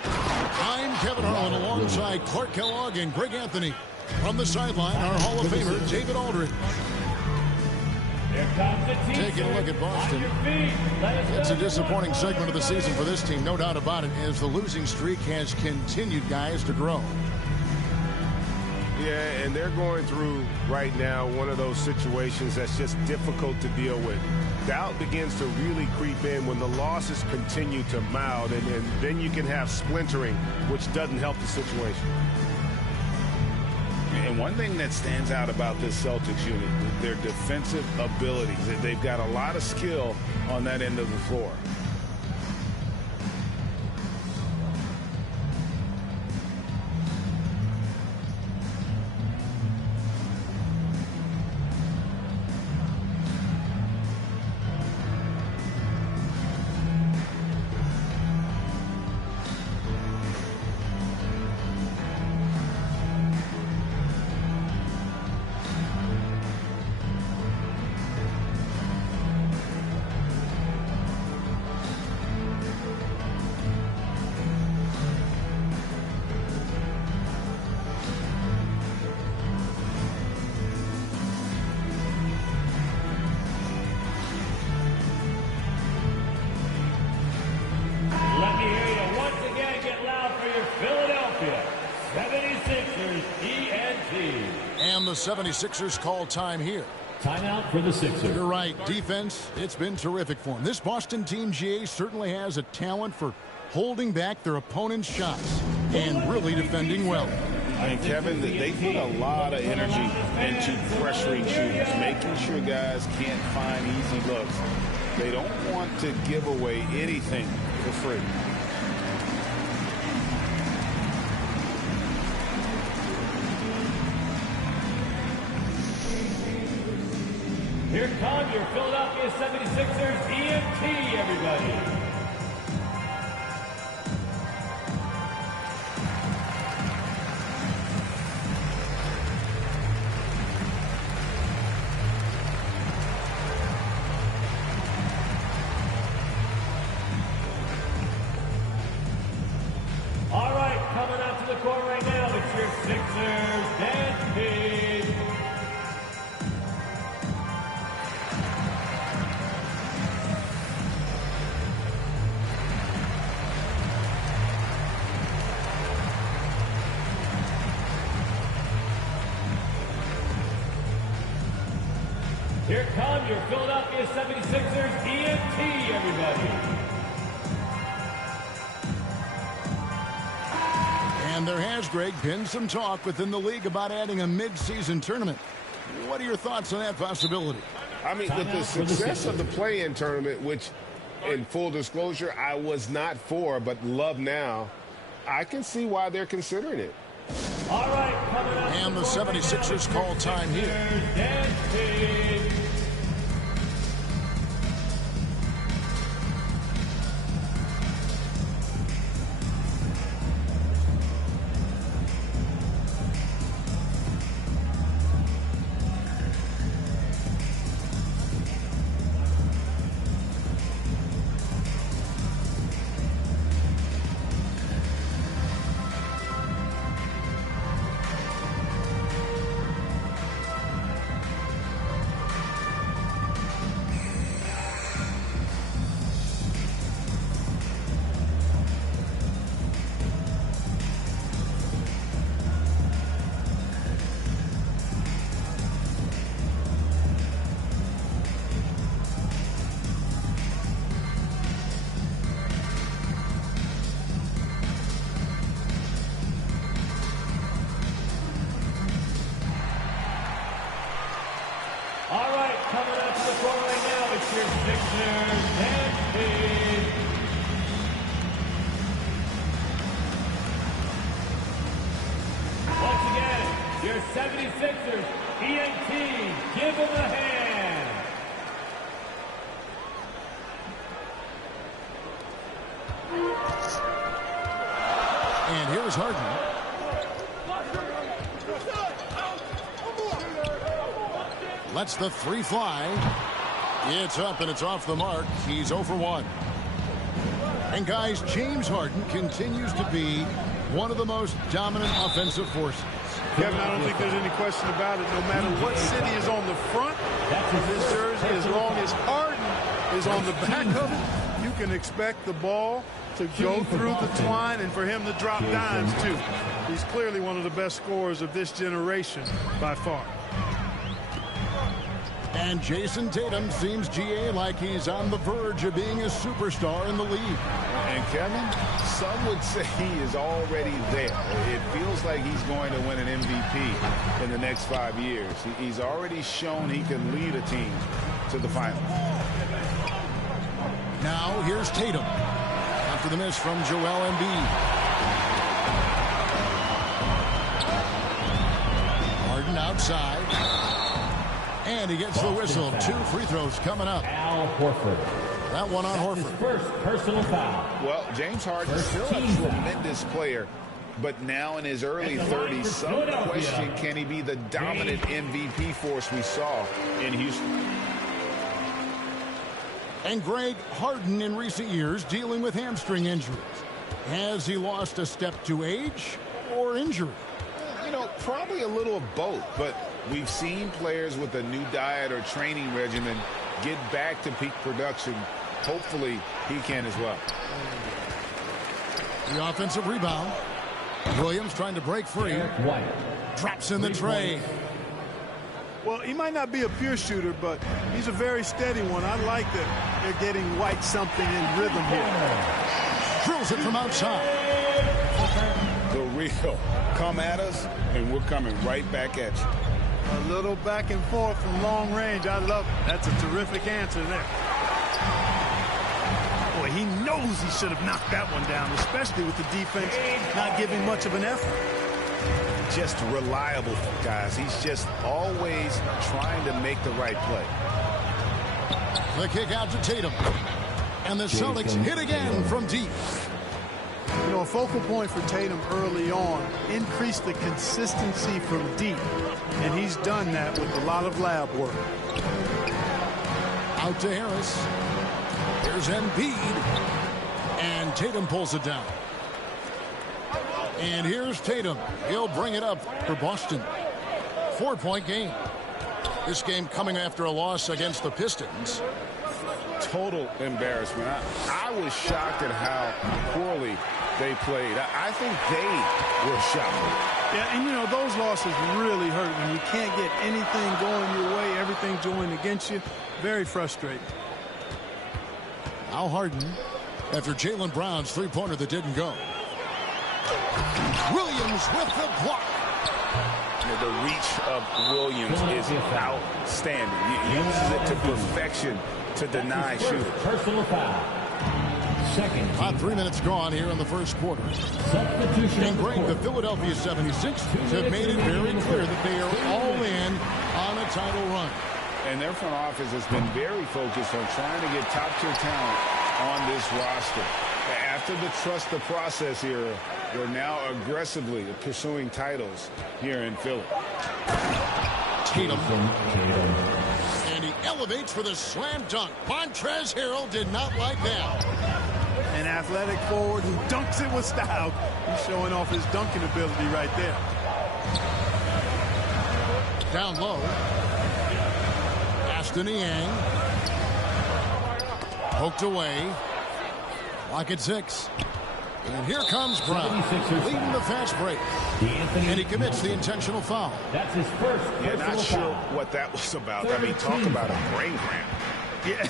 I'm Kevin Harlan alongside Clark Kellogg and Greg Anthony. From the sideline, our Hall of Famer, David Aldridge. Taking a look at Boston. It's a disappointing segment of the season for this team, no doubt about it, as the losing streak has continued, guys, to grow. Yeah, and they're going through right now one of those situations that's just difficult to deal with. Doubt begins to really creep in when the losses continue to mount, and then you can have splintering, which doesn't help the situation. And one thing that stands out about this Celtics unit, their defensive abilities. They've got a lot of skill on that end of the floor. And the 76ers call time here. Timeout for the Sixers. You're right. Defense, it's been terrific for them. This Boston team, GA, certainly has a talent for holding back their opponent's shots and really defending well. And Kevin, they put a lot of energy into pressuring shooters, making sure guys can't find easy looks. They don't want to give away anything for free. Here come your Philadelphia 76ers EMT, everybody. All right, coming out to the court right now, it's your Sixers dance team. Here come your Philadelphia 76ers EMT, everybody. And there has, Greg, been some talk within the league about adding a mid-season tournament. What are your thoughts on that possibility? I mean, with the success of the play-in tournament, which, in full disclosure, I was not for, but love now, I can see why they're considering it. All right, coming up. And the 76ers call time here. All right, coming up to the court right now, it's your Sixers dance team. your 76ers, ENT, give him a hand. And here's Harden. Lets the three fly. It's up and it's off the mark. He's 0 for 1. And guys, James Harden continues to be one of the most dominant offensive forces. Kevin, I don't think there's any question about it. No matter what city is on the front of this jersey, as long as Harden is on the back of it, you can expect the ball to go through the twine and for him to drop dimes, too. He's clearly one of the best scorers of this generation by far. And Jason Tatum seems, GA, like he's on the verge of being a superstar in the league. And Kevin, some would say he is already there. It feels like he's going to win an MVP in the next 5 years. He's already shown he can lead a team to the finals. Now here's Tatum after the miss from Joel Embiid. Harden outside. And he gets the whistle. 2 free throws coming up. Al Horford. That one on Horford. His first personal foul. Well, James Harden is still a tremendous player, but now in his early 30s, some question, can he be the dominant MVP force we saw in Houston? And Greg, Harden in recent years dealing with hamstring injuries. Has he lost a step to age or injury? You know, probably a little of both, but we've seen players with a new diet or training regimen get back to peak production. Hopefully, he can as well. The offensive rebound. Williams trying to break free. Drops in the tray. Well, he might not be a pure shooter, but he's a very steady one. I like that they're getting White something in rhythm here. Drills it from outside. The real. Come at us, and we're coming right back at you. A little back and forth from long range. I love it. That's a terrific answer there. Boy, he knows he should have knocked that one down, especially with the defense not giving much of an effort. Just reliable, guys. He's just always trying to make the right play. The kick out to Tatum. And the Celtics hit again from deep. You know, a focal point for Tatum early on, increase the consistency from deep. And he's done that with a lot of lab work. Out to Harris. Here's Embiid. And Tatum pulls it down. And here's Tatum. He'll bring it up for Boston. 4-point game. This game coming after a loss against the Pistons. Total embarrassment. I was shocked at how poorly they played. I think they were shocked. Yeah, and you know, those losses really hurt when you can't get anything going your way, everything going against you. Very frustrating. Al Harden after Jaylen Brown's three-pointer that didn't go. Williams with the block. The reach of Williams is outstanding. He uses it to perfection to deny shooting. Personal foul. Second. About 3 minutes gone here in the first quarter. Substitution. And Greg, the Philadelphia 76ers have made it very clear that they are all in on a title run. And their front office has been very focused on trying to get top-tier talent on this roster. After the trust the process era, we're now aggressively pursuing titles here in Philly. Tatum. And he elevates for the slam dunk. Montrezl Harrell did not like that. An athletic forward who dunks it with style. He's showing off his dunking ability right there. Down low. Aston Yang. Poked away. Lock at 6. And here comes Brown, leading the fast break. And he commits the intentional foul. That's his first. Yeah, not sure what that was about. I mean, talk about a brain cramp. Yeah,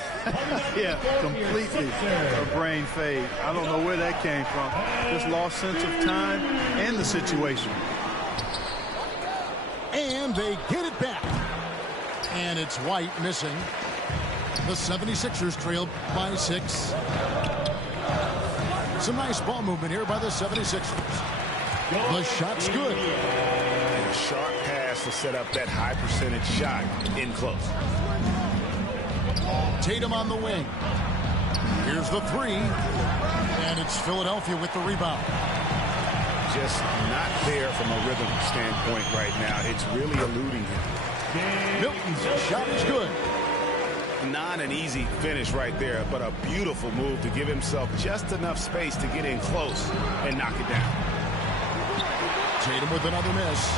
yeah, completely a brain fade. I don't know where that came from. Just lost sense of time and the situation. And they get it back. And it's White missing. The 76ers trailed by 6. Some nice ball movement here by the 76ers. The shot's good. And a sharp has to set up that high percentage shot in close. Tatum on the wing. Here's the three. And it's Philadelphia with the rebound. Just not there from a rhythm standpoint right now. It's really eluding him. Milton's shot is good. Not an easy finish right there, but a beautiful move to give himself just enough space to get in close and knock it down. Tatum with another miss.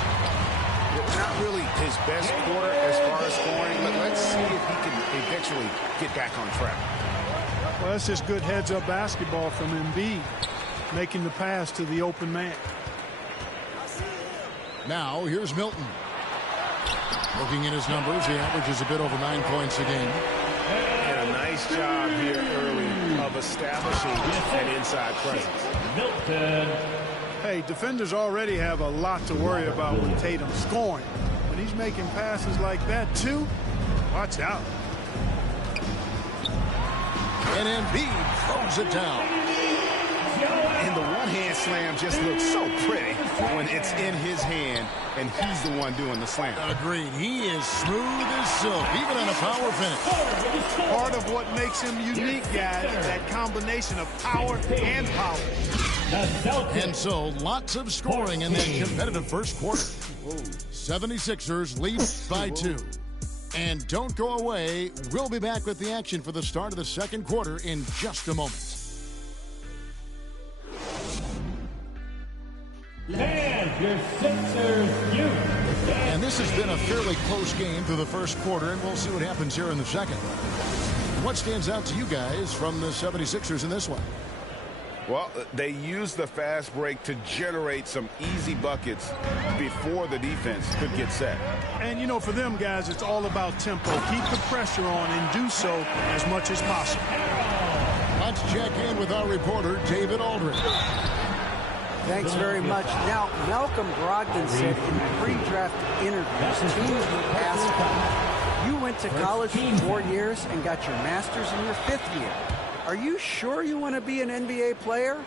Not really his best quarter as far as scoring, but let's see if he can eventually get back on track. Well, that's just good heads-up basketball from Embiid, making the pass to the open man. Now, here's Milton. Looking at his numbers, he averages a bit over 9 points a game. And a nice job here early of establishing an inside presence. Milton. Hey, defenders already have a lot to worry about with Tatum scoring. When he's making passes like that, too, watch out. And Embiid throws it down. And the one-hand slam just looks so pretty when it's in his hand and he's the one doing the slam. Agreed. He is smooth as silk, even on a power finish. Part of what makes him unique, guys, that combination of power and power. And so, lots of scoring in that competitive first quarter. 76ers lead by 2. And don't go away. We'll be back with the action for the start of the second quarter in just a moment. And your Sixers youth. And this has been a fairly close game through the first quarter, and we'll see what happens here in the second. What stands out to you guys from the 76ers in this one? Well, they used the fast break to generate some easy buckets before the defense could get set. And, you know, for them, guys, it's all about tempo. Keep the pressure on and do so as much as possible. Let's check in with our reporter, David Aldridge. Thanks very much. Now, Malcolm Brogdon said in pre-draft interviews, teams would ask him, you went to college for 4 years and got your master's in your 5th year. Are you sure you want to be an NBA player?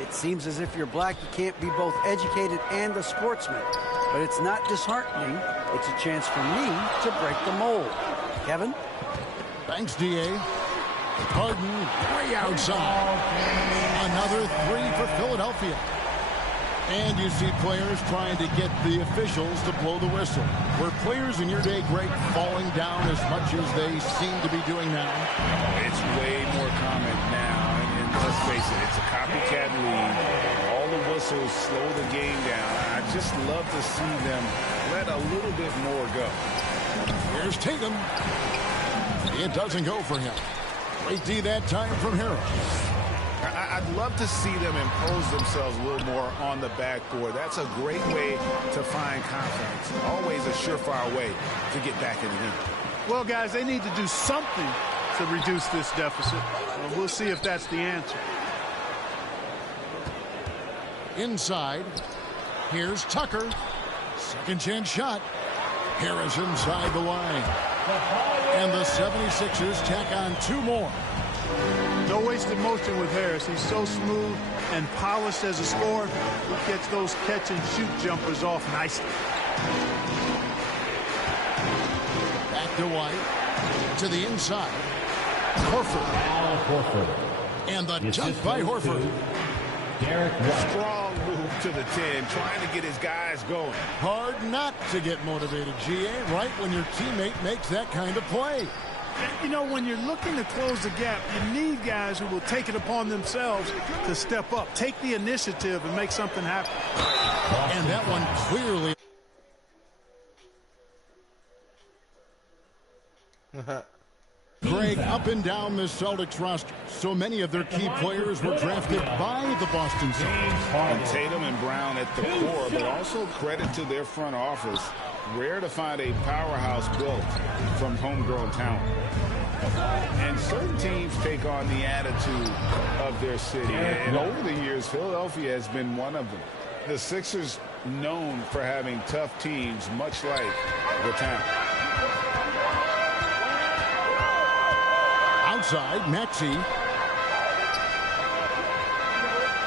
It seems as if you're black, you can't be both educated and a sportsman. But it's not disheartening. It's a chance for me to break the mold. Kevin? Thanks, D.A. Harden way outside. Another three for Philadelphia. And you see players trying to get the officials to blow the whistle. Were players in your day, Greg, falling down as much as they seem to be doing now? It's way more common now. And let's face it, it's a copycat league. All the whistles slow the game down. I just love to see them let a little bit more go. Here's Tatum. It doesn't go for him. Great D that time from Harris. I'd love to see them impose themselves a little more on the backboard. That's a great way to find confidence. Always a surefire way to get back in the game. Well, guys, they need to do something to reduce this deficit. We'll see if that's the answer. Inside. Here's Tucker. Second chance shot. Harris inside the line. And the 76ers tack on 2 more. No wasted motion with Harris. He's so smooth and polished as a scorer. He gets those catch-and-shoot jumpers off nicely. Back to White. To the inside. Horford. Al Horford. And the dunk by Horford. Strong move to the 10, trying to get his guys going. Hard not to get motivated, GA, right when your teammate makes that kind of play. You know, when you're looking to close the gap, you need guys who will take it upon themselves to step up, take the initiative, and make something happen. And that one clearly. Greg, up and down the Celtics roster, so many of their key players were drafted by the Boston Celtics. And Tatum and Brown at the core, but also credit to their front office. Rare to find a powerhouse built from homegrown talent. And certain teams take on the attitude of their city. And over the years, Philadelphia has been one of them. The Sixers known for having tough teams, much like the town. Outside, Maxey.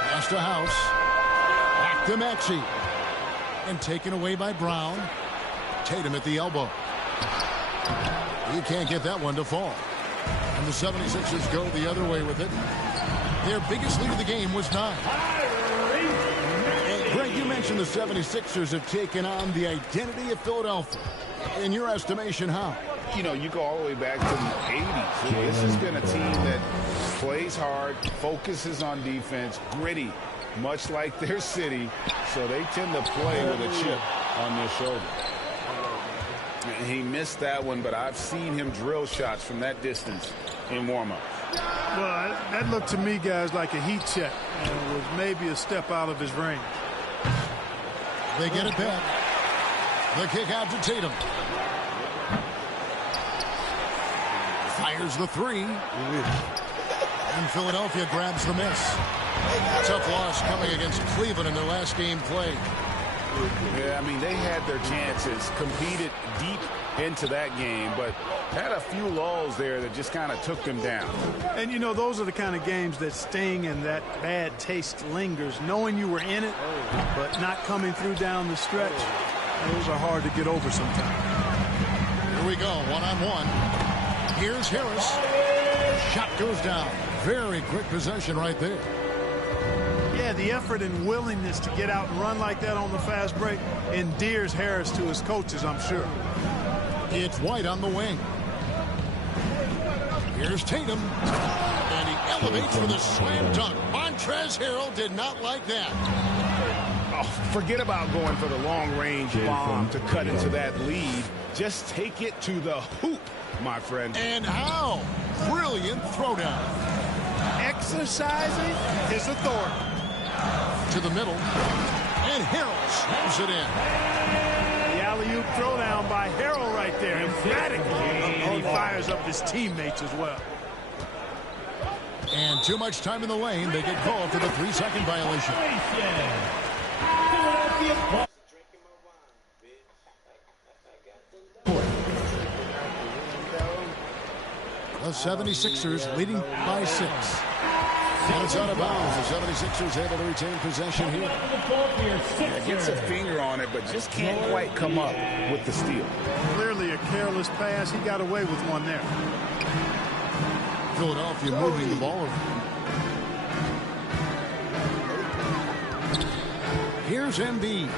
Pass to House. Back to Maxey. And taken away by Brown. Tatum at the elbow. He can't get that one to fall. And the 76ers go the other way with it. Their biggest lead of the game was 9. And Greg, you mentioned the 76ers have taken on the identity of Philadelphia. In your estimation, how? You know, you go all the way back to the 80s. This has been a team that plays hard, focuses on defense, gritty, much like their city. So they tend to play with a chip on their shoulder. And he missed that one, but I've seen him drill shots from that distance in warm-up. Well, that looked to me, guys, like a heat check. And it was maybe a step out of his range. They get it back. The kick out to Tatum. Fires the 3. And Philadelphia grabs the miss. Tough loss coming against Cleveland in their last game played. Yeah, I mean, they had their chances, competed deep into that game, but had a few lulls there that just kind of took them down. And, you know, those are the kind of games that sting and that bad taste lingers. Knowing you were in it, but not coming through down the stretch, those are hard to get over sometimes. Here we go, one-on-one. Here's Harris. Shot goes down. Very quick possession right there. Yeah, the effort and willingness to get out and run like that on the fast break endears Harris to his coaches, I'm sure. It's White on the wing. Here's Tatum. And he elevates for the slam dunk. Montrezl Harrell did not like that. Oh, forget about going for the long-range bomb to cut into that lead. Just take it to the hoop, my friend. And how? Brilliant throwdown. Exercising his authority. To the middle. And Harrell slams it in. The alley-oop throwdown by Harrell right there. Emphatically. He fires up his teammates as well. And too much time in the lane. They get called for the 3-second violation. The 76ers leading by 6. And it's out of bounds. The 76ers able to retain possession here. Yeah, gets a finger on it, but just can't quite come up with the steal. Clearly a careless pass. He got away with one there. Philadelphia moving the ball. Here's Embiid.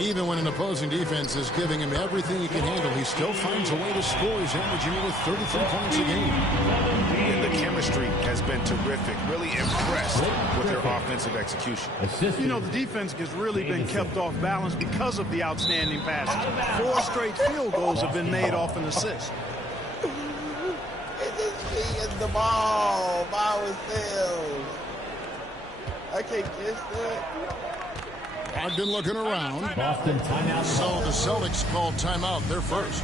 Even when an opposing defense is giving him everything he can handle, he still finds a way to score. He's averaging over 33 points a game. And the chemistry has been terrific. Really impressed with their offensive execution. You know, the defense has really been kept off balance because of the outstanding passes. 4 straight field goals have been made off an assist. The ball by himself. I can't guess that. I've been looking around. Boston timeout. So the Celtics called timeout. They're first.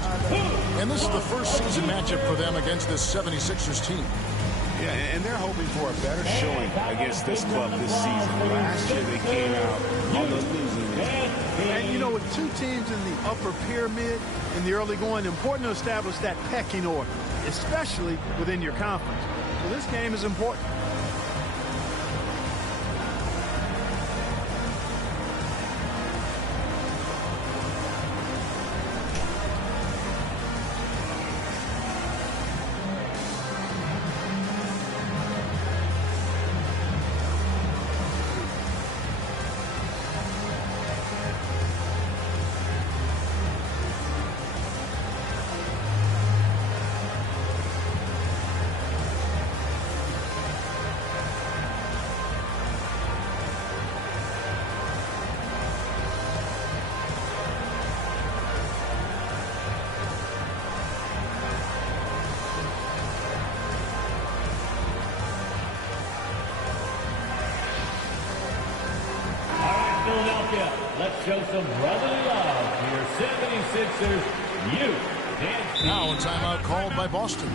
And this is the first season matchup for them against this 76ers team. Yeah, and they're hoping for a better showing against this club this season. Last year they came out on the losing end. And, you know, with 2 teams in the upper pyramid in the early going, important to establish that pecking order, especially within your conference. So this game is important. Philadelphia, let's show some brotherly love to your 76ers youth. Now a timeout called by Boston.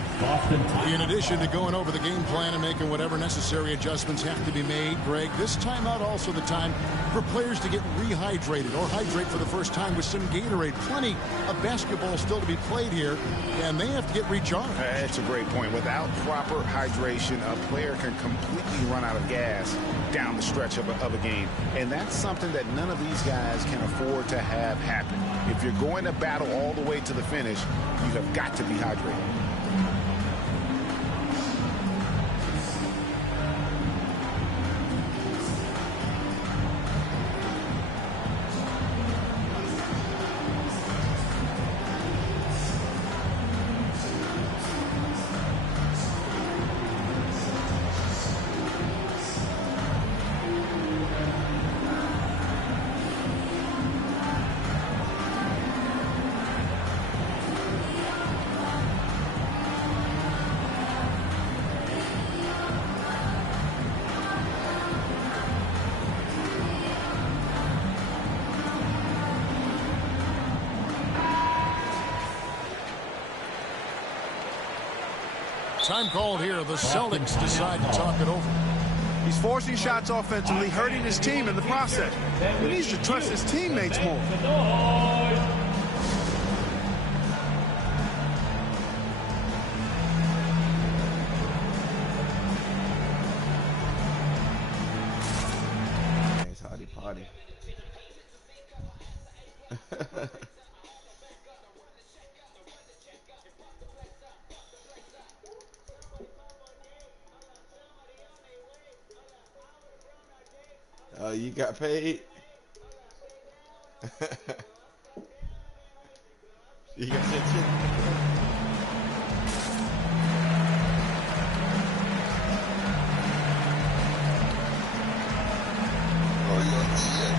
In addition to going over the game plan and making whatever necessary adjustments have to be made, Greg, this timeout also the time for players to get rehydrated or hydrate for the first time with some Gatorade. Plenty of basketball still to be played here, and they have to get recharged. That's a great point. Without proper hydration, a player can completely run out of gas down the stretch of a game. And that's something that none of these guys can afford to have happen. If you're going to battle all the way to the finish, you have got to be hydrated. Time called here. The Celtics decide to talk it over. He's forcing shots offensively, hurting his team in the process. He needs to trust his teammates more. Nice hottie potty. You got paid. You got that shit. Once again,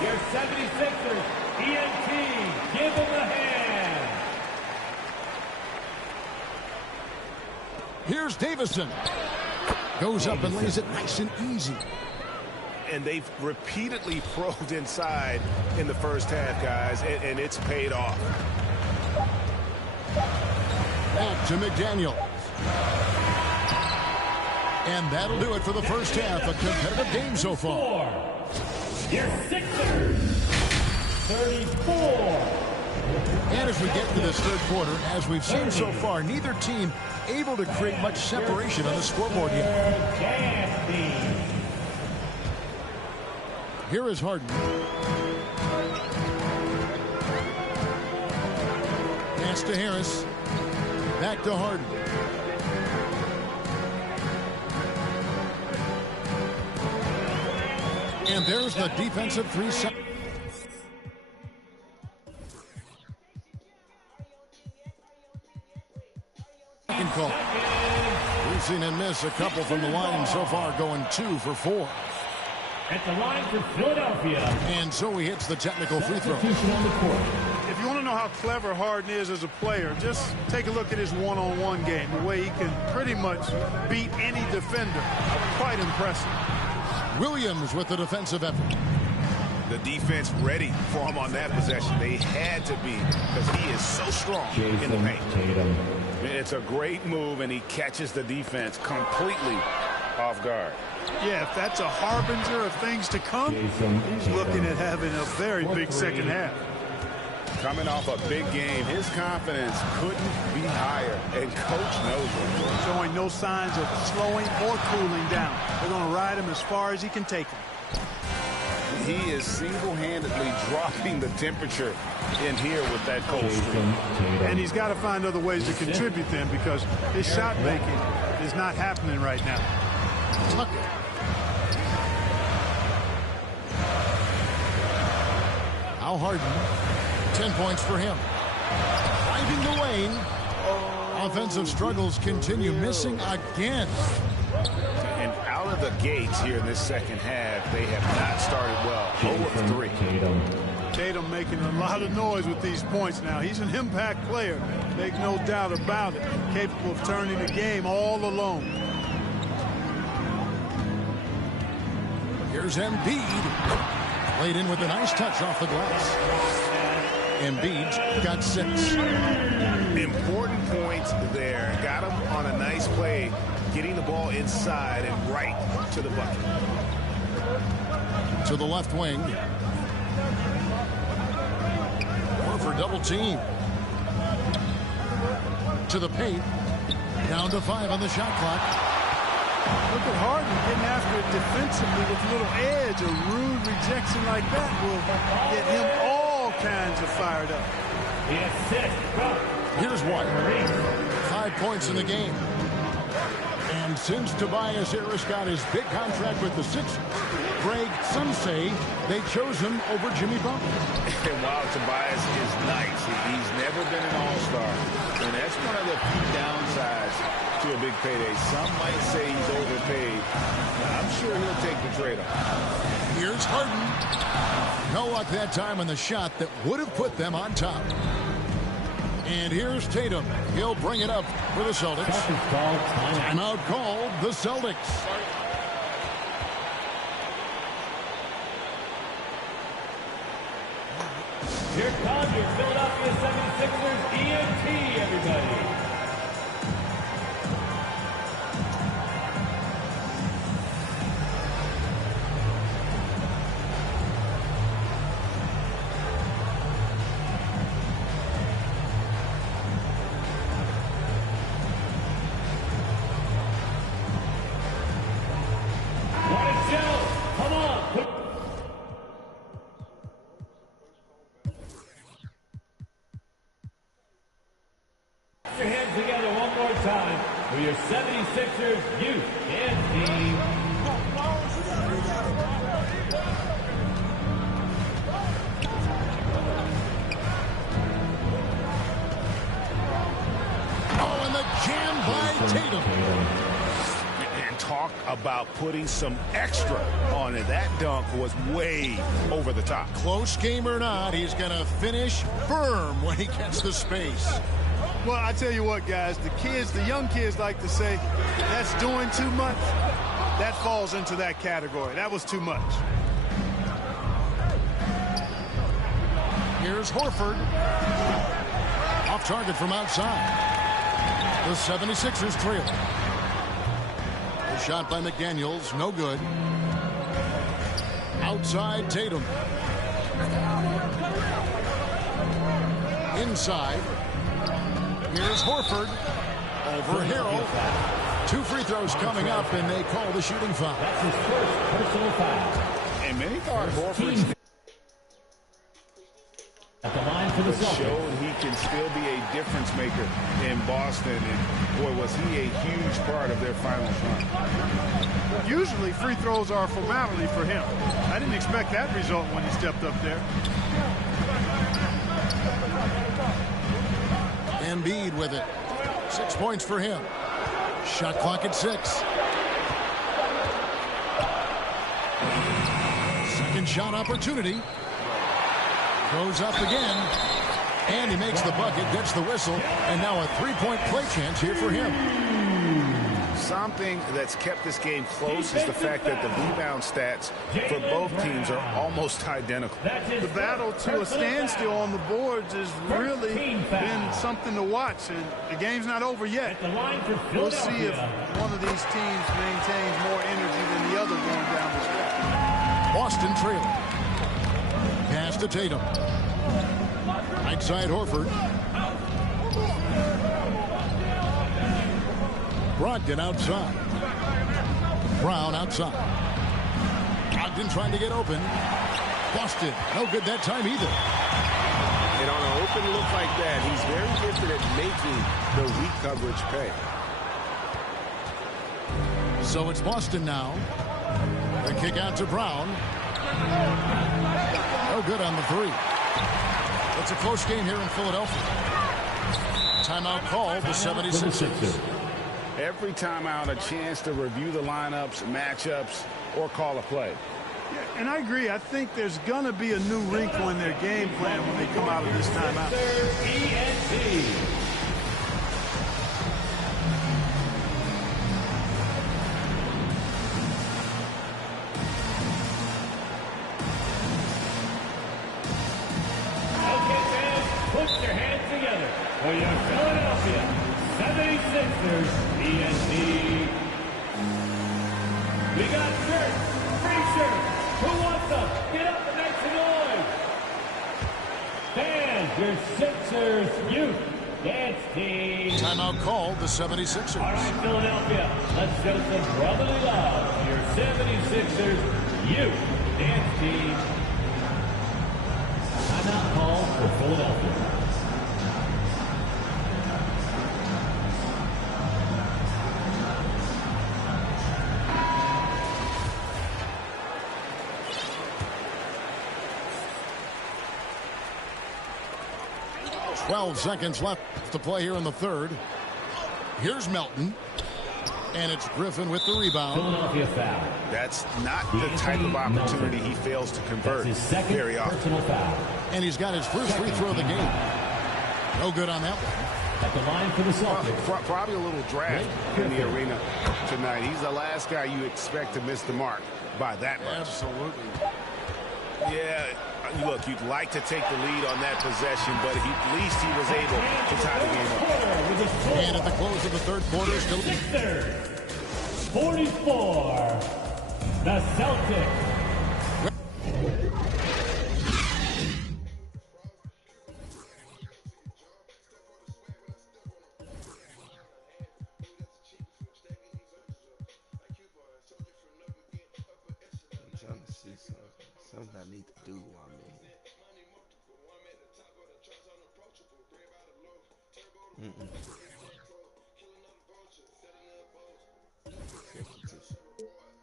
your 76ers, ENT, give them a hand. Here's Davison. Goes up and lays it nice and easy. And they've repeatedly probed inside in the first half, guys, and it's paid off. Back to McDaniel. And that'll do it for the first half. A competitive game so far. Your Sixers, 34. And as we get to this third quarter, as we've seen so far, neither team able to create much separation on the scoreboard yet. Here is Harden. Pass to Harris. Back to Harden. And there's the defensive 3-second. Call. We've seen him miss a couple from the line so far, going 2 for 4. At the line for Philadelphia. And so he hits the technical free throw. If you want to know how clever Harden is as a player, just take a look at his one-on-one game, the way he can pretty much beat any defender. Quite impressive. Williams with the defensive effort. The defense ready for him on that possession. They had to be, because he is so strong in the paint. It's a great move, and he catches the defense completely off guard. Yeah, if that's a harbinger of things to come, he's looking at having a very big second half. Coming off a big game, his confidence couldn't be higher, and Coach knows it. Showing no signs of slowing or cooling down. They're going to ride him as far as he can take him. He is single-handedly dropping the temperature in here with that cold streak. And he's got to find other ways to contribute then, because his shot making is not happening right now. Tucker. Al Harden. 10 points for him. Driving the lane. Offensive struggles continue, missing again. And out of the gates here in this second half, they have not started well. 0 of 3. Tatum making a lot of noise with these points now. He's an impact player, make no doubt about it. Capable of turning the game all alone. Here's Embiid. Played in with a nice touch off the glass. Embiid's got 6. Important points there. Got him on a nice play, getting the ball inside and right to the bucket. To the left wing. For double team. To the paint. Down to 5 on the shot clock. Look at Harden getting after it defensively with a little edge. A rude rejection like that will get him all kinds of fired up. Here's White. 5 points in the game. And since Tobias Harris got his big contract with the Sixers, Greg, some say they chose him over Jimmy Butler. And while Tobias is nice, he's never been an all-star. And that's one of the few downsides to a big payday. Some might say he's overpaid. I'm sure he'll take the trade-off. Here's Harden. No luck that time on the shot that would have put them on top. And here's Tatum. He'll bring it up for the Celtics. Timeout called the Celtics. Here comes your Philadelphia 76ers ENT, everybody. Your 76ers youth and team. Oh, and the jam by Tatum. And talk about putting some extra on it. That dunk was way over the top. Close game or not, he's going to finish firm when he gets the space. Well, I tell you what, guys, the young kids like to say, that's doing too much. That falls into that category. That was too much. Here's Horford. Off target from outside. The 76ers trail. The shot by McDaniels, no good. Outside Tatum. Inside. Here's Horford over Harrell. 2 free throws coming up, and they call the shooting foul. That's his first personal foul. And many thought Horford at the line for the Celtics showed he can still be a difference maker in Boston, and boy, was he a huge part of their finals run. Usually free throws are a formality for him. I didn't expect that result when he stepped up there. Embiid with it. 6 points for him. Shot clock at 6. Second shot opportunity. Goes up again. And he makes the bucket, gets the whistle, and now a 3-point play chance here for him. Something that's kept this game close is the fact that the rebound stats for both teams are almost identical. The battle to a standstill on the boards has really been something to watch, and the game's not over yet. We'll see if one of these teams maintains more energy than the other going down the stretch. Boston trailing. Pass to Tatum. Right side Horford. Brogdon outside. Brown outside. Brogdon trying to get open. Boston, no good that time either. And on an open look like that, he's very gifted at making the weak coverage pay. So it's Boston now. The kick out to Brown. No good on the 3. It's a close game here in Philadelphia. Timeout called the 76ers. Every timeout, a chance to review the lineups, matchups, or call a play. Yeah, and I agree. I think there's going to be a new wrinkle in their game plan when they come out of this timeout. Okay, fans, put your hands together for your Philadelphia 76ers ENT. We got shirts, free shirts. Who wants them? Get up and make some noise. Fans, your Sixers youth and Timeout called the 76ers. All right, Philadelphia, let's show some brotherly love to your 76ers youth dance team. Timeout call for Philadelphia. Seconds left to play here in the third. Here's Melton. And it's Griffin with the rebound. Philadelphia foul. That's not the type of opportunity he fails to convert very often. Personal foul. And he's got his first free throw of the game. No good on that one. At the line for the Celtics. Probably a little draft in the arena tonight. He's the last guy you expect to miss the mark by that much. Absolutely. Yeah. Look, you'd like to take the lead on that possession, but at least he was able to tie the game up. And at the close of the third quarter, still Sixers, 44, the Celtics. I'm trying to see something I need to do.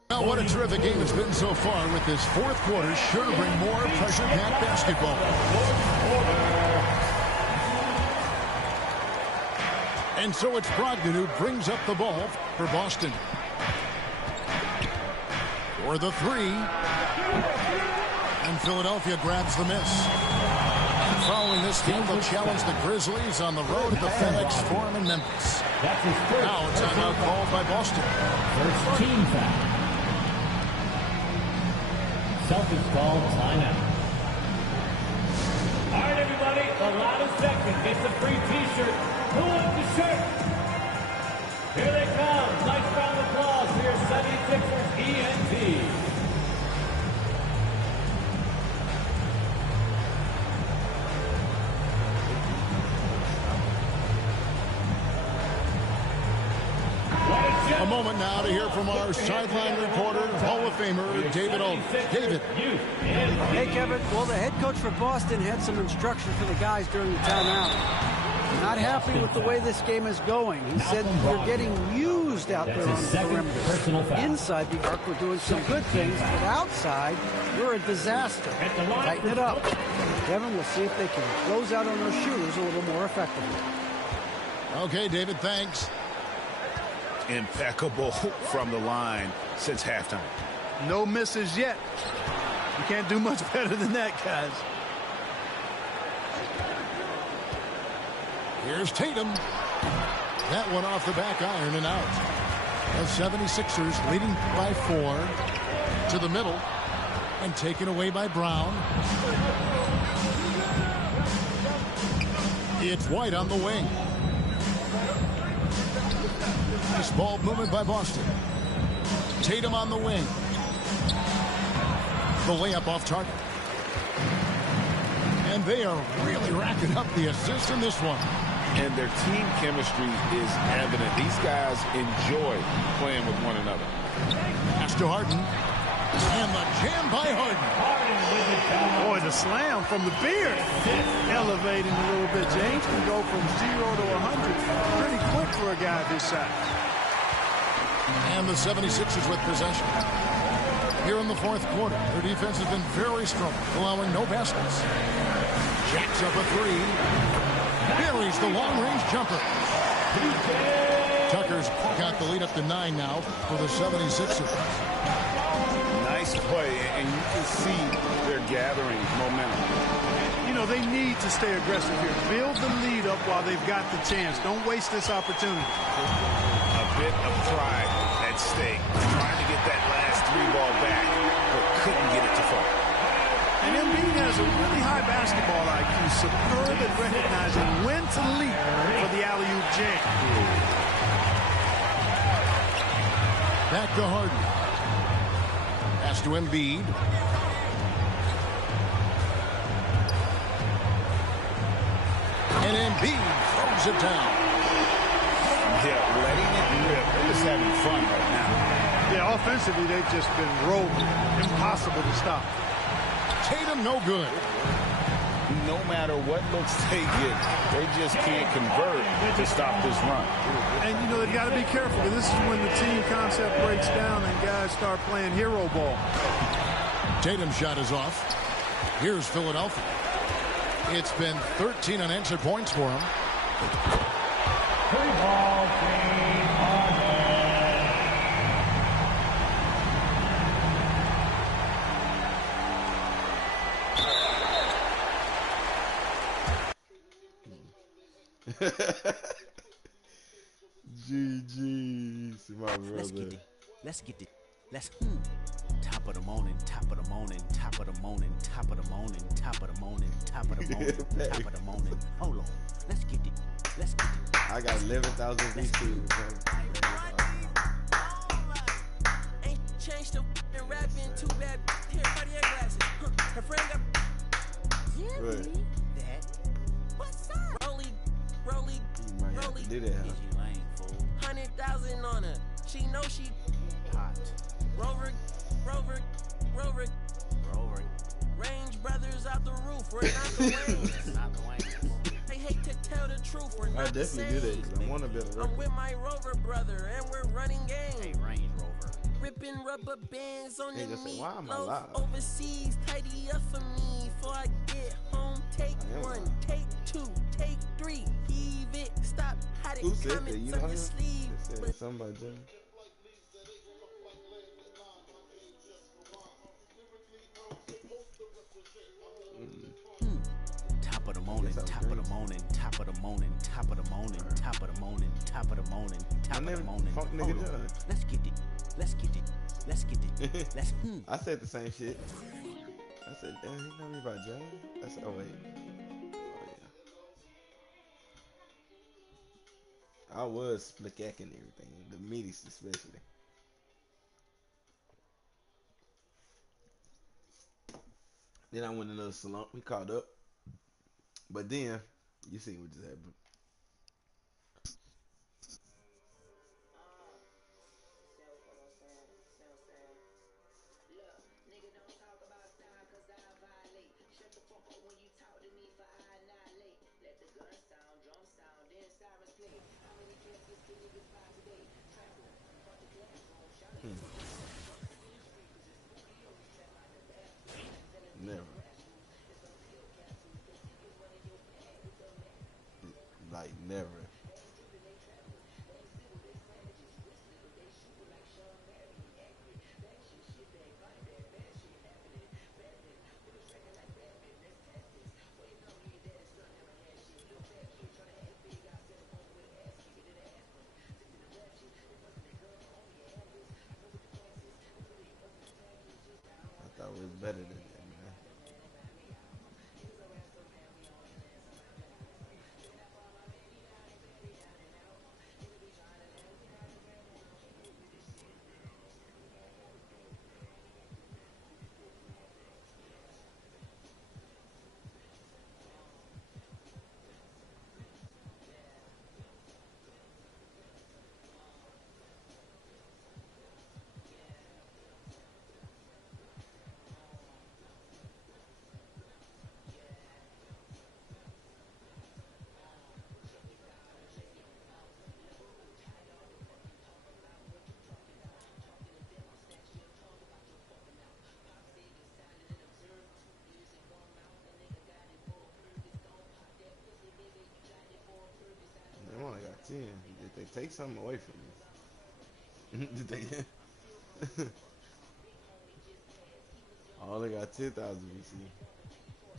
Well, what a terrific game it's been so far, with this fourth quarter sure to bring more pressure-packed basketball. And so it's Brogdon who brings up the ball for Boston. For the three. And Philadelphia grabs the miss. Following this game, they'll challenge the Grizzlies on the road at the FedEx Forum in Memphis. Now it's timeout called by Boston. First team foul. Celtics call timeout. All right, everybody, the loudest section gets a free T-shirt. Who wants the shirt? Here they come. Nice round of applause for your 76ers ENT. A moment now to hear from our sideline reporter, Hall of Famer, David Owen. David. Hey, Kevin. Well, the head coach for Boston had some instruction for the guys during the timeout. Not happy with the way this game is going. He said we're getting used out there on the perimeter. Inside the arc, we're doing some good things, but outside, we're a disaster. Tighten it up. Kevin, we'll see if they can close out on those shooters a little more effectively. Okay, David, thanks. Impeccable from the line since halftime. No misses yet. You can't do much better than that, guys. Here's Tatum. That one off the back iron and out. The 76ers leading by 4 to the middle and taken away by Brown. It's White on the wing. Nice ball movement by Boston. Tatum on the wing. The layup off target. And they are really racking up the assists in this one. And their team chemistry is evident. These guys enjoy playing with one another. Pass to Harden. And the jam by Harden. Boy, the slam from the beard. Elevating a little bit. James can go from 0 to 100 pretty quick for a guy this size. And the 76ers with possession. Here in the fourth quarter, their defense has been very strong, allowing no baskets. Jacks up a three. Buries the long-range jumper. Tucker's got the lead up to 9 now for the 76ers. Nice play, and you can see they're gathering momentum. You know, they need to stay aggressive here. Build the lead up while they've got the chance. Don't waste this opportunity. A bit of pride at stake. Trying to get that last 3-ball back, but couldn't get it to fall. And Embiid has a really high basketball IQ, superb at recognizing when to leap for the alley-oop jam. Back to Harden. Pass to Embiid. And Embiid throws it down. Yeah, letting it rip. They're just having fun right now. Yeah, offensively, they've just been rolling. Impossible to stop. Tatum no good. No matter what looks they get, they just can't convert to stop this run. And, you know, they got to be careful. This is when the team concept breaks down and guys start playing hero ball. Tatum's shot is off. Here's Philadelphia. It's been 13 unanswered points for him. Free ball, James Harden. GG's, my brother. Let's get it. Let's get it. Let's top of the morning, top of the morning, top of the morning, top of the morning, top of the morning, top of the morning, top of the morning. Hold on. Let's get it. Let's get it. I got 11,000 VC. Ain't changed the rapping too bad. Here, Cartier glasses. Her friend got Right. that. What's up? Rolly. Do that, huh? 100,000 on her. She know she hot. Rover. Range brothers out the roof. We're not the Waynes. Not the Waynes. They hate to tell the truth. We're not I definitely do that because I want to be a I'm with my Rover brother and we're running game. Hey, Range Rover. Ripping rubber bands on Hey, the just say, why am I meatloaf live? overseas. Tidy up for me before I get home. Take one, take two, take three. Heave it, stop hiding Who said that? comments You on know your him? sleeve. They said something about Jimmy. Top of the morning, top of the morning, top of the morning, top of the morning, top of the morning, top of the morning, top of the morning. FunkNugaJohn's. Let's get it. Let's get it. Let's get it. Let's I said the same shit. I said, damn, he know me about Johnny. I said, oh wait. Oh yeah. I was splicking and everything. The meaties especially. Then I went into the salon. We caught up. But then, you see what just happened. Never. Like never. I thought it was better than that, man. I only got 10. Did they take something away from me? Did they? I only got 10,000 VC.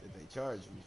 Did they charge me?